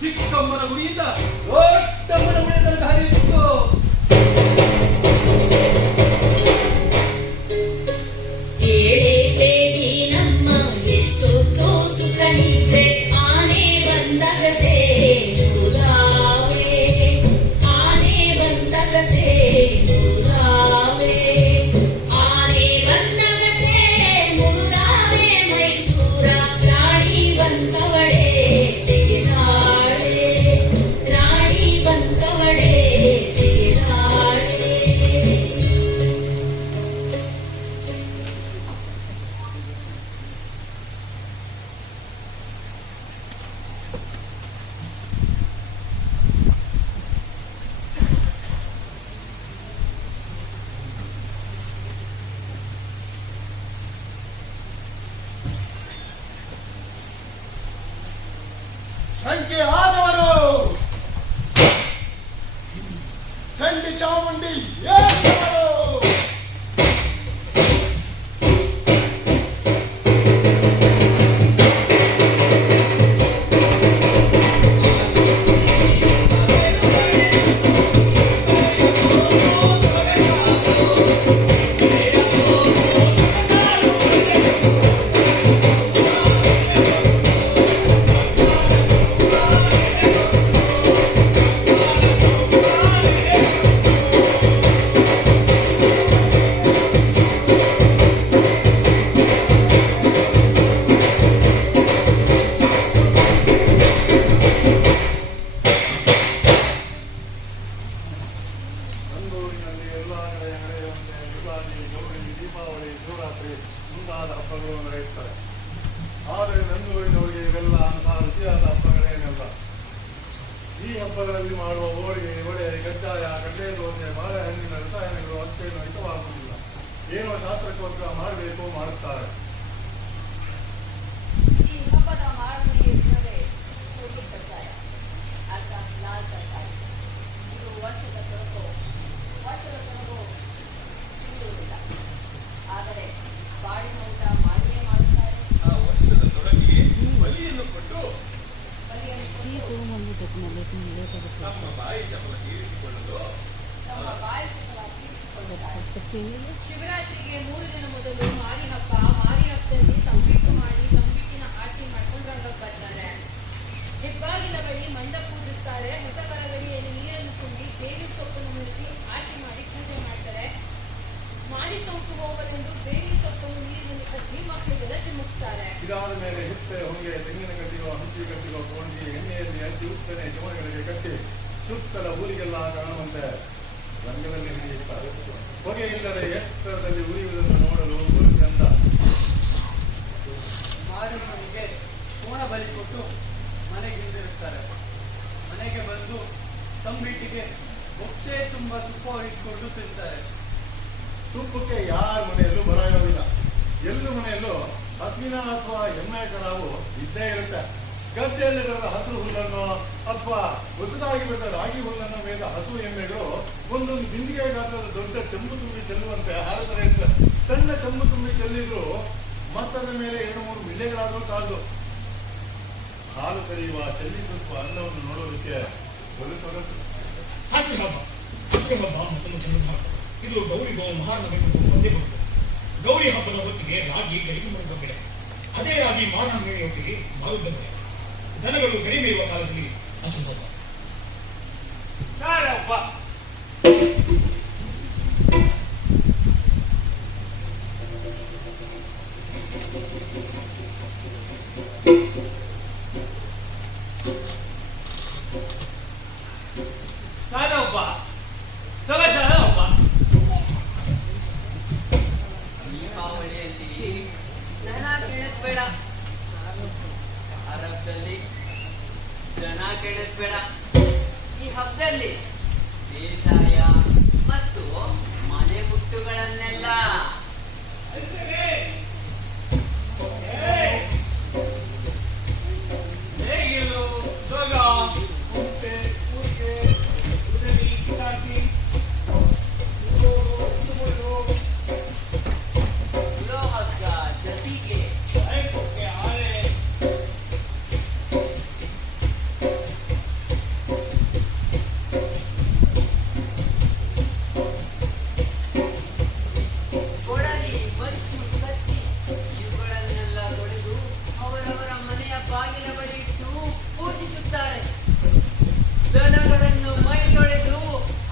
ಚಿಕ್ಕಮ್ಮನ ಗುಡಿಯಿಂದ ದೊಡ್ಡಮ್ಮನ ಗುಡಿ ತನಕ ಹರಿಯಿತ್ತು. ನಮ್ಮ ಎಷ್ಟೊತ್ತೋ ಸುಖ ನಿದ್ರೆ ಆನೆ ಬಂದಗಸೆ ಮುರುದಾವೆ, ಆನೆ ಬಂದಗಸೆ ಮುರುದಾವೆ, ಆನೆ ಬಂದಗಸೆ ಮುರುದಾವೆ, ಮೈಸೂರ ರಾಣಿ ಬಂದವಳೆ ತೆಗೆದಾಳೆ, ರಾಣಿ ಬಂದವಳೆ ತೆಗೆದಾಳೆ. ಸಂಖ್ಯೆ ಆದವರು ಚಂಡಿ ಚಾಮುಂಡಿ ಏರಿದವರು. ಈ ಹಬ್ಬಗಳಲ್ಲಿ ಮಾಡುವ ಹೋಳಿಗೆ, ವಡೆ, ಕಜ್ಜಾಯ, ಕಡಲೆ ದೋಸೆ, ಬಾಳೆಹಣ್ಣಿನ ರಸಾಯನಗಳು ಅಷ್ಟೇನು ಹಿತವಾಗುವುದಿಲ್ಲ. ಏನೋ ಶಾಸ್ತ್ರಕ್ಕೋಸ್ಕರ ಮಾಡಬೇಕು, ಮಾಡುತ್ತಾರೆ. ಈ ಹಬ್ಬದ ಮಾರನೆಯ ದಿನವೇ ಹೋಳಿಗೆ ಕಜ್ಜಾಯ, ಅರ್ಧ ಲಾಲ್ ತರಕಾರಿ. ಇದು ವರ್ಷದ ತೊಡಗು ತಿಳಿಯುವುದಿಲ್ಲ. ಆದರೆ ಬಾಡಿನ ಊಟ ಮಾಡಿಯೇ ಮಾಡುತ್ತಾರೆ. ಆ ವರ್ಷದ ತೊಡಗಿಗೆ ಬಲಿಯನ್ನು ಕೊಟ್ಟು ನಮ್ಮ ಬಾಯಿ ಚಪಲ ತೀರಿಸಿಕೊಳ್ಳಲು ಶಿವರಾತ್ರಿಗೆ 3 ದಿನ ಮೊದಲು ಮಾರಿ ಹಬ್ಬದಲ್ಲಿ ತಂಬಿಟ್ಟು ಮಾಡಿ ತಂಬಿಟ್ಟಿನ ಆರತಿ ಮಾಡ್ಕೊಂಡು ರಂಗಕ್ಕೆ ಬರ್ತಾರೆ. ಹೆಬ್ಬಾಗಿಲ ಬಳಿ ಮಂಡ ಪೂಜಿಸ್ತಾರೆ. ಹೊಸ ಬರಗಡಿಯಲ್ಲಿ ನೀರನ್ನು ತುಂಬಿ ಬೇವಿನ ಸೊಪ್ಪನ್ನು ಮುಡಿಸಿ ಆರತಿ ಮಾಡಿ ಪೂಜೆ ಮಾಡ್ತಾರೆ. ಮಾಡಿ ಸೋಂಕು ಹೋಗಲೆಂದು ಬೇವಿನ ಸೊಪ್ಪನ್ನು ನೀರಿನಲ್ಲಿ ಕಟ್ಟಿ ಮಕ್ಕಳಿಗೆಲ್ಲ ಚಿಮುಕ್ತಾರೆ. ಇದಾದ ಮೇಲೆ ಹಿಪ್ಪೆ, ಹೊಂಗೆ, ತೆಂಗಿನ ಕಟ್ಟಿಗೋ, ಹಂಚಿ ಕಟ್ಟಿಗೋ ಕೊಂಡಿ ಎಣ್ಣೆಯಲ್ಲಿ ಹಚ್ಚಿ ಉಪ್ಪನೆ ಚಮನೆಗಳಿಗೆ ಕಟ್ಟಿ ಸುತ್ತಲ ಊರಿಗೆಲ್ಲ ಕಾಣುವಂತೆ ರಂಗದಲ್ಲಿ ಹಿಡಿಯುತ್ತಾರೆ. ಹೊಗೆ ಇಲ್ಲದೆ ಎತ್ತರದಲ್ಲಿ ಉರಿಯುವುದನ್ನು ನೋಡಲು ಒಂದು ಚಂದ. ಮಾರಿಗಳಿಗೆ ಕೋಣ ಬಲಿ ಕೊಟ್ಟು ಮನೆಗೆ ಹಿಂದಿರುತ್ತಾರೆ. ಮನೆಗೆ ಬಂದು ತಂಬಿಟ್ಟಿಗೆ ಬೊಕ್ಸೆ ತುಂಬ ತುಪ್ಪ ಹೊರಿಸಿಕೊಂಡು ತಿಂತಾರೆ. ತುಪ್ಪಕ್ಕೆ ಯಾರ ಮನೆಯಲ್ಲೂ ಬರ ಇರೋದಿಲ್ಲ. ಎಲ್ಲರ ಮನೆಯಲ್ಲೂ ಹಸುವಿನ ಅಥವಾ ಎಮ್ಮೆ ಕರಾವು ಇದ್ದೇ ಇರುತ್ತೆ. ಗದ್ದೆಯಲ್ಲಿ ಬೆಳೆದ ಹಸಿರು ಹುಲ್ಲನ್ನು ಅಥವಾ ಹೊಸದಾಗಿ ಬೆಳೆದ ರಾಗಿ ಹುಲ್ಲನ್ನು ಮೇಯ್ದ ಹಸು ಎಮ್ಮೆಗಳು ಒಂದೊಂದು ಬಿಂದಿಗೆ ಗಾತ್ರದ ದೊಡ್ಡ ಚೆಂಬು ತುಂಬಿ ಚೆಲ್ಲುವಂತೆ ಹಾರುತ್ತಾರೆ. ಸಣ್ಣ ಚೆಂಬು ತುಂಬಿ ಚೆಲ್ಲಿದ್ರು ಮತ್ತದ ಮೇಲೆ 2-3 ಮಿಲ್ಲೆಗಳಾದರೂ ಸಾಲದು. ಹಾಲು ಕರೆಯುವ ಚೆಲ್ಲಿಸುವ ಅನ್ನವನ್ನು ನೋಡೋದಕ್ಕೆ ಒಂದು ಸೊಗಸು. ಹಾಸಿಗೆ ಹಬ್ಬ ಮತ್ತೊಂದು ಚಂದ್ರದ ಹಬ್ಬ. ಇದು ಗೌರಿಗೋ ಮಹಾನಗರಿಗೂ ಒಂದೇ ಬರುತ್ತೆ. ಗೌರಿ ಹಬ್ಬದ ಹೊತ್ತಿಗೆ ರಾಗಿ ಗರಿಕೆ ಮಾಡುವ ಬೆಳೆ. ಅದೇ ರಾಗಿ ಮಾರನೇ ಹೊತ್ತಿಗೆ ಮಾರುದ್ದ ಬೆಳೆ. ದನಗಳು ಗರಿ ಮೇಯುವ ಕಾಲದಲ್ಲಿ ಹಸು ಹಬ್ಬ. ದೀಪಾವಳಿಯಲ್ಲಿ ದನ ಕೆಣಕ್ ಬೇಡ, ಹಬ್ಬದಲ್ಲಿ ಜನ ಕೆಣಕ್ ಬೇಡ. ಈ ಹಬ್ಬದಲ್ಲಿ ಬೇಸಾಯ ಮತ್ತು ಮನೆ ಮುಟ್ಟುಗಳನ್ನೆಲ್ಲ ಜೊತೆಗೆ ಕೊಡಲಿ, ಬಸ್ಸು, ಕತ್ತಿ ಇವುಗಳನ್ನೆಲ್ಲ ತೊಳೆದು ಅವರವರ ಮನೆಯ ಬಾಗಿಲ ಬಳಿ ಇಟ್ಟು ಪೂಜಿಸುತ್ತಾರೆ. ದನಗಳನ್ನು ಮೈ ತೊಳೆದು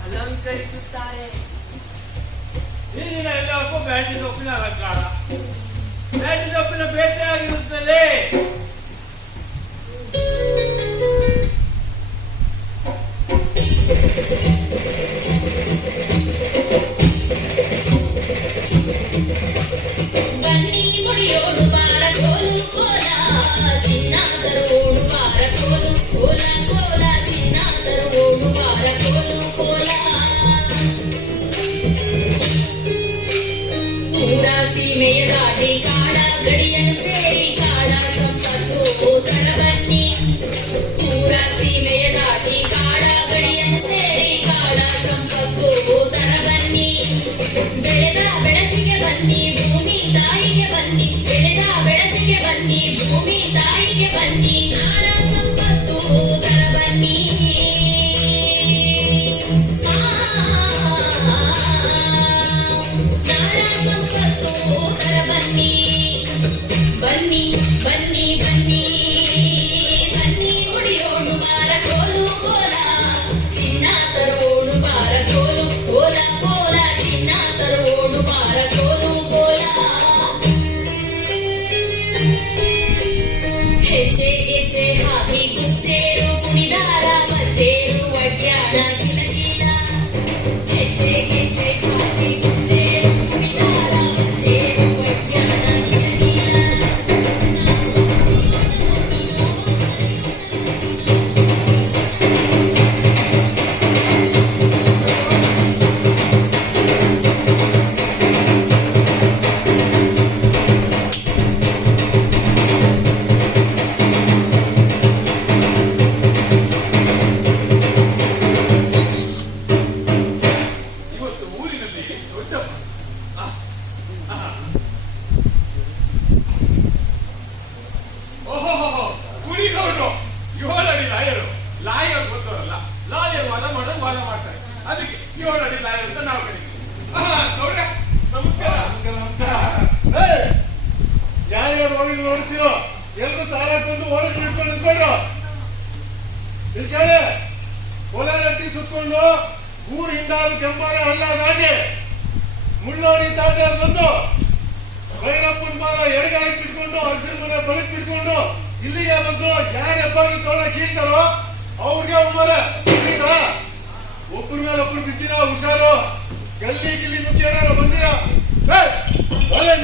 ಅಲಂಕರಿಸುತ್ತಾರೆ. ಈ ದಿನ ಎಲ್ಲಕ್ಕೂ ಬ್ಯಾಟಿ ಸೊಪ್ಪಿನ ಅಲಂಕಾರ, ಬ್ಯಾಟಿ ಸೊಪ್ಪಿನ ಬೇಟೆಯಾಗಿರುತ್ತದೆ. ಬನ್ನಿ ಮುಡಿಯೋಡು ಬಾರ ಕೋಲು ಕೋಲ, ಚಿನ್ನ ತರುವೋಡು ಬಾರ ಕೋಲು ಕೋಲ ಕೋಲ, ಚಿನ್ನ ತರುವೋಡು ಬಾರ ಕೋಲು ಕೋಲ. ಊರ ಸೀಮೆಯ ದಾಟಿ ಕಾಡ ಗಡಿಯನ್ನು ಸೇರಿ ಕಾಡ ಸಂಪತ್ತು ತರ ಬನ್ನಿ. ಊರ ಸೀಮೆಯ ದಾಟಿ ಕಾಡ ಗಡಿಯನ್ನು ಸೇರಿ ಕಾಡ ಸಂಪತ್ತು ತರ ಬನ್ನಿ. ಬೆಳೆದ ಬೆಳಸಿಗೆ ಬನ್ನಿ, ಭೂಮಿ ತಾಯಿಗೆ ಬನ್ನಿ. ಬೆಳೆದ ಬೆಳಸಿಗೆ ಬನ್ನಿ, ಭೂಮಿ ತಾಯಿಗೆ ಬನ್ನಿ. ನಾಡ ಸಂಪತ್ತು ತರ ಬನ್ನಿ. ನಾಡ ಸಂಪತ್ತು ತರ ಬನ್ನಿ. ಬನ್ನಿ ಬನ್ನಿ ಬನ್ನಿ ಬನ್ನಿ ಮುಡಿಯೋಡು ಬಾರ ಕೋಲು ಕೋಲ, ಚಿನ್ನ ತರುವೋಡು ಬಾರ ಕೋಲು ಕೋಲ ಕೋಲ, ಚಿನ್ನ ತರುವೋಡು ಬಾರ ಕೋಲು ಕೋಲ. ಹೆಜ್ಜೆ ಗೆಜ್ಜೆ ಹಾಕಿ ಕುಚ್ಚೇರು ಕುಣಿದಾರ ಬಜ್ಜೇರು ಒಡ್ಯಾಣ ಗಿಲಗಿಲ. ಹೆಜ್ಜೆ ಗೆಜ್ಜೆ ಹಾಕಿ ಕುಚ್ಚೇರು ಕುಣಿದಾರ ಬಜ್ಜೇರು ಒಡ್ಯಾಣ ಗಿಲಗಿಲ. ಕುರಿಗೌಡ್ರು 7 ಅಡಿ ಲಾಯರ್ ಗೊತ್ತವರಲ್ಲ, ಲಾಯರ್ ವಾದ ಮಾಡ್ತಾರೆ. ಅದಕ್ಕೆ 7 ಅಡಿ ಲಾಯರ್ ಅಂತ ನಾವು ಕರೀತೀವಿ. ಗೌಡ್ರೆ ನಮಸ್ಕಾರ. ಯಾರ್ಯಾರು ಹೋಗಿ ನೋಡ್ತೀರೋ ಎಲ್ರು ತಾರಾಕೊಂಡು ಓಡಿ ನಿಂತ್ಕೊಂಡು ನಿಂತ್ಕೊಂಡು ಇಲ್ಲಿ ಕೇಳಿ ಕೋಲಾರಟ್ಟಿ ಸುತ್ಕೊಂಡು ಊರು ಹಿಂದಾರು ಕೆಂಪಾರೆ ಹಲ್ಲಾದಾಗೆ ಮುಳ್ಳೋಡಿ ತಾಟ ಬಂದು ಭೈರಪ್ಪನ ಮಾಲ ಎಡಗಾಯಿ ಬಿಟ್ಕೊಂಡು ಹಸಿರು ಮನೆ ಬಲಕ್ ಬಿಟ್ಕೊಂಡು ಇಲ್ಲಿಗೆ ಬಂದು ಯಾರು ಹೆಬ್ಬಾಗಿ ತೋಳ ಕೀಳ್ತಾರೋ ಅವ್ರಿಗೆ ಅವಮಾನ. ಒಬ್ಬರ ಮೇಲೆ ಒಬ್ರು ಬಿದ್ದಿರ ಹುಷಾರು. ಗಲ್ಲಿ ಗಿಲ್ಲಿ ನುಗ್ಗಿಯಾರು ಬಂದಿರ ಒಳ್ಳೆ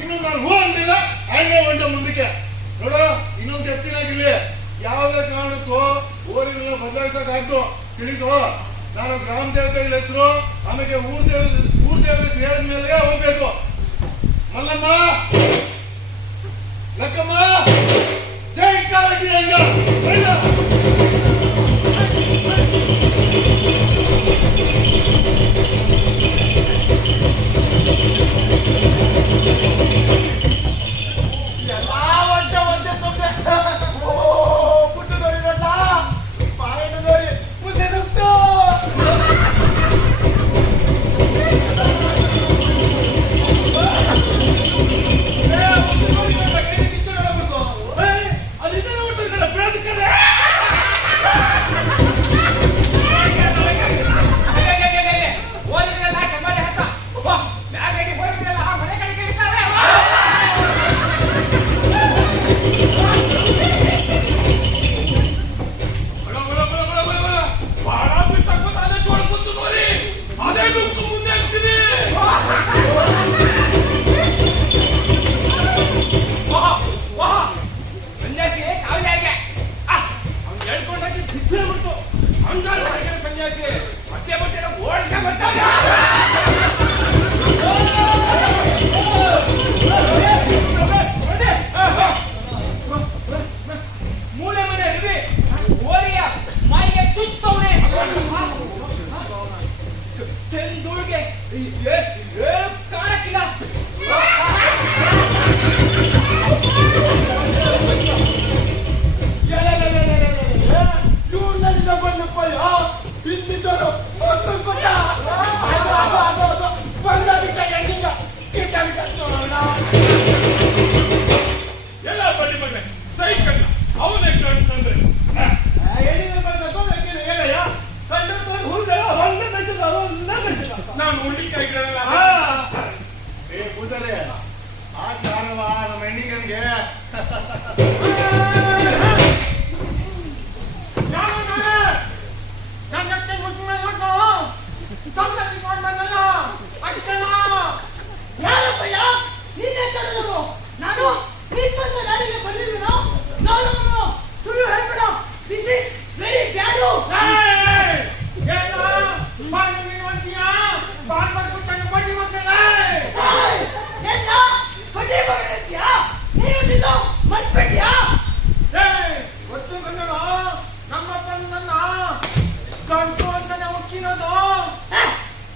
ಇನ್ನು ನಾನು ಹೂ ಅಂದಿಲ್ಲ ಹಣ್ಣೆ ಹೊಂಟ ಮುಂದಕ್ಕೆ ನೋಡು. ಇನ್ನೊಂದು ಎತ್ತಿನಾಗಿಲ್ಲಿ ಯಾವುದೇ ಕಾರಣಕ್ಕೂ ಊರಿನ ಬದಲಾಯಿಸಕ್ ಆಗ್ತು ತಿಳಿದು. ನಾನು ಗ್ರಾಮ ದೇವತೆಗಳ ಹೆಸರು ಆಮೇಲೆ ಊರ್ ದೇವತೆ ಹೇಳಿದ ಮೇಲೆ ಹೋಗ್ಬೇಕು. ಮಲ್ಲಮ್ಮ, ಲಕ್ಕಮ್ಮ, ಜೈ ಕಾಲಗಿರಿ ಅಂಗ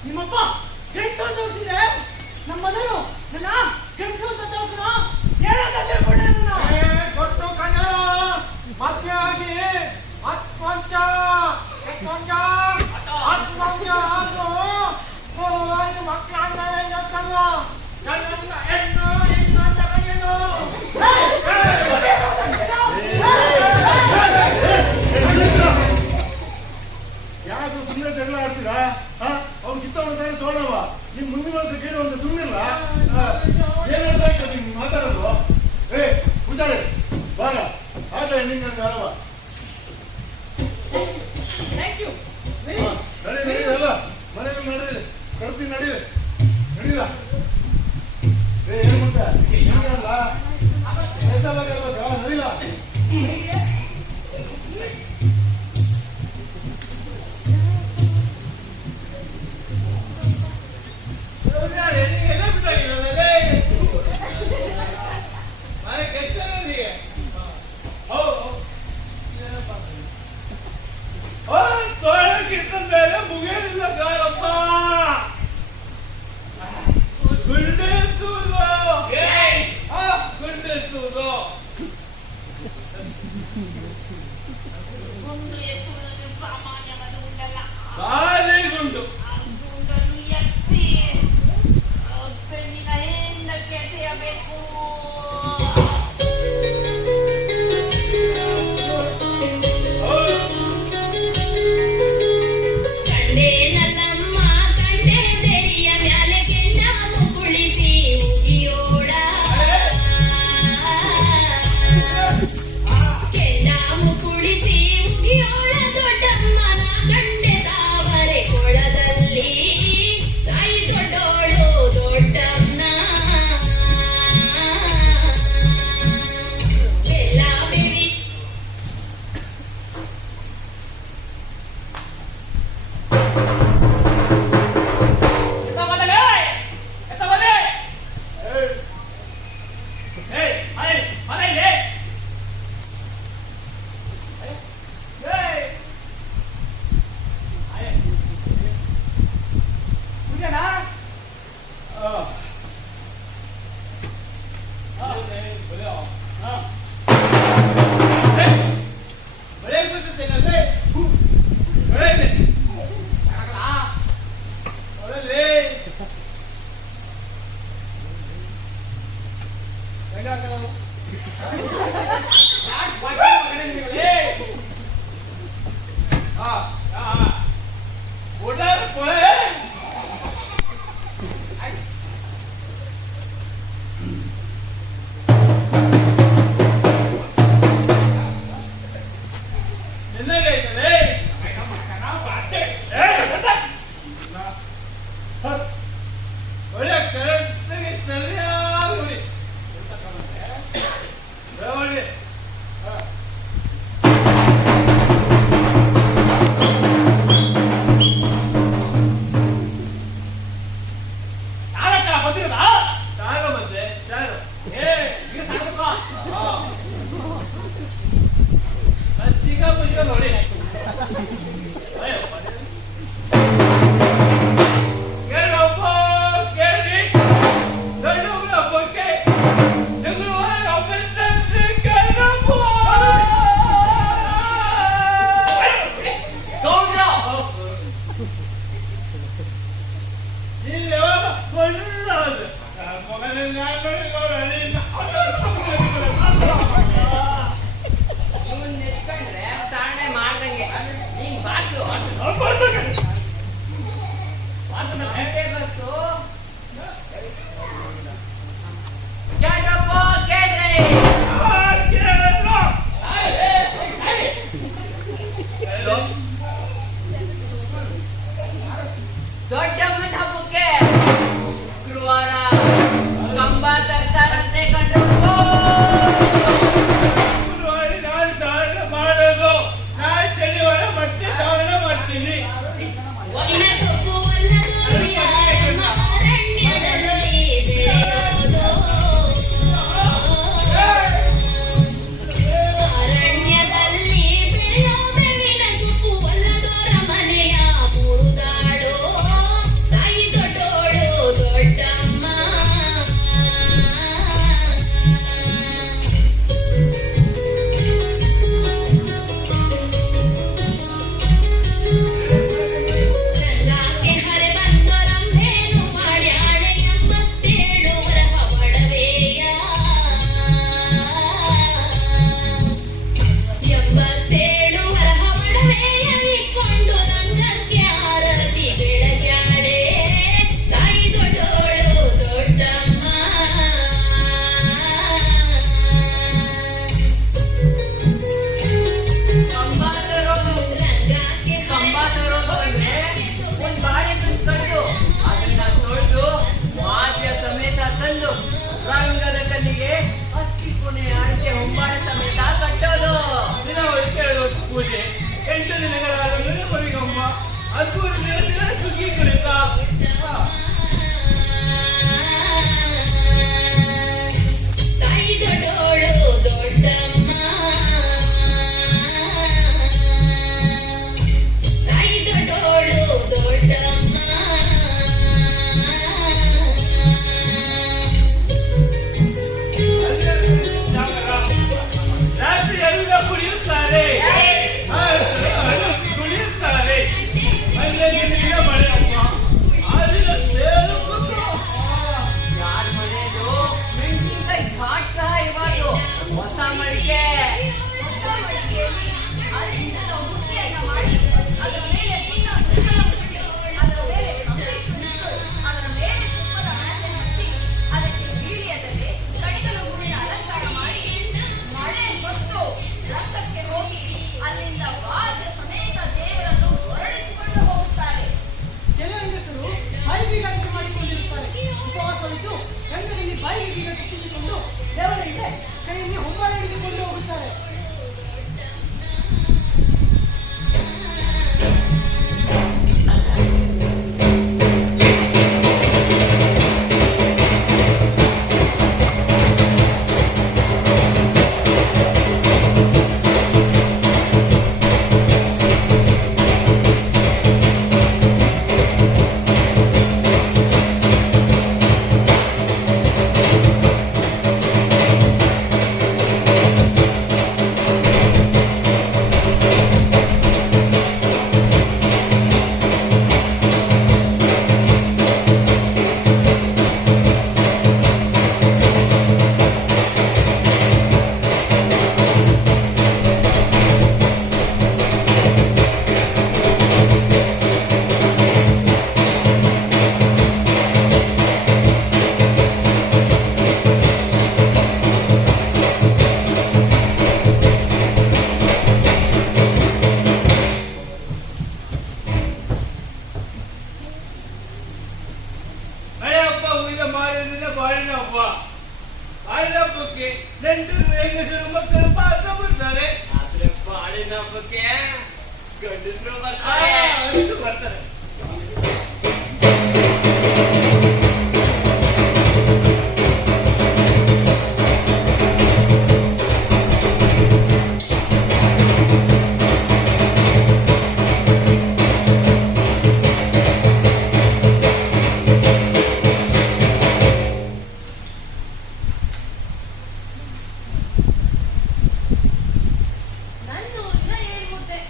ನಿಮ್ಮಪ್ಪ ಕೆಲ್ಸ ಅಂತ ಹೋಗ್ತಿದ್ರೆ ನಮ್ಮ ಮನೆಯವರು ನನ್ನ ಕೆಲ್ಸ ಅಂತ ತಗೋಣ ಏನಂತ ತಿಳ್ಕೊಂಡೆ ಗೊತ್ತು ಕನ್ನಡ ಮದುವೆ ಆಗಿ ಹತ್ತು ಮಕ್ಕಳು ಯಾರು ಸುಮ್ಮನೆ ಜಗಳ ಆಡ್ತೀರಾ? ಅವ್ರು ಕಿತ್ತವನ್ನ ತೋಣವ ನಿಮ್ ಮುಂದಿನ ವರ್ಷ ಕೇಳುವಂತ ಸುಮ್ಮನಿಲ್ಲ. ಏನಂತ ನಿಮ್ಗೆ ಮಾತಾಡೋದು? ಪೂಜಾರಿ ಬಾರ ಆಟ ನಿಂಗೆ ಅರವ ನಡೀರಲ್ಲ ಮನೆಗೆ ನಡೀರಿ ಕಡ್ತೀನಿ ನಡೀರಿ ನಡೀರ ಏನ್ ಮುಂದೆ ಅಲ್ಲ ಹೆಸಲ್ಲ ಕೇಳ್ಬೇಕಾ ನಡೀಲ ಗುಂಡು ಎತ್ತುವುದನ್ನು ಸಾಮಾನ್ಯವಾದ ಉಂಡಲ್ಲ. ಬಾಲೆ ಗುಂಡು. ಆ ಗುಂಡನ್ನು ಎತ್ತಿ ಬೆನ್ನಿನ ಹಿಂದಕ್ಕೆ ಎಸೆಯಬೇಕು. ಕಂಡೆ ನಲ್ಲಮ್ಮ ಕಂಡೆ ಬೆರಿಯ ಮ್ಯಾಲೆ ಕೆಂಡಾಮು ಕುಳಿಸಿ ಉಗಿಯೋಳ ಕೆಂಡಾಮು ಕುಳಿಸಿ ಉಗಿಯೋಳ ದೊಡ್ಡಮ್ಮನ ಕಂಡೆ ತಾವರೆ ಕೊಳದಲ್ಲಿ ತಾಯಿ ದೊಡ್ಡೋಳು ದೊಡ್ಡಮ್ಮ ಎಲ್ಲ ಬೇವಿ ಇವನ್ ನೆಚ್ಕೊಂಡ್ರೆ ಸಾರಣೆ ಮಾಡ್ದಂಗೆ ನೀನ್ ಬಾಸು ಅಷ್ಟೇ ಬಸ್ಸು ಕೇಳ್ರಪ್ಪ ಕೇಳ್ರಿ ದೊಡ್ಡಮ್ಮನ ಹಬ್ಬಕ್ಕೆ ಶುಕ್ರವಾರ ಕಂಬ ತರ್ತಾರಂತೆ ಕಂಡ್ರಪ್ಪ ಒಡಿನ ಸೊಪ್ಪು ಒಲ್ಲದು ಯಾರಮ್ಮ ಅರಣ್ಯದಲ್ಲಿ ಬೆಳೆಯೋದು ಅರಣ್ಯದಲ್ಲಿ ಬೆಳೆಯೋ ಬೇವಿನ ಸೊಪ್ಪು ಒಲ್ಲದೋರ ಮನೆಯ ಮುರುದಾಡೋ ತಾಯಿ ದೊಡ್ಡೋಳು ದೊಡ್ಡಮ್ಮ ರಂಗಾಕೆ ಹರೆ ಬಂದರಂಭೇನು ಮಾಡ್ಯಾಳೆ 87 ವರಹ ಒಡವೆಯ 87 ವರಹ ಒಡವೆಯ ಇಕ್ಕೊಂಡು ರಂಗಕ್ಕೆ ಆರತಿ ಬೆಳಗ್ಯಾಳೆ ತಾಯಿ ದೊಡ್ಡೋಳು ದೊಡ್ಡಮ್ಮ ಕಂಬ ತರೋದು ರಂಗಾಕೆ ಕಂಬ ತರೋದು ಅಂದ್ರೆ ಒಂದ್ ಬಾಳೆ ಕಟ್ಟು ಅದನ್ನ ತೊಳೆದು ಮಾತಿಯ ಸಮೇತ ತಂದು ರಂಗದ ಕಲ್ಲಿಗೆ ಹತ್ತಿ ಕೊನೆ ಅಡಿಕೆ ಹೊಂಬಾಳ ಸಮೇತ ಕಟ್ಟೋದು ದಿನ 2 ವರ್ಷ ಪೂಜೆ 8 ದಿನಗಳ ಮರಿಗಮ್ಮ 14 ದಿನ ಸುಗ್ಗಿ ಕುರಿತ ತಾಯಿ ದೊಡ್ಡೋಳು ದೊಡ್ಡಮ್ಮ ತಾಯಿ ದೊಡ್ಡೋಳು ದೊಡ್ಡಮ್ಮ ರಾತ್ರಿ ಎಲ್ಲ ಕುಡಿಯುವ ಅದರ ಮೇಲೆ ಭಿನ್ನ ಮುಚ್ಚಳ ಮುಚ್ಚಿ, ಅದರ ಮೇಲೆ ಕಂಬಿಟ್ಟು ಇಟ್ಟು, ಅದರ ಮೇಲೆ ತುಪ್ಪದ ಹಣತೆ ಹಚ್ಚಿ, ಅದಕ್ಕೆ ಬೀಳಿಯದಲ್ಲಿ ಕಡಿಗಲು ಹೂವಿನ ಅಲಂಕಾರ ಮಾಡಿ, ಮಳೆ ಹೊತ್ತು ರಂಗಕ್ಕೆ ಹೋಗಿ ಅಲ್ಲಿಂದ ವಾದ್ಯ ಸಮೇತ ದೇವರನ್ನು ಹೊರಡಿಸಿಕೊಂಡು ಹೋಗುತ್ತಾರೆ. ಕೆಲ ಹೆಂಗಸರು ಬಾಯಿ ಬೀಗ ಮಾಡಿಕೊಂಡಿರುತ್ತಾರೆ. ಉಪವಾಸವಿದ್ದು ಗಂಡನಿಗೆ ಬಾಯಿಗೆ ಬೀಗ ಚುಚ್ಚಿಸಿಕೊಂಡು ದೇವರ ಹಿಂದೆ ಕೈಯಲ್ಲಿ ಹೊಂಬಾಳ ಹಿಡಿದುಕೊಂಡು ಹೋಗುತ್ತಾರೆ. ಹಳೆ ಹಬ್ಬ ಉಳಿದ ಮಾರಿನ ಬಾಳಿನ ಹಬ್ಬ. ಬಾಳಿನ ಹಬ್ಬಕ್ಕೆ ನೆಂಟರು ಹೆಂಗಸರು ಮಕ್ಕಳು ಪಾತ್ರ ಬಿಡ್ತಾರೆ. ಆದ್ರೆ ಬಾಳಿನ ಹಬ್ಬಕ್ಕೆ ಗಂಡಸರು ಬರ್ತಾರೆ. ಇದು ಬರ್ತಾರೆ. ನನ್ನೂರಿನ ಏಳು ಮುದ್ದೆ.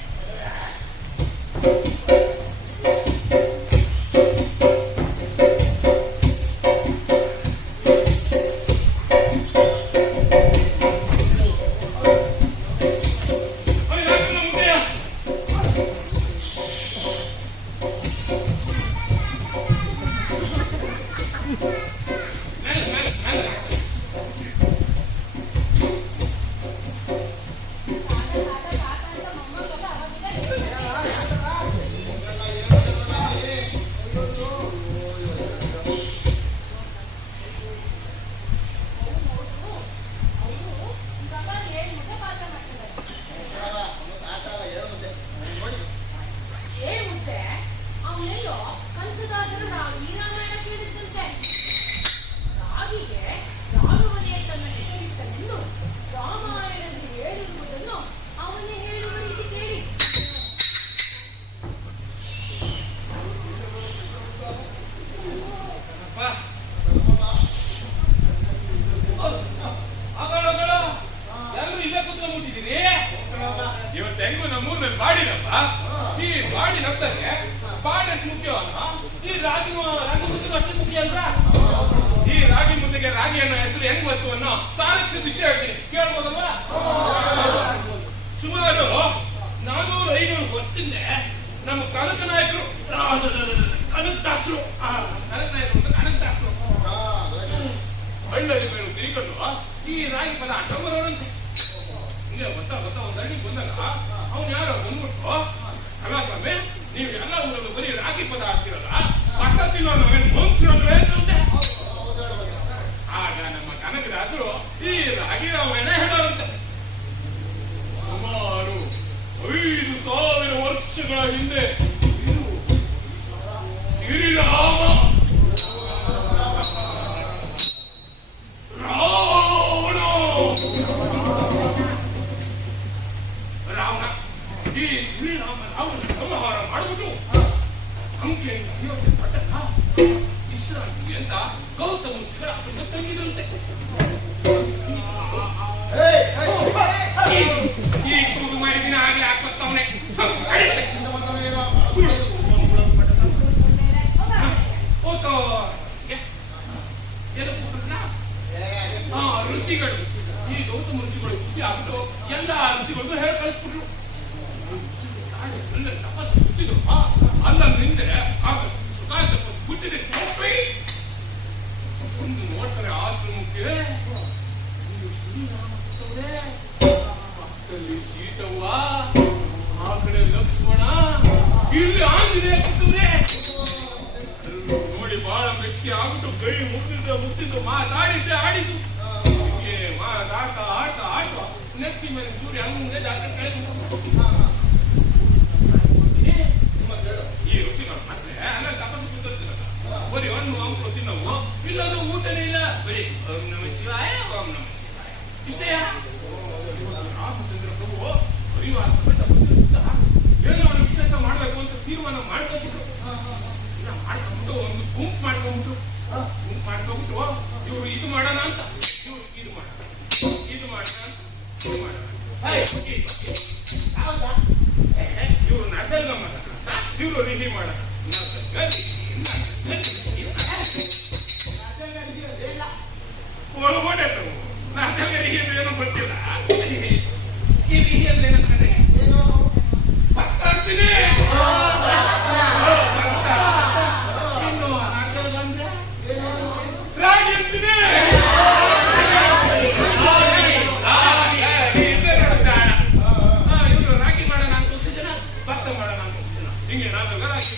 ಇವತ್ತು ಹೆಂಗು ನಮ್ಮೂರ್ನಲ್ಲಿ ಬಾಡಿನಪ್ಪ. ಈ ಬಾಡಿ ನಪ್ತಾರೆ ಬಾಡಿ ಎಷ್ಟು ಮುಖ್ಯವಲ್ಲ, ಈ ರಾಗಿ ಮುದ್ದೆಗೂ ಅಷ್ಟೇ ಮುಖ್ಯ ಅಲ್ವಾ? ಈ ರಾಗಿ ಮುದ್ದೆಗೆ ರಾಗಿ ಅನ್ನೋ ಹೆಸರು ಹೆಂಗ್ ಬಂತು ಅನ್ನೋ ಸಾರಕ್ಷ ವಿಷಯ ಹೇಳ್ತೀನಿ, ಕೇಳ್ಬೋದಲ್ವಾ? ಸುಮಾರು 400-500 ವರ್ಷದಿಂದ ನಮ್ಮ ಕನಕ ನಾಯಕರು ಕನಕದಾಸರು ಹಳ್ಳಿ ಮೇಲೆ ತಿರುಕೊಂಡು ಈ ರಾಗಿ ಪದ ಅಡ್ಡ ಬರೋರಂತೆ. ಹಿಂಗೆ ಗೊತ್ತಾ ಒಂದು ಹಳ್ಳಿಗೆ ಬಂದಾಗ ಅವ್ನು ಯಾರೋ ಬಂದ್ಬಿಟ್ಟು, ಅಲ್ಲ ಸ್ವಾಮಿ ನೀವು ಎಲ್ಲ ಊರಲ್ಲೂ ಬರೀ ರಾಗಿ ಪದ ಆಡ್ತಿರಲ್ಲ, ಪಕ್ಕ ತಿನ್ನೋ ನಾವೇನು ಮೋನ್ಸಿರಲ್ವೇ ಅಂತೆ. ಆಗ ನಮ್ಮ ಕನಕದಾಸರು ಈ ರಾಗಿ ರಾಮಾಯಣ ಹೇಳೋರಂತೆ. ಸುಮಾರು 5,000 ವರ್ಷಗಳ ಹಿಂದೆ ಶ್ರೀರಾಮ ರಾವಣ ಈ ಶ್ರೀರಾಮ ರಾವಣ ಸಂಹಾರ ಮಾಡಿಬಿಟ್ಟು ಅಂಕೆಯಿಂದ ಪಟ್ಟಣ ವಿಶ್ರಾಂತಿ ಅಂತ ಗೌತಮ ಋಷಿಗಳ ತಂಗಿದ್ರಂತೆ. ಈಗ ಶುರು ಮಾಡಿದಿನ ಹಾಗೆ ಹಾಕ್ಬರ್ತಾವನೆ. ಋಷಿಗಳು ಈ ಗೌತಮ ಋಷಿಗಳು ಖುಷಿ ಆಗ್ಬಿಟ್ಟು ಎಲ್ಲ ಋಷಿಗಳಿಗೂ ಹೇಳಿ ಕಳಿಸ್ಬಿಟ್ರು. ತಪಸ್ಸು ಅಲ್ಲಿ ಸೀತವ್ವ, ಆ ಕಡೆ ಲಕ್ಷ್ಮಣ, ಇಲ್ಲಿ ಆಂಜನೇಯ ಕೂತವ್ರೆ. ನೋಡಿ ಬಹಳ ಮೆಚ್ಚುಗೆ ಆಗ್ಬಿಟ್ಟು ಕೈ ಮುಟ್ಟಿದ್ದು ಮಾತಾಡಿದ್ದೆ ಆಡಿದ್ದು. ಹೀಗೆ ಮಾತಾಟ ಆಟ ನೆತ್ತಿ ಮೇಲೆ ಸೂರ್ಯ ಹಂಗೆ ಜಾತ್ರೆ ಕಳೆದು ಈ ರುಚಿಗಳು ಮತ್ತೆ ಅಲ್ಲ ತಪಸ್ಸು ಕೂತಿರ್ತೀರಲ್ಲ, ಬರೀ ಹಣ್ಣು ಹಂಪು ತಿನ್ನವು, ಇಲ್ಲದು ಊಟನೇ ಇಲ್ಲ, ಬರೀ ಓಂ ನಮಃ ಶಿವಾಯ ಓಂ ನಮಃ ಶಿವಾಯ ಇಷ್ಟೇ. ರಾಮಚಂದ್ರ ಪ್ರಭು ಪರಿವಾರ ಸಮೇತ ಬಂದಿರುತ್ತ ಏನೋ ವಿಶೇಷ ಮಾಡ್ಬೇಕು ಅಂತ ತೀರ್ಮಾನ ಮಾಡ್ಕೊಂಡ್ಬಿಟ್ರು. ಮಾಡ್ಕೊಂಡ್ಬಿಟ್ಟು ಒಂದು ಗುಂಪು ಮಾಡ್ಕೊಂಡ್ಬಿಟ್ಟು ಇವ್ರು ಇದು ಮಾಡೋಣ ಅಂತ, ಇವ್ರು ಇದು ಮಾಡೋಣ ಅಂತ, ಇದು ಮಾಡೋಣ ಅಂತ, ಇದು ಮಾಡೋಣ ಇವ್ರು ನಗಲ್ಗ ಮಾಡೋಣ ಅಂತ, ಇವ್ರು ರಿಹಿ ಮಾಡೋಣ ನಗಲ್ಗ ರಿಹಿ ಅಂದ್ರೆ ಏನೋ ಗೊತ್ತಿಲ್ಲ. ಈ ರಿಹಿ ಅಂದ್ರೆ ಏನಂತಾರೆ ಬರ್ತಾಡ್ತೀನಿ. ಇನ್ನು ನಗಲ್ಗ ಅಂದ್ರೆ ರಾಗಿ ಅಂತೀನಿ. ಇವರು ರಾಗಿ ಮಾಡೋಣ ಅಂತ ಜನ, ಭತ್ತ ಮಾಡೋಣ ಅಂತ ಜನ, ಹಿಂಗೆ ನಗಲ್ಗ ರಾಗಿ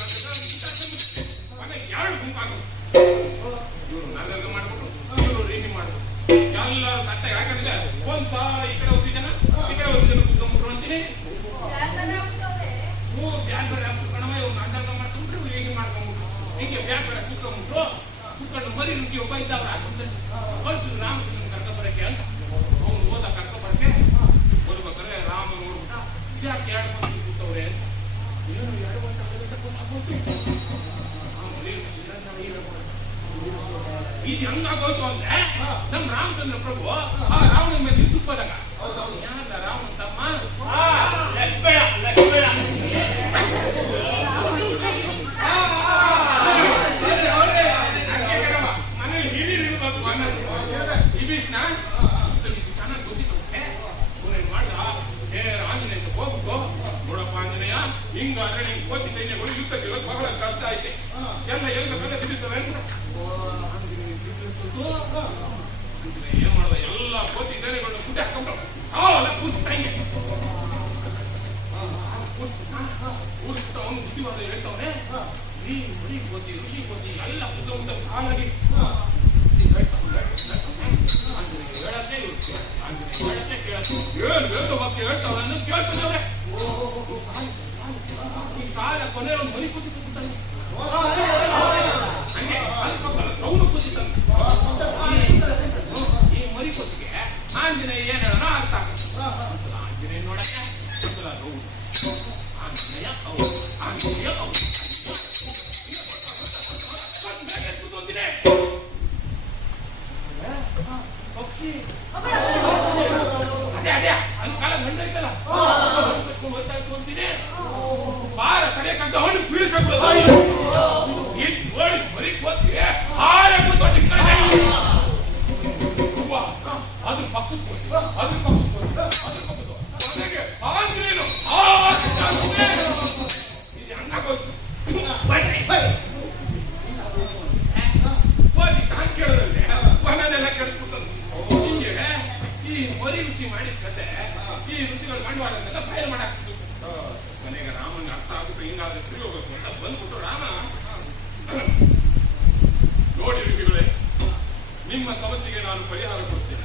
ಮನೆ ಎರಡು ಗುಂಪಾಗ ಇವರು ನಗಲ್ಗ ಮಾಡ್ಬಿಟ್ಟು ಇವರು ರೀತಿ ಮಾಡ್ಬಿಟ್ಟು ಎಲ್ಲರೂ ತಟ್ಟ ಯಾಕಂದ್ರೆ ಒಂದ್ ಈ ಕಡೆ ಹೋಗಿ ಜನ ಈ ಕಡೆ ಹೋಗಿ ಜನ ಕುತ್ಕೊಂಡ್ಬಿಟ್ರು ಅಂತೀನಿ. ಬ್ಯಾನ್ ಬೇರೆ ಕುತ್ಕೊಂಡವ ಇವ್ರು ನಗಲ್ಗ ಮಾಡ್ಕೊಂಡ್ಬಿಟ್ರು, ಇವ್ರು ಹೇಗೆ ಮಾಡ್ಕೊಂಡ್ಬಿಟ್ರು, ಹಿಂಗೆ ಬ್ಯಾನ್ ಬೇರೆ ಕುತ್ಕೊಂಡ್ಬಿಟ್ರು. ಕುತ್ಕೊಂಡು ಮರಿ ಋಷಿ ಒಬ್ಬ ಇದ್ದವ್ರ ಆಶ್ರಮದಲ್ಲಿ ಕಳ್ಸಿದ್ರು ರಾಮಚಂದ್ರನ ಕರ್ಕೊಬರಕ್ಕೆ ಅಂತ. ಅವ್ನು ಹೋದ ಕರ್ಕೊಬರಕ್ಕೆ ಬರ್ಬೇಕಾದ್ರೆ ರಾಮ ನೋಡ್ಬಿಟ್ಟ, ಯಾಕೆ ಎರಡು ಮಂದಿ ಕೂತವ್ರೆ ಅಂತ. ಏನು ಎರಡು ಮಂದಿ ಇದು ಹೆಂಗಾಗೋಯ್ತು ಅಂದ್ರೆ ನಮ್ ರಾಮಚಂದ್ರ ಪ್ರಭು ಆ ರಾವಣನ ಮೇಲೆ ಯುದ್ಧಕ್ಕೆ ಹೋದಾಗ ಯಾರ ರಾವಣ ತಮ್ಮ ಮನೇಲಿ ಹಿರಿಯರಿರ್ಬೇಕು ಅನ್ನೋದು ವಿಭೀಷಣ ಚೆನ್ನಾಗಿ ಗೊತ್ತಿತ್ತು. ಏನ್ ಮಾಡ್ದ, ಆಂಜನೇಯ ಹೋಗ್ಬಿಟ್ಟು ನೋಡಪ್ಪ ಆಂಜನೇಯ, ಹಿಂಗಾದ್ರೆ ನಿಮ್ ಕೋಟಿ ಸೈನ್ಯಗಳು ಯುದ್ಧಕ್ಕೆ ಬಹಳ ಕಷ್ಟ ಐತೆ, ಎಲ್ಲ ಬೆಲೆ ತಿಳಿತವೆ ಅಂತ. ಏನ್ ಮಾಡ್ದ, ಎಲ್ಲ ಕೋಟಿ ಸೇನೆಗಳನ್ನ ಕುಟ್ಟಿ ಹಾಕೊಂಡ್ರು. ಅವೆಲ್ಲ ಕೂರ್ಸ್ತಾ ಹಿಂಗೆ ಕೂರಿಸ್ತಾ ಅವನು ಬುದ್ಧಿವಾದ ಹೇಳ್ತವ್ರೆ. ಈ ಮರಿ ಕೋತಿ ಋಷಿ ಕೋತಿ ಎಲ್ಲ ಕುತ್ಕೊಂಡ ಸಾಲಾಗಿ ಹೇಳಕ್ಕೆ ಏನ್ ಬೇಕು ಬಗ್ಗೆ ಹೇಳ್ತಾವ್ರೆ ಅನ್ನೋ ಕೇಳ್ತಿದ್ದವ್ರೆ. ಈ ಸಾಲ ಕೊನೆ ಒಂದು ಮರಿ ಕೂತಿ ಕೂತಾನೆ, ಹಂಗೆ ಅವನು ಕೂತಿದ್ದಾನೆ. ಈ ಮರಿ ಕೊತ್ತಿಗೆ ಆಂಜನೇಯ ಏನ್ ಹೇಳೋಣ ಅರ್ಥ ಆಗುತ್ತೆ. ಆಂಜನೇಯ ನೋಡಕ್ಕೆ ಒಂದ್ಸಲ ನೋವು, ಆಂಜನೇಯ ಅವರು ಆಂಜನೇಯ ಅವರು ಕೂತೊಂದಿನೇ ಪಕ್ಷಿ ಅದೇ ಅದು ಕಾಲ ಗಂಡ ಐತಲ್ಲ ಕಚ್ಕೊಂಡು ಹೋಗ್ತಾ ಇತ್ತು ಅಂತೀನಿ. ಬಾರ ಕಡೆಯಕ್ಕಂತ ಹಣ್ಣು ಬೀಳಿಸ್ಬಿಡೋದು. ಇದು ನೋಡಿ ಮರಿ ಕೋತಿ ಹಾರೆ ಕೂತು ಅದ್ರ ಪಕ್ಕದ ಕೋತಿ, ಅದ್ರ ಪಕ್ಕದ ಕೋತಿ, ಅದ್ರ ಪಕ್ಕದ ಕೊನೆಗೆ ಆಂಜನೇಯನು ಇದು ಹಂಗಾಗೋಯ್ತು. ಕೋತಿ ತಾನು ಕೇಳೋದಂತೆ ಮನೆಯೆಲ್ಲ ಕೆಡಿಸ್ಬಿಟ್ಟದು. ಹಿಂಗೆ ಈ ಮರಿ ರುಚಿ ಮಾಡಿದ ಕತೆ ಈ ರುಚಿಗಳು ಮಂಡವಾಳನ್ನೆಲ್ಲ ಬಯಲು ಮಾಡಾಕ್ತಿತ್ತು. ಕೊನೆಗೆ ರಾಮನಿಗೆ ಅರ್ಥ ಆಗ್ಬಿಟ್ಟು ಹಿಂಗಾದ್ರೆ ಸರಿ ಹೋಗ್ಬೇಕು ಅಂತ ಬಂದ್ಬಿಟ್ಟು ರಾಮ, ನೋಡಿ ಋಷಿಗಳೇ, ನಿಮ್ಮ ಸಮಸ್ಯೆಗೆ ನಾನು ಪರಿಹಾರ ಕೊಡ್ತೇನೆ.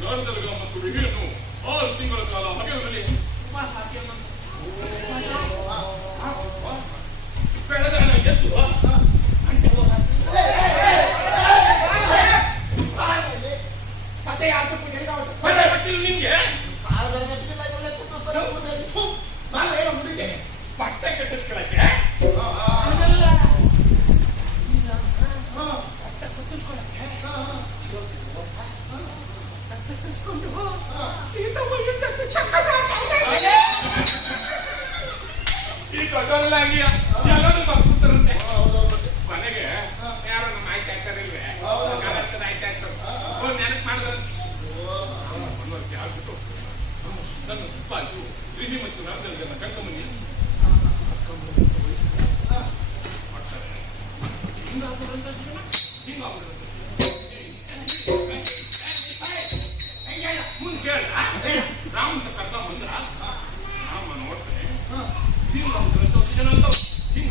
ಗರುಡಲ್ಗ ಮತ್ತು ಋಷಿಯನ್ನು 6 ತಿಂಗಳ ಕಾಲ ಹಗಲಿನಲ್ಲಿ ಉಪವಾಸ ಹಾಕಿ ಬೆಳೆದಾನ ಎದ್ದು ಕತೆ ನಿಮ್ಗೆ ಬಟ್ಟೆ ಕಟ್ಟಿಸ್ಕೊಳಕ್ಕೆ ಈ ದೊಡ್ಡವರಲ್ಲಾಗಿ ಎಲ್ಲರೂ ಬರ್ಬಿಡ್ತಾರಂತೆ. ಮನೆಗೆ ಯಾರೋ ನಮ್ಮ ಆಯ್ತಾ ಇರ್ತಾರಿಲ್ವೇ, ಆಯ್ತಾ ಇರ್ತಾರೆ, ನೆನಪು ಮಾಡಿದ್ರೆ ಆಗ್ಬಿಟ್ಟು ನನ್ನ ತುಪ್ಪ ಆಯ್ತು ಪ್ರೀತಿ ಮತ್ತು ನರದಲ್ಗನ್ನ ಕರ್ಕೊಂಬಂದಿ ಮಾಡ್ತಾರೆ. ಹಿಂಗಾಗ್ಬಿಡುವಂತ ಹಿಂಗಾಗ್ಬಿಡುವಂತ ಮುಂದೆ ಕೇಳ ರಾಮನ ಕರ್ಕೊಂಬ ಅಂದ್ರ ನಮ್ಮ ನೋಡ್ತೇನೆ ಹಿಂಗ ಅಂತ ಜನ ಅಂತ ಹಿಂಗ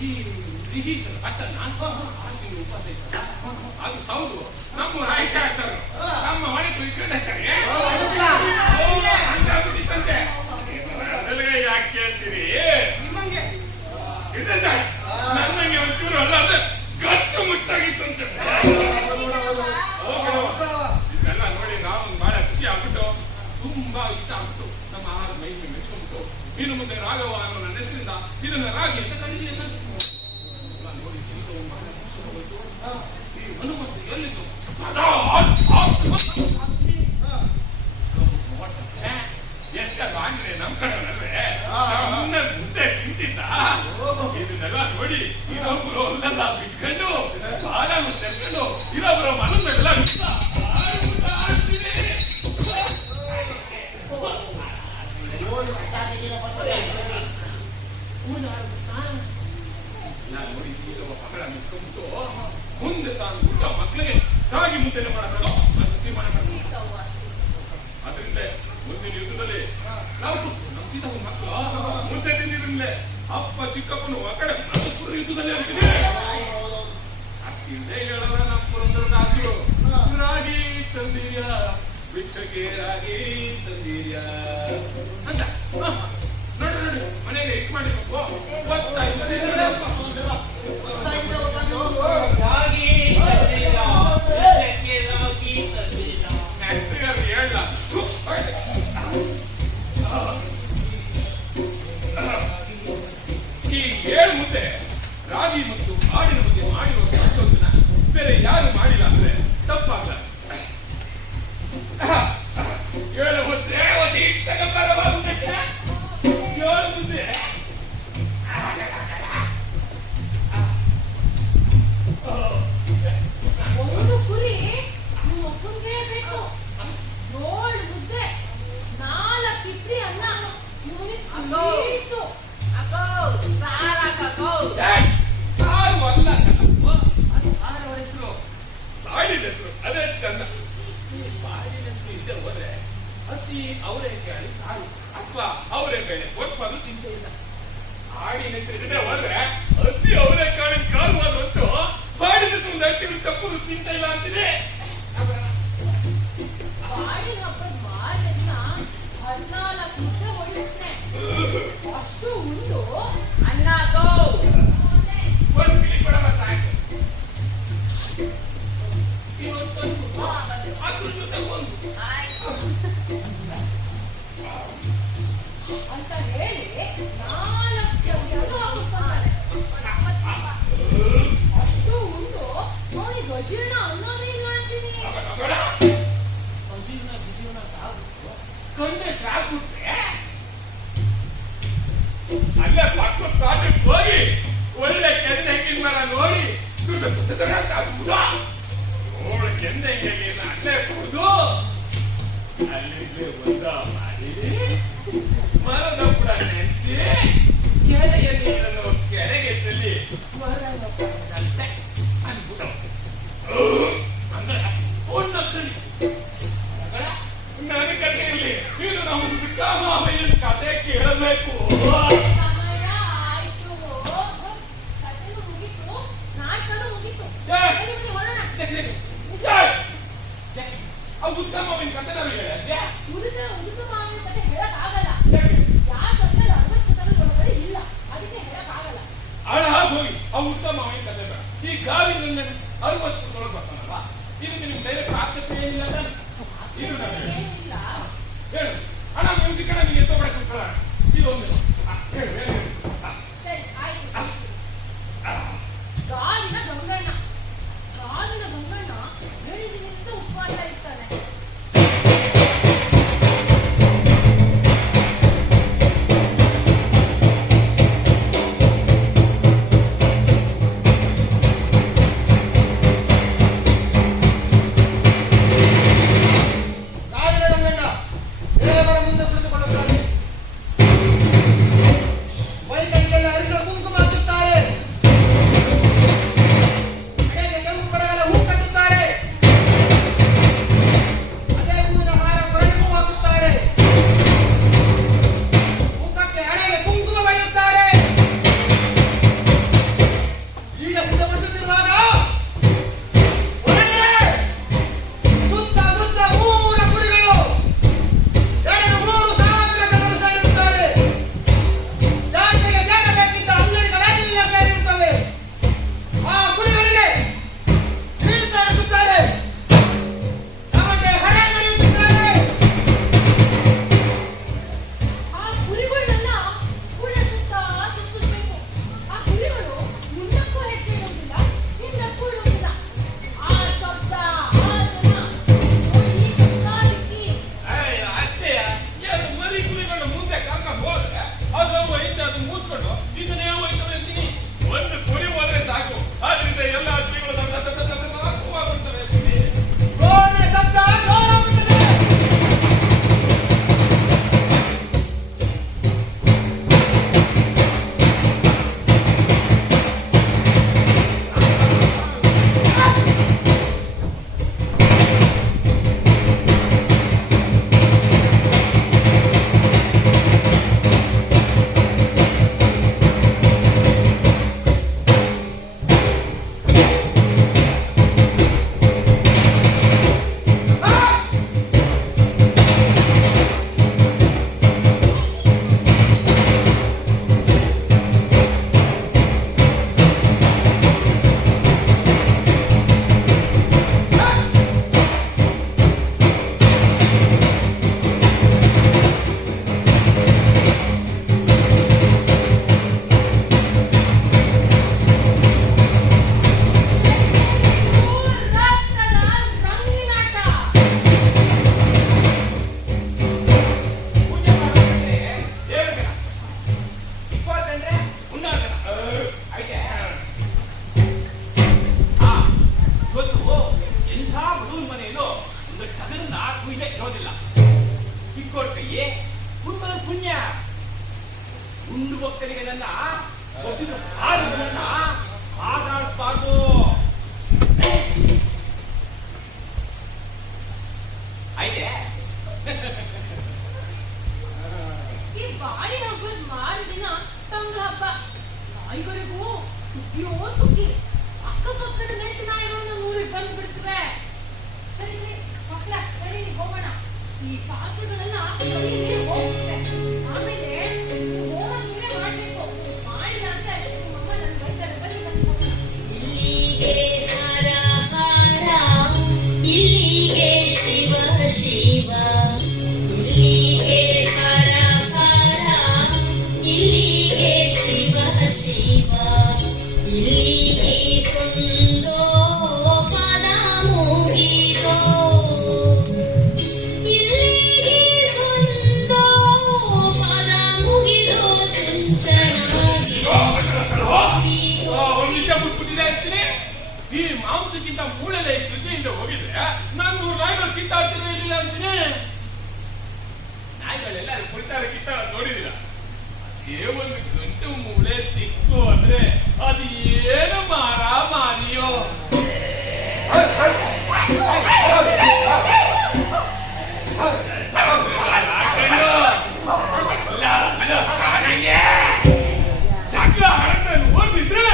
ಈ ಸಿಹಿ ಅತ್ತನ್ನ 6 ತಿಂಗಳು ಉಪವಾಸ ಇರ್ತಲ್ಲ ಅದು ಸೌದು ನಮ್ಮ ಆಯ್ಕೆ ಆಚಾರ ನಮ್ಮ ಮನೆ ಇಸ್ಕೊಂಡು ಹಚ್ಚಾರೆ ಹಂಗಾಗ್ಬಿಟ್ಟಿತ್ತಂತೆ ಯಾಕೆ ಕೇಳ್ತೀರಿ ನಿಮ್ಮಂಗೆ ನನ್ನಂಗೆ ಒಂಚೂರು ಅಲ್ಲಾರ್ದ ಗಟ್ಟು ಮುಟ್ಟಾಗಿತ್ತಂತೆ ಇದೆಲ್ಲ ನೋಡಿ ನಾವು ಬಹಳ ಖುಷಿ ಆಗ್ಬಿಟ್ಟು ತುಂಬಾ ಇಷ್ಟ ಆಗ್ಬಿಟ್ಟು ನಮ್ಮ ಆಹಾರ ಮೈ ಮೆಚ್ಕೊಂಡ್ಬಿಟ್ಟು ಇನ್ನು ಮುಂದೆ ರಾಘವ ಅನ್ನೋ ನನ್ನ ಹೆಸರಿಂದ ಇದನ್ನ ರಾಗಿ ಅಂತ ಕರೀಲಿ ಅಂತ ನೋಡಿ ಹನುಮಂತ ಎಲ್ಲಿದ್ದು ಎಷ್ಟಾದ್ರು ಆಂಜನೇಯ ನಮ್ ಕಡೆನಲ್ವೇ ಚೆನ್ನಾಗಿ ಮುದ್ದೆ ತಿಂತಿದ್ದ ಇದನ್ನೆಲ್ಲ ನೋಡಿ ಇನ್ನೊಬ್ರು ಅಲ್ಲೆಲ್ಲ ಬಿಟ್ಕೊಂಡು ಬಾಲನ್ನು ಸೇರ್ಕೊಂಡು ಇನ್ನೊಬ್ರು ಮನಸ್ಸೆಲ್ಲ ನಾನು ನೋಡಿ ಮಕ್ಕಳ ಮೆಚ್ಕೊಂಡ್ಬಿಟ್ಟು ಮುಂದೆ ತಾನು ಹುಟ್ಟ ಮಕ್ಕಳಿಗೆ ರಾಗಿ ಮುದ್ದೆನೆ ಮಾಡೋದು ತೀರ್ಮಾನ ಮಾಡ್ಕೊಂಡು ಅದರಿಂದ ಮುಂದಿನ ಯುದ್ಧದಲ್ಲಿ ನಾವು ನಮ್ಮ ಸೀತಾವು ಮಕ್ಕಳು ಮುದ್ದೆ ತಿಂದಿದ್ರಿಂದಲೇ ಅಪ್ಪ ಚಿಕ್ಕಪ್ಪನು ಆ ಕಡೆ ಪುರ ಯುದ್ಧದಲ್ಲಿ ಆಗ್ತಿದೆ ಅಷ್ಟಿಂದೇ ಹೇಳೋರ ನಮ್ಮ ಪುರಂದರದಾಸರು ರಾಗಿ ತಂದೀರ್ಯ ಭಿಕ್ಷಕ್ಕೆ ರಾಗಿ ತಂದೀರ್ಯ ಅಂತ ನೋಡಿ ನೋಡಿ ಮನೆಗೆ ಇಟ್ಟು ಮಾಡಿರ್ಬೇಕು ಹೇಳ ಈ 7 ಮುದ್ದೆ ರಾಗಿ ಮತ್ತು ಆಡಿನ ಬಗ್ಗೆ ಮಾಡಿರುವ ಸಂಶೋಧನ ಬೇರೆ ಯಾರು ಮಾಡಿಲ್ಲ ಅಂದ್ರೆ ತಪ್ಪಾಗಲ್ಲ 7 ಮುದ್ದೆ 7 ಮುದ್ದೆ ಒಂದು ಕುರಿ ನಿಮ್ಮ ಒಪ್ಪಂಗೆ ಬೇಕು 7 ಮುದ್ದೆ 4 ಕಿಟ್ರಿ ಅನ್ನ ಸಾರು ಅಲ್ಲ ಅದು ಆರವರ ಹೆಸರು ಬಾಡಿನ ಹೆಸರು ಅದೇ ಚಂದ ಈ ಬಾಡಿನ ಹೆಸರು ಇದ್ದೆ ಹೋದ್ರೆ ಹಸಿ ಅವರೆಕಾಯಿ ಸಾರು ಅಥವಾ ಅವರೆಕಾಯಿ ಒಟ್ಪಾದ್ರು ಚಿಂತೆ ಇಲ್ಲ ಆಡಿನ ಹೆಸರು ಇದ್ದೆ ಹೋದ್ರೆ ಹಸಿ ಅವರೆಕಾಳಿನ ಕಾರುವಾದ್ರು ಅಂತೂ ಬಾಡಿನ ಹೆಸರು ಅಟ್ಟಿಗಳು ಚಪ್ಪಲು ಚಿಂತೆ ಇಲ್ಲ ಅಂತಿದೆ ಬಾಡಿನ ಹಬ್ಬದ ಮಾರದಿನ 14 ಮುದ್ದೆ ಹೊಡಿಸ್ನೆ ಅಷ್ಟು ಉಂಡು ಅನ್ನ ಒಂದು ಪಿಲಿ ಕೊಡವ ಸಾಕು ಇನ್ನೊಂದು ಅದ್ರ ಜೊತೆ ಒಂದು ಅಂತ ಹೇಳಿ 4 ಕೆಲಸ ಹಾಕಿಸ್ತಾರೆ ಅಷ್ಟು ಉಂಡು ನೋಡಿ ಗಜೀರ್ಣ ಅನ್ನೋದೇ ಇಲ್ಲ ಅಂತೀನಿ ಕಂಡೆ ಸಾಕ್ಬಿಟ್ರೆ ಅಲ್ಲೇ ಪಕ್ಕದ ತೋಟಕ್ಕೆ ಹೋಗಿ ಒಳ್ಳೆ ಕೆಂದೆ ಹೆಂಗಿನ ಮರ ನೋಡಿ ನೋಡು ಕೆಂದೆ ಹೆಂಗಿನ ಅಲ್ಲೇ ಕುಡಿದು ಅಲ್ಲಿಗೆ ಒಂದ ಮಾಡಿ ಮರದ ಕೂಡ ನೆನೆಸಿ ಕೆರೆಯ ನೀರನ್ನು ಕೆರೆಗೆ ಚೆಲ್ಲಿ ಮರದ ಪಕ್ಕದಂತೆ ಅನ್ಬಿಟ್ಟು ಅಂದ್ರೆ ಅವನ್ನ ಕಲಿ ನನ್ನ ಕತೆ ಇರಲಿ ಇದು ನಾವು ಸಿಕ್ಕಾಮಾವಯ್ಯನ ಕತೆ ಕೇಳಬೇಕು ಸಮಯ ಆಯ್ತು ಕಥೆನೂ ಮುಗೀತು ನಾಟಕನೂ ಮುಗೀತು ಅವು ಉತ್ತಮವಿನ ಕತೆ ನಾವು ಹೇಳ ಉಳಿದ ಮಾವಿನ ಕತೆ ಹೇಳಕ್ಕಾಗಲ್ಲ ಯಾಕಂದ್ರೆ 60 ಒಳಗಡೆ ಇಲ್ಲ ಅದಕ್ಕೆ ಹೇಳಕ್ಕಾಗಲ್ಲ ಹಣ ಹೋಗಿ ಅವು ಉತ್ತಮವಿನ ಕತೆ ಬೇಡ ಈ ಗಾಳಿ ನನ್ನ 60 ಬರ್ತಾನಲ್ಲ ಇದಕ್ಕೆ ನಿಮ್ ಡೈರೆಕ್ಟ್ ಆಕ್ಷೇಪ ಏನಿಲ್ಲ ಏನಿಲ್ಲ ಹೇಳು ಹಣ ಮ್ಯೂಸಿಕ್ ಅನ್ನ ನಿಮಗೆ ತಗೊಳಕ್ಕೆ ಇದೊಂದು ಹೇಳು ಸರಿ ಆಯ್ತು ಗಾಲಿನ ಗಂಗಣ್ಣ ಹೇಳಿದ್ರಿಂದ ಉಪವಾಸ ಇರ್ತಾನೆ ಕೊಟ್ಟೆ ಮುಂದೆ ಪುಣ್ಯ ಉಂಡು ಭಕ್ತರಿಗೆ ನನ್ನ ಹೊಸಿದು ನನ್ನ ಆಟಾಡ್ಬಾರ್ದು. ಆಯ್ತೆ ಈ ಬಾಳಿ ಹಬ್ಬದ ಮಾರದಿನ ತಂಗ ಹಬ್ಬ. ನಾಯಿಗಳಿಗೂ ಸುಗ್ಗಿಯೋ ಸುಗ್ಗಿ. ಅಕ್ಕಪಕ್ಕದ ನೆಂಟು ನಾಯಿಗಳನ್ನ ಊರಿಗೆ ಬಂದು ಬಿಡ್ತವೆ. ಸರಿ ಸರಿ ಮಕ್ಕಳ ಸರಿ ಹೋಗೋಣ. ಈ ಪಾತ್ರೆಗಳೆಲ್ಲ ಹೋಗ್ತವೆ. ಆಮೇಲೆ ಹೋಮ ನೀವೇ ಮಾಡ್ಬೇಕು. ಮಾಡಿಲ್ಲ ಅಂತ ನಿಮ್ಮಮ್ಮ ನನ್ನ ಬೈತಾರೆ. ಬನ್ನಿ ಬನ್ನಿ ಹೋಗೋಣ. ಇಲ್ಲಿಗೆ ಹರ ಹರ ಇಲ್ಲಿಗೆ ಶಿವ ಶಿವ ಇಲ್ಲಿಗೆ ಹರ ಹರ ಇಲ್ಲಿಗೆ ಶಿವ ಶಿವ ಇಲ್ಲಿಗೆ ಸುಂದೋ ಪದ ಮುಗಿದೋ ಇಲ್ಲಿಗೆ ಸುಂದೋ ಪದ ಮುಗಿದೋ ಚುಂಚನಾಗಿದೋ ಒಂದ್ ವಿಷಯ ಬಿಟ್ಬಿಟ್ಟಿದೆ ಅಂತೀನಿ. ಈ ಮಾಂಸಕ್ಕಿಂತ ಮೂಳೆಲ್ಲ ಎಷ್ಟು ರುಚಿಯಿಂದ ಹೋಗಿದ್ರೆ ನಾನು 100 ನಾಯಿಗಳು ಕಿತ್ತಾಡ್ತಿರೋ ಇರಲಿಲ್ಲ ಅಂತೀನಿ. ನಾಯಿಗಳೆಲ್ಲರೂ ಪ್ರಚಾರ ಕಿತ್ತಾಡ ನೋಡಿದಿರ. ಅದೇ ಒಂದು ಗಂಟು ಮೂಳೆ ಸಿಕ್ತು ಅಂದ್ರೆ ಅದು ಏನು ಮಾರ ಮಾರಿಯೋ. ಜಗಳ ಆಡಕ್ಕೆ ನೋಡ್ಬಿಟ್ರೆ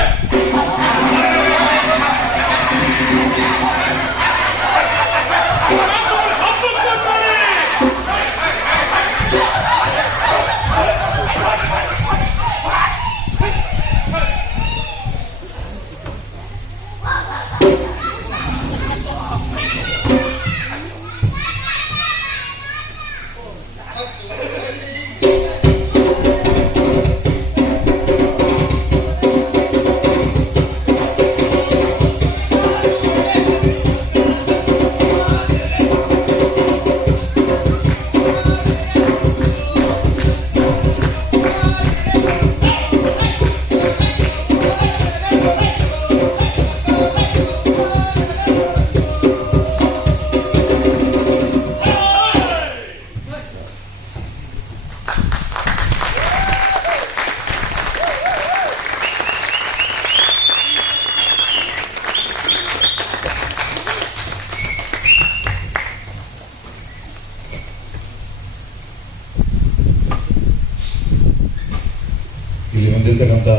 ಇಲ್ಲಿ ಬಂದಿರ್ತಕ್ಕಂಥ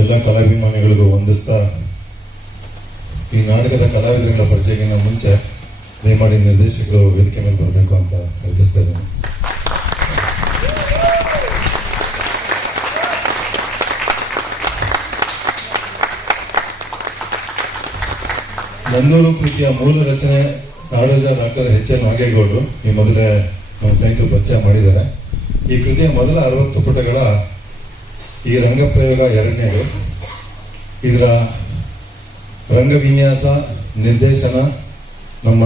ಎಲ್ಲ ಕಲಾಭಿಮಾನಿಗಳಿಗೂ ವಂದಿಸ್ತಾ ಈ ನಾಟಕದ ಕಲಾವಿದರುಗಳ ಪರಿಚಯಕ್ಕಿಂತ ಮುಂಚೆ ದಯಮಾಡಿ ನಿರ್ದೇಶಕರು ವೇದಿಕೆ ಮೇಲೆ ಬರಬೇಕು ಅಂತ ಹೇಳ್ತಿಸ್ತಾ ಇದ್ದೇನೆ. ನನ್ನೂರು ಕೃತಿಯ ಮೂಲ ರಚನೆ ನಾಡೋಜ ಡಾಕ್ಟರ್ ಎಚ್.ಎನ್. ನಾಗೇಗೌಡರು ಈ ಮೊದಲೇ ನಮ್ಮ ಸ್ನೇಹಿತರು ಪರಿಚಯ ಮಾಡಿದ್ದಾರೆ. ಈ ಕೃತಿಯ ಮೊದಲ 60 ಪುಟಗಳ ಈ ರಂಗಪ್ರಯೋಗ ಎರಡನೇದು. ಇದರ ರಂಗವಿನ್ಯಾಸ ನಿರ್ದೇಶನ ನಮ್ಮ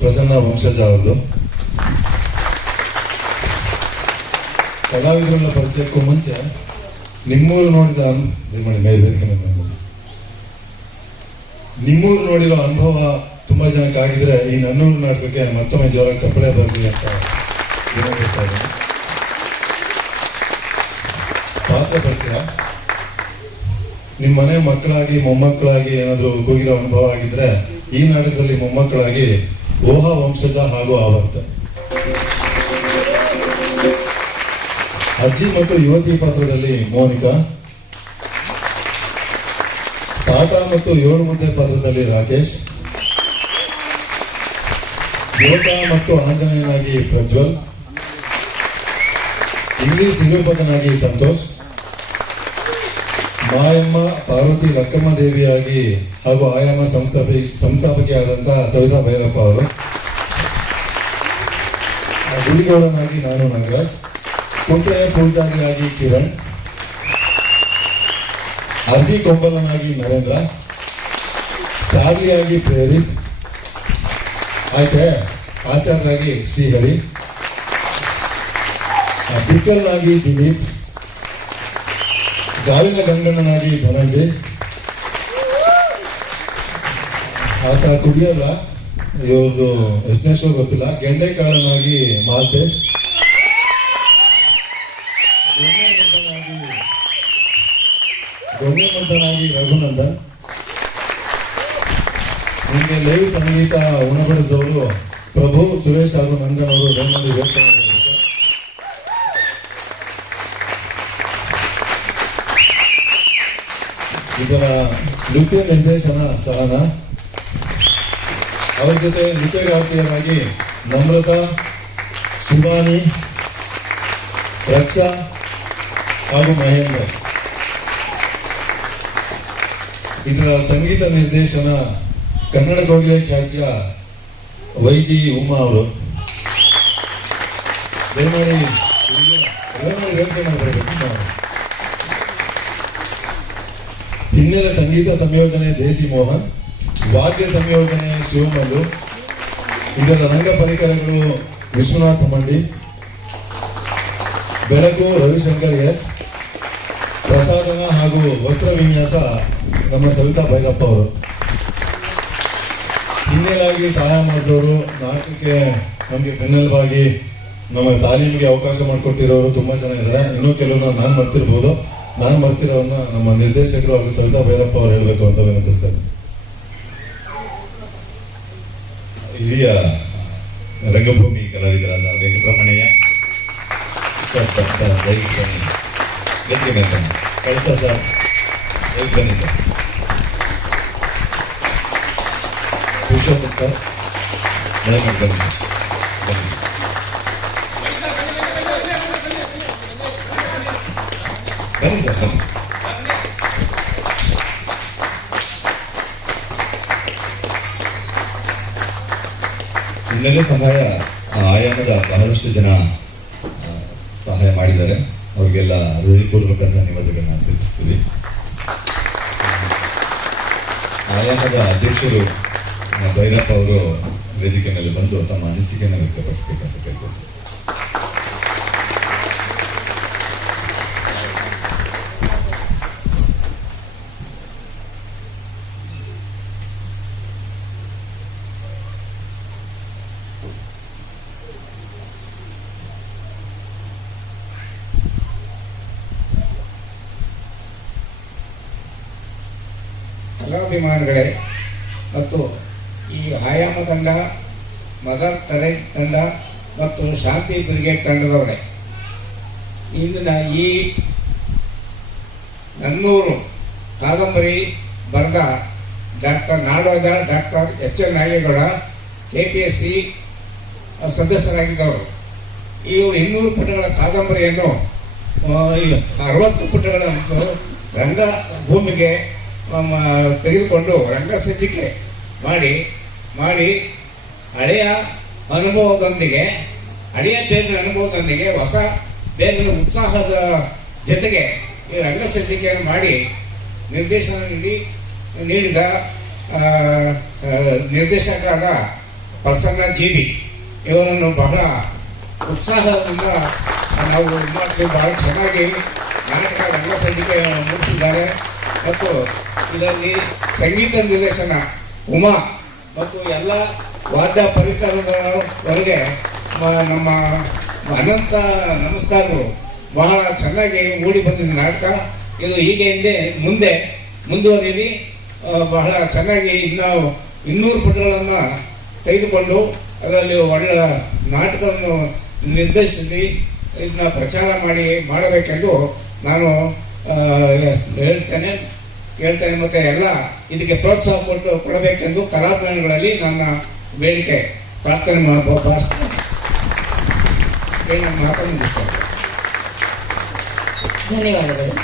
ಪ್ರಸನ್ನ ವಂಶಜ ಅವರದು. ಕಲಾವಿದರುಗಳ ಪರಿಚಯಕ್ಕೂ ಮುಂಚೆ ನಿಮ್ಮೂರು ನೋಡಿದ ನಿಮ್ಮೂರು ನೋಡಿರೋ ಅನುಭವ ತುಂಬಾ ಜನಕ್ಕೆ ಆಗಿದ್ರೆ ಈ ನನ್ನೂರು ನಾಟಕಕ್ಕೆ ಮತ್ತೊಮ್ಮೆ ಜೋರಾಗಿ ಚಪ್ಪಳೆ ಬರಲಿ ಅಂತ ವಿನಂತಿಸ್ತಾ ಇದ್ದೀನಿ. ಪಾತ್ರ ಪರಿಚಯ ನಿಮ್ಮ ಮನೆ ಮಕ್ಕಳಾಗಿ ಮೊಮ್ಮಕ್ಕಳಾಗಿ ಏನಾದರೂ ಕೂಗಿರೋ ಅನುಭವ ಆಗಿದ್ರೆ ಈ ನಾಟಕದಲ್ಲಿ ಮೊಮ್ಮಕ್ಕಳಾಗಿ ಓಹ ವಂಶಜ ಹಾಗೂ ಆವರ್ತ. ಅಜ್ಜಿ ಮತ್ತು ಯುವತಿ ಪಾತ್ರದಲ್ಲಿ ಮೋನಿಕಾ. ತಾತ ಮತ್ತು 7 ಮುದ್ದೆ ಪಾತ್ರದಲ್ಲಿ ರಾಕೇಶ್. ಯೋಗ ಮತ್ತು ಆಂಜನೇಯನಾಗಿ ಪ್ರಜ್ವಲ್. ಇಂಗ್ಲಿಷ್ ನಿರೂಪಕನಾಗಿ ಸಂತೋಷ್. ಮಾಯಮ್ಮ ಪಾರ್ವತಿ ಲಕ್ಕಮ್ಮ ದೇವಿಯಾಗಿ ಹಾಗೂ ಆಯಾಮ ಸಂಸ್ಥಾಪಕಿಯಾದಂತಹ ಸವಿತಾ ಭೈರಪ್ಪ ಅವರು. ಗುಡಿಗೌಡನಾಗಿ ನಾನು ನಾಗರಾಜ್. ಕುಂಟೆಯ ಪೂಜಾರಿಯಾಗಿ ಕಿರಣ್. ಅರ್ಜಿ ಕೊಂಬಲನಾಗಿ ನರೇಂದ್ರ. ಚಾರ್ಲಿಯಾಗಿ ಪ್ರೇರಿತ್. ಆಯ್ತೆ ಆಚಾರ್ಯರಾಗಿ ಶ್ರೀಹರಿ. ಬಿಕ್ಕಲ್ನಾಗಿ ದಿಲೀಪ್. ಗಾವಿನ ಗಂಗಣ್ಣನಾಗಿ ಧನಂಜಯ್. ಆತ ಕುಡಿಯಲ್ಲ ಇವ್ರದ್ದು ಎಷ್ಟನೇ ಶೋ ಗೊತ್ತಿಲ್ಲ, ಗೆಂಡೆಕಾಳನಾಗಿ ಮಾಲ್ತೇಶ್, ಗೊನ್ನೆಮದ್ದನಾಗಿ ರಘುನಂದನ್, ನಿಮಗೆ ಲೈವ್ ಸಂಗೀತ ಉಣಬಡಿಸಿದವರು ಪ್ರಭು, ಸುರೇಶ್ ಹಾಗೂ ನಂದನ್ ಅವರು ದಯಮಾಡಿ ವೇದಿಕೆ ಮೇಲೆ ಬರಬೇಕು. ಇದರ ನೃತ್ಯ ನಿರ್ದೇಶನ ಸಹನಾ, ಅವ್ರ ಜೊತೆ ನೃತ್ಯಗಾರ್ತಿಯರಾಗಿ ನಮ್ರತಾ, ಶಿವಾನಿ, ರಕ್ಷಾ ಹಾಗೂ ಮಹೇಂದ್ರ. ಇದರ ಸಂಗೀತ ನಿರ್ದೇಶನ ಕನ್ನಡ ಕೋಗಿಲೆ ಖ್ಯಾತಿಯ ವೈಜಿ ಉಮಾ ಅವರು. ದಯಮಾಡಿ ವೇದಿಕೆ ಮೇಲೆ ಬರಬೇಕು. ಹಿನ್ನೆಲೆ ಸಂಗೀತ ಸಂಯೋಜನೆ ದೇಸಿ ಮೋಹನ್, ವಾದ್ಯ ಸಂಯೋಜನೆ ಶಿವಮಲ್ಲು, ಇದರ ರಂಗ ಪರಿಕರಗಳು ವಿಶ್ವನಾಥ ಮಂಡಿ, ಬೆಳಕು ರವಿಶಂಕರ್ ಎಸ್, ಪ್ರಸಾದನ ಹಾಗೂ ವಸ್ತ್ರ ವಿನ್ಯಾಸ ನಮ್ಮ ಸವಿತಾ ಭೈರಪ್ಪ ಅವರು. ಹಿನ್ನೆಲೆಯಾಗಿ ಸಹಾಯ ಮಾಡಿದವರು, ನಾಟಕಕ್ಕೆ ನಮಗೆ ಬೆನ್ನೆಲುಬಾಗಿ ನಮಗೆ ತಾಲೀಮಿಗೆ ಅವಕಾಶ ಮಾಡಿಕೊಟ್ಟಿರೋರು ತುಂಬಾ ಜನ ಇದ್ದಾರೆ. ಇನ್ನೂ ಕೆಲವರು ನಾನು ಮರ್ತಿರ್ಬೋದು. ನಾನು ಮರ್ತಿರೋನ್ನ ನಮ್ಮ ನಿರ್ದೇಶಕರು ಹಾಗೂ ಸವಿತಾ ಭೈರಪ್ಪ ಅವರು ಹೇಳಬೇಕು ಅಂತ ವಿನಂತಿಸ್ತೇನೆ. ಹಿರಿಯ ರಂಗಭೂಮಿ ಕಲಾವಿದರಾದ ವೆಂಕಟರಮಣಯ್ಯ ಸರ್ ವೇದಿಕೆ ಮೇಲೆ ಬನ್ನಿ. ಕಳಸ ಸರ್ ಬನ್ನಿ ಸರ್. ಪುರುಷೋತ್ತಮ್ ಸರ್ ದಯಮಾಡಿ ಬನ್ನಿ ಬನ್ನಿ. ಬನ್ನಿ ಸರ್ ಬನ್ನಿ. ಹಿನ್ನೆಲೆ ಸಹಾಯ ಆಯಾಮದ ಬಹಳಷ್ಟು ಜನ ಸಹಾಯ ಮಾಡಿದ್ದಾರೆ. ಅವರಿಗೆಲ್ಲ ಹೃದಯಪೂರ್ವಕ ಧನ್ಯವಾದಗಳನ್ನ ತಿಳಿಸ್ತೀವಿ. ಆಯಾಮದ ಅಧ್ಯಕ್ಷರು ಭೈರಪ್ಪ ಅವರು ವೇದಿಕೆ ಮೇಲೆ ಬಂದು ತಮ್ಮ ಅನಿಸಿಕೆಯನ್ನು ವ್ಯಕ್ತಪಡಿಸಬೇಕಂತ ಕೇಳ್ಕೊಳ್ತೀವಿ. ಕಲಾಭಿಮಾನಿಗಳೇ ಮತ್ತು ಈ ಆಯಾಮ ತಂಡ, ಮದರ್ ತಲೆ ತಂಡ ಮತ್ತು ಶಾಂತಿ ಬ್ರಿಗೇಡ್ ತಂಡದವರೇ, ಇಂದಿನ ಈ ನನ್ನೂರು ಕಾದಂಬರಿ ಬರೆದ Nadoja doctor H N Nagegowda KPSC ಸದಸ್ಯರಾಗಿದ್ದವರು. ಈ 200 ಪುಟಗಳ ಕಾದಂಬರಿಯನ್ನು 60 ಪುಟಗಳ ರಂಗಭೂಮಿಗೆ ತೆಗೆದುಕೊಂಡು ರಂಗಸಜ್ಜಿಕೆ ಮಾಡಿ ಹಳೆಯ ಬೇರಿನ ಅನುಭವದೊಂದಿಗೆ ಹೊಸ ಬೇರಿನ ಉತ್ಸಾಹದ ಜೊತೆಗೆ ಈ ರಂಗಸಜ್ಜಿಕೆಯನ್ನು ಮಾಡಿ ನಿರ್ದೇಶನ ನೀಡಿದ ನಿರ್ದೇಶಕರಾದ ಪ್ರಸನ್ನ GB ಇವರನ್ನು ಬಹಳ ಉತ್ಸಾಹದಿಂದ ನಾವು ಮಾಡ್ತೀವಿ. ಬಹಳ ಚೆನ್ನಾಗಿ ನಾಟಕ ರಂಗಸಜ್ಜಿಕೆ ಮುಗಿಸಿದ್ದಾರೆ ಮತ್ತು ಇದರಲ್ಲಿ ಸಂಗೀತ ನಿರ್ದೇಶನ ಉಮಾ ಮತ್ತು ಎಲ್ಲ ವಾದ್ಯ ಪರಿಕರದವರೆಗೆ ನಮ್ಮ ಅನಂತ ನಮಸ್ಕಾರಗಳು. ಬಹಳ ಚೆನ್ನಾಗಿ ಮೂಡಿ ಬಂದಿದೆ ನಾಟಕ. ಇದು ಹೀಗೆ ಮುಂದುವರಿಯಲಿ. ಬಹಳ ಚೆನ್ನಾಗಿ ಇನ್ನು 200 ಪುಟಗಳನ್ನು ತೆಗೆದುಕೊಂಡು ಅದರಲ್ಲಿ ಒಳ್ಳೆಯ ನಾಟಕವನ್ನು ನಿರ್ದೇಶಿಸಿ ಇದನ್ನ ಪ್ರಚಾರ ಮಾಡಬೇಕೆಂದು ನಾನು ಕೇಳ್ತೇನೆ ಮತ್ತು ಎಲ್ಲ ಇದಕ್ಕೆ ಪ್ರೋತ್ಸಾಹ ಕೊಡಬೇಕೆಂದು ಕಲಾಭಿಮಾನಿಗಳಲ್ಲಿ ನನ್ನ ಬೇಡಿಕೆ ಪ್ರಾರ್ಥನೆ ನನ್ನ ಮಾತನ್ನು ಮುಗಿಸ್ತೇನೆ. ಧನ್ಯವಾದಗಳು.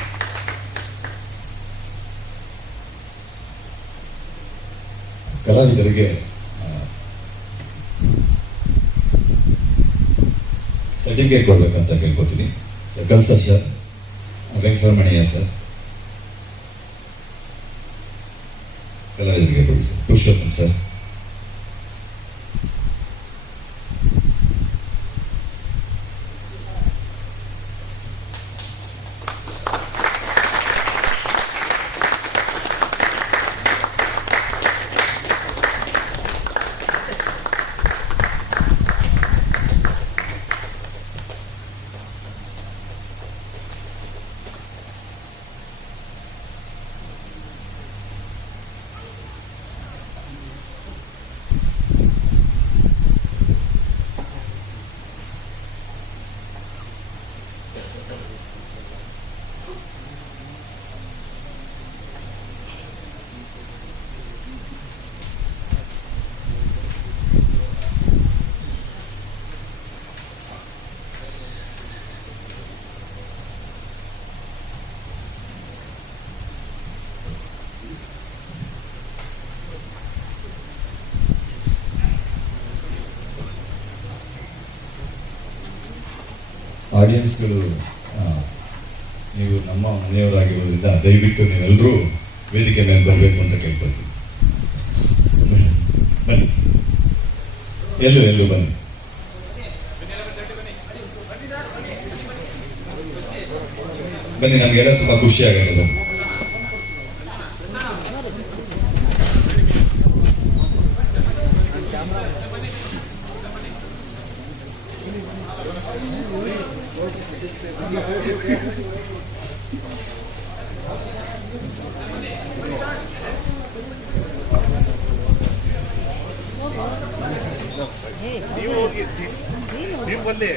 ಕಲಾವಿದರಿಗೆ ಸರ್ಟಿಫಿಕೇಟ್ ಕೊಡ್ಬೇಕಂತ ಕೇಳ್ಕೊತೀನಿ. ಕಲ್ಸ ಸರ್, ವೆಂಕಟರಮಣಯ್ಯ ಸರ್, ಕಲಾವಿದರಿಗೆ ಕೊಡಿ ಸರ್. ಪುರುಷೋತ್ತಮ್ ಸರ್, ಆಡಿಯನ್ಸ್ಗಳು ನೀವು ನಮ್ಮ ಮನೆಯವರಾಗಿರೋದ್ರಿಂದ ದಯವಿಟ್ಟು ನೀವೆಲ್ಲರೂ ವೇದಿಕೆ ಮೇಲೆ ಬರಬೇಕು ಅಂತ ಕೇಳ್ಕೊಳ್ತೀವಿ. ಬನ್ನಿ, ಎಲ್ಲೂ ಬನ್ನಿ. ಬನ್ನಿ, ನಮಗೆಲ್ಲ ತುಂಬಾ ಖುಷಿ ಆಗುತ್ತೆ. ಬನ್ನಿ. ನೀವು ಬಲ್ಲಿ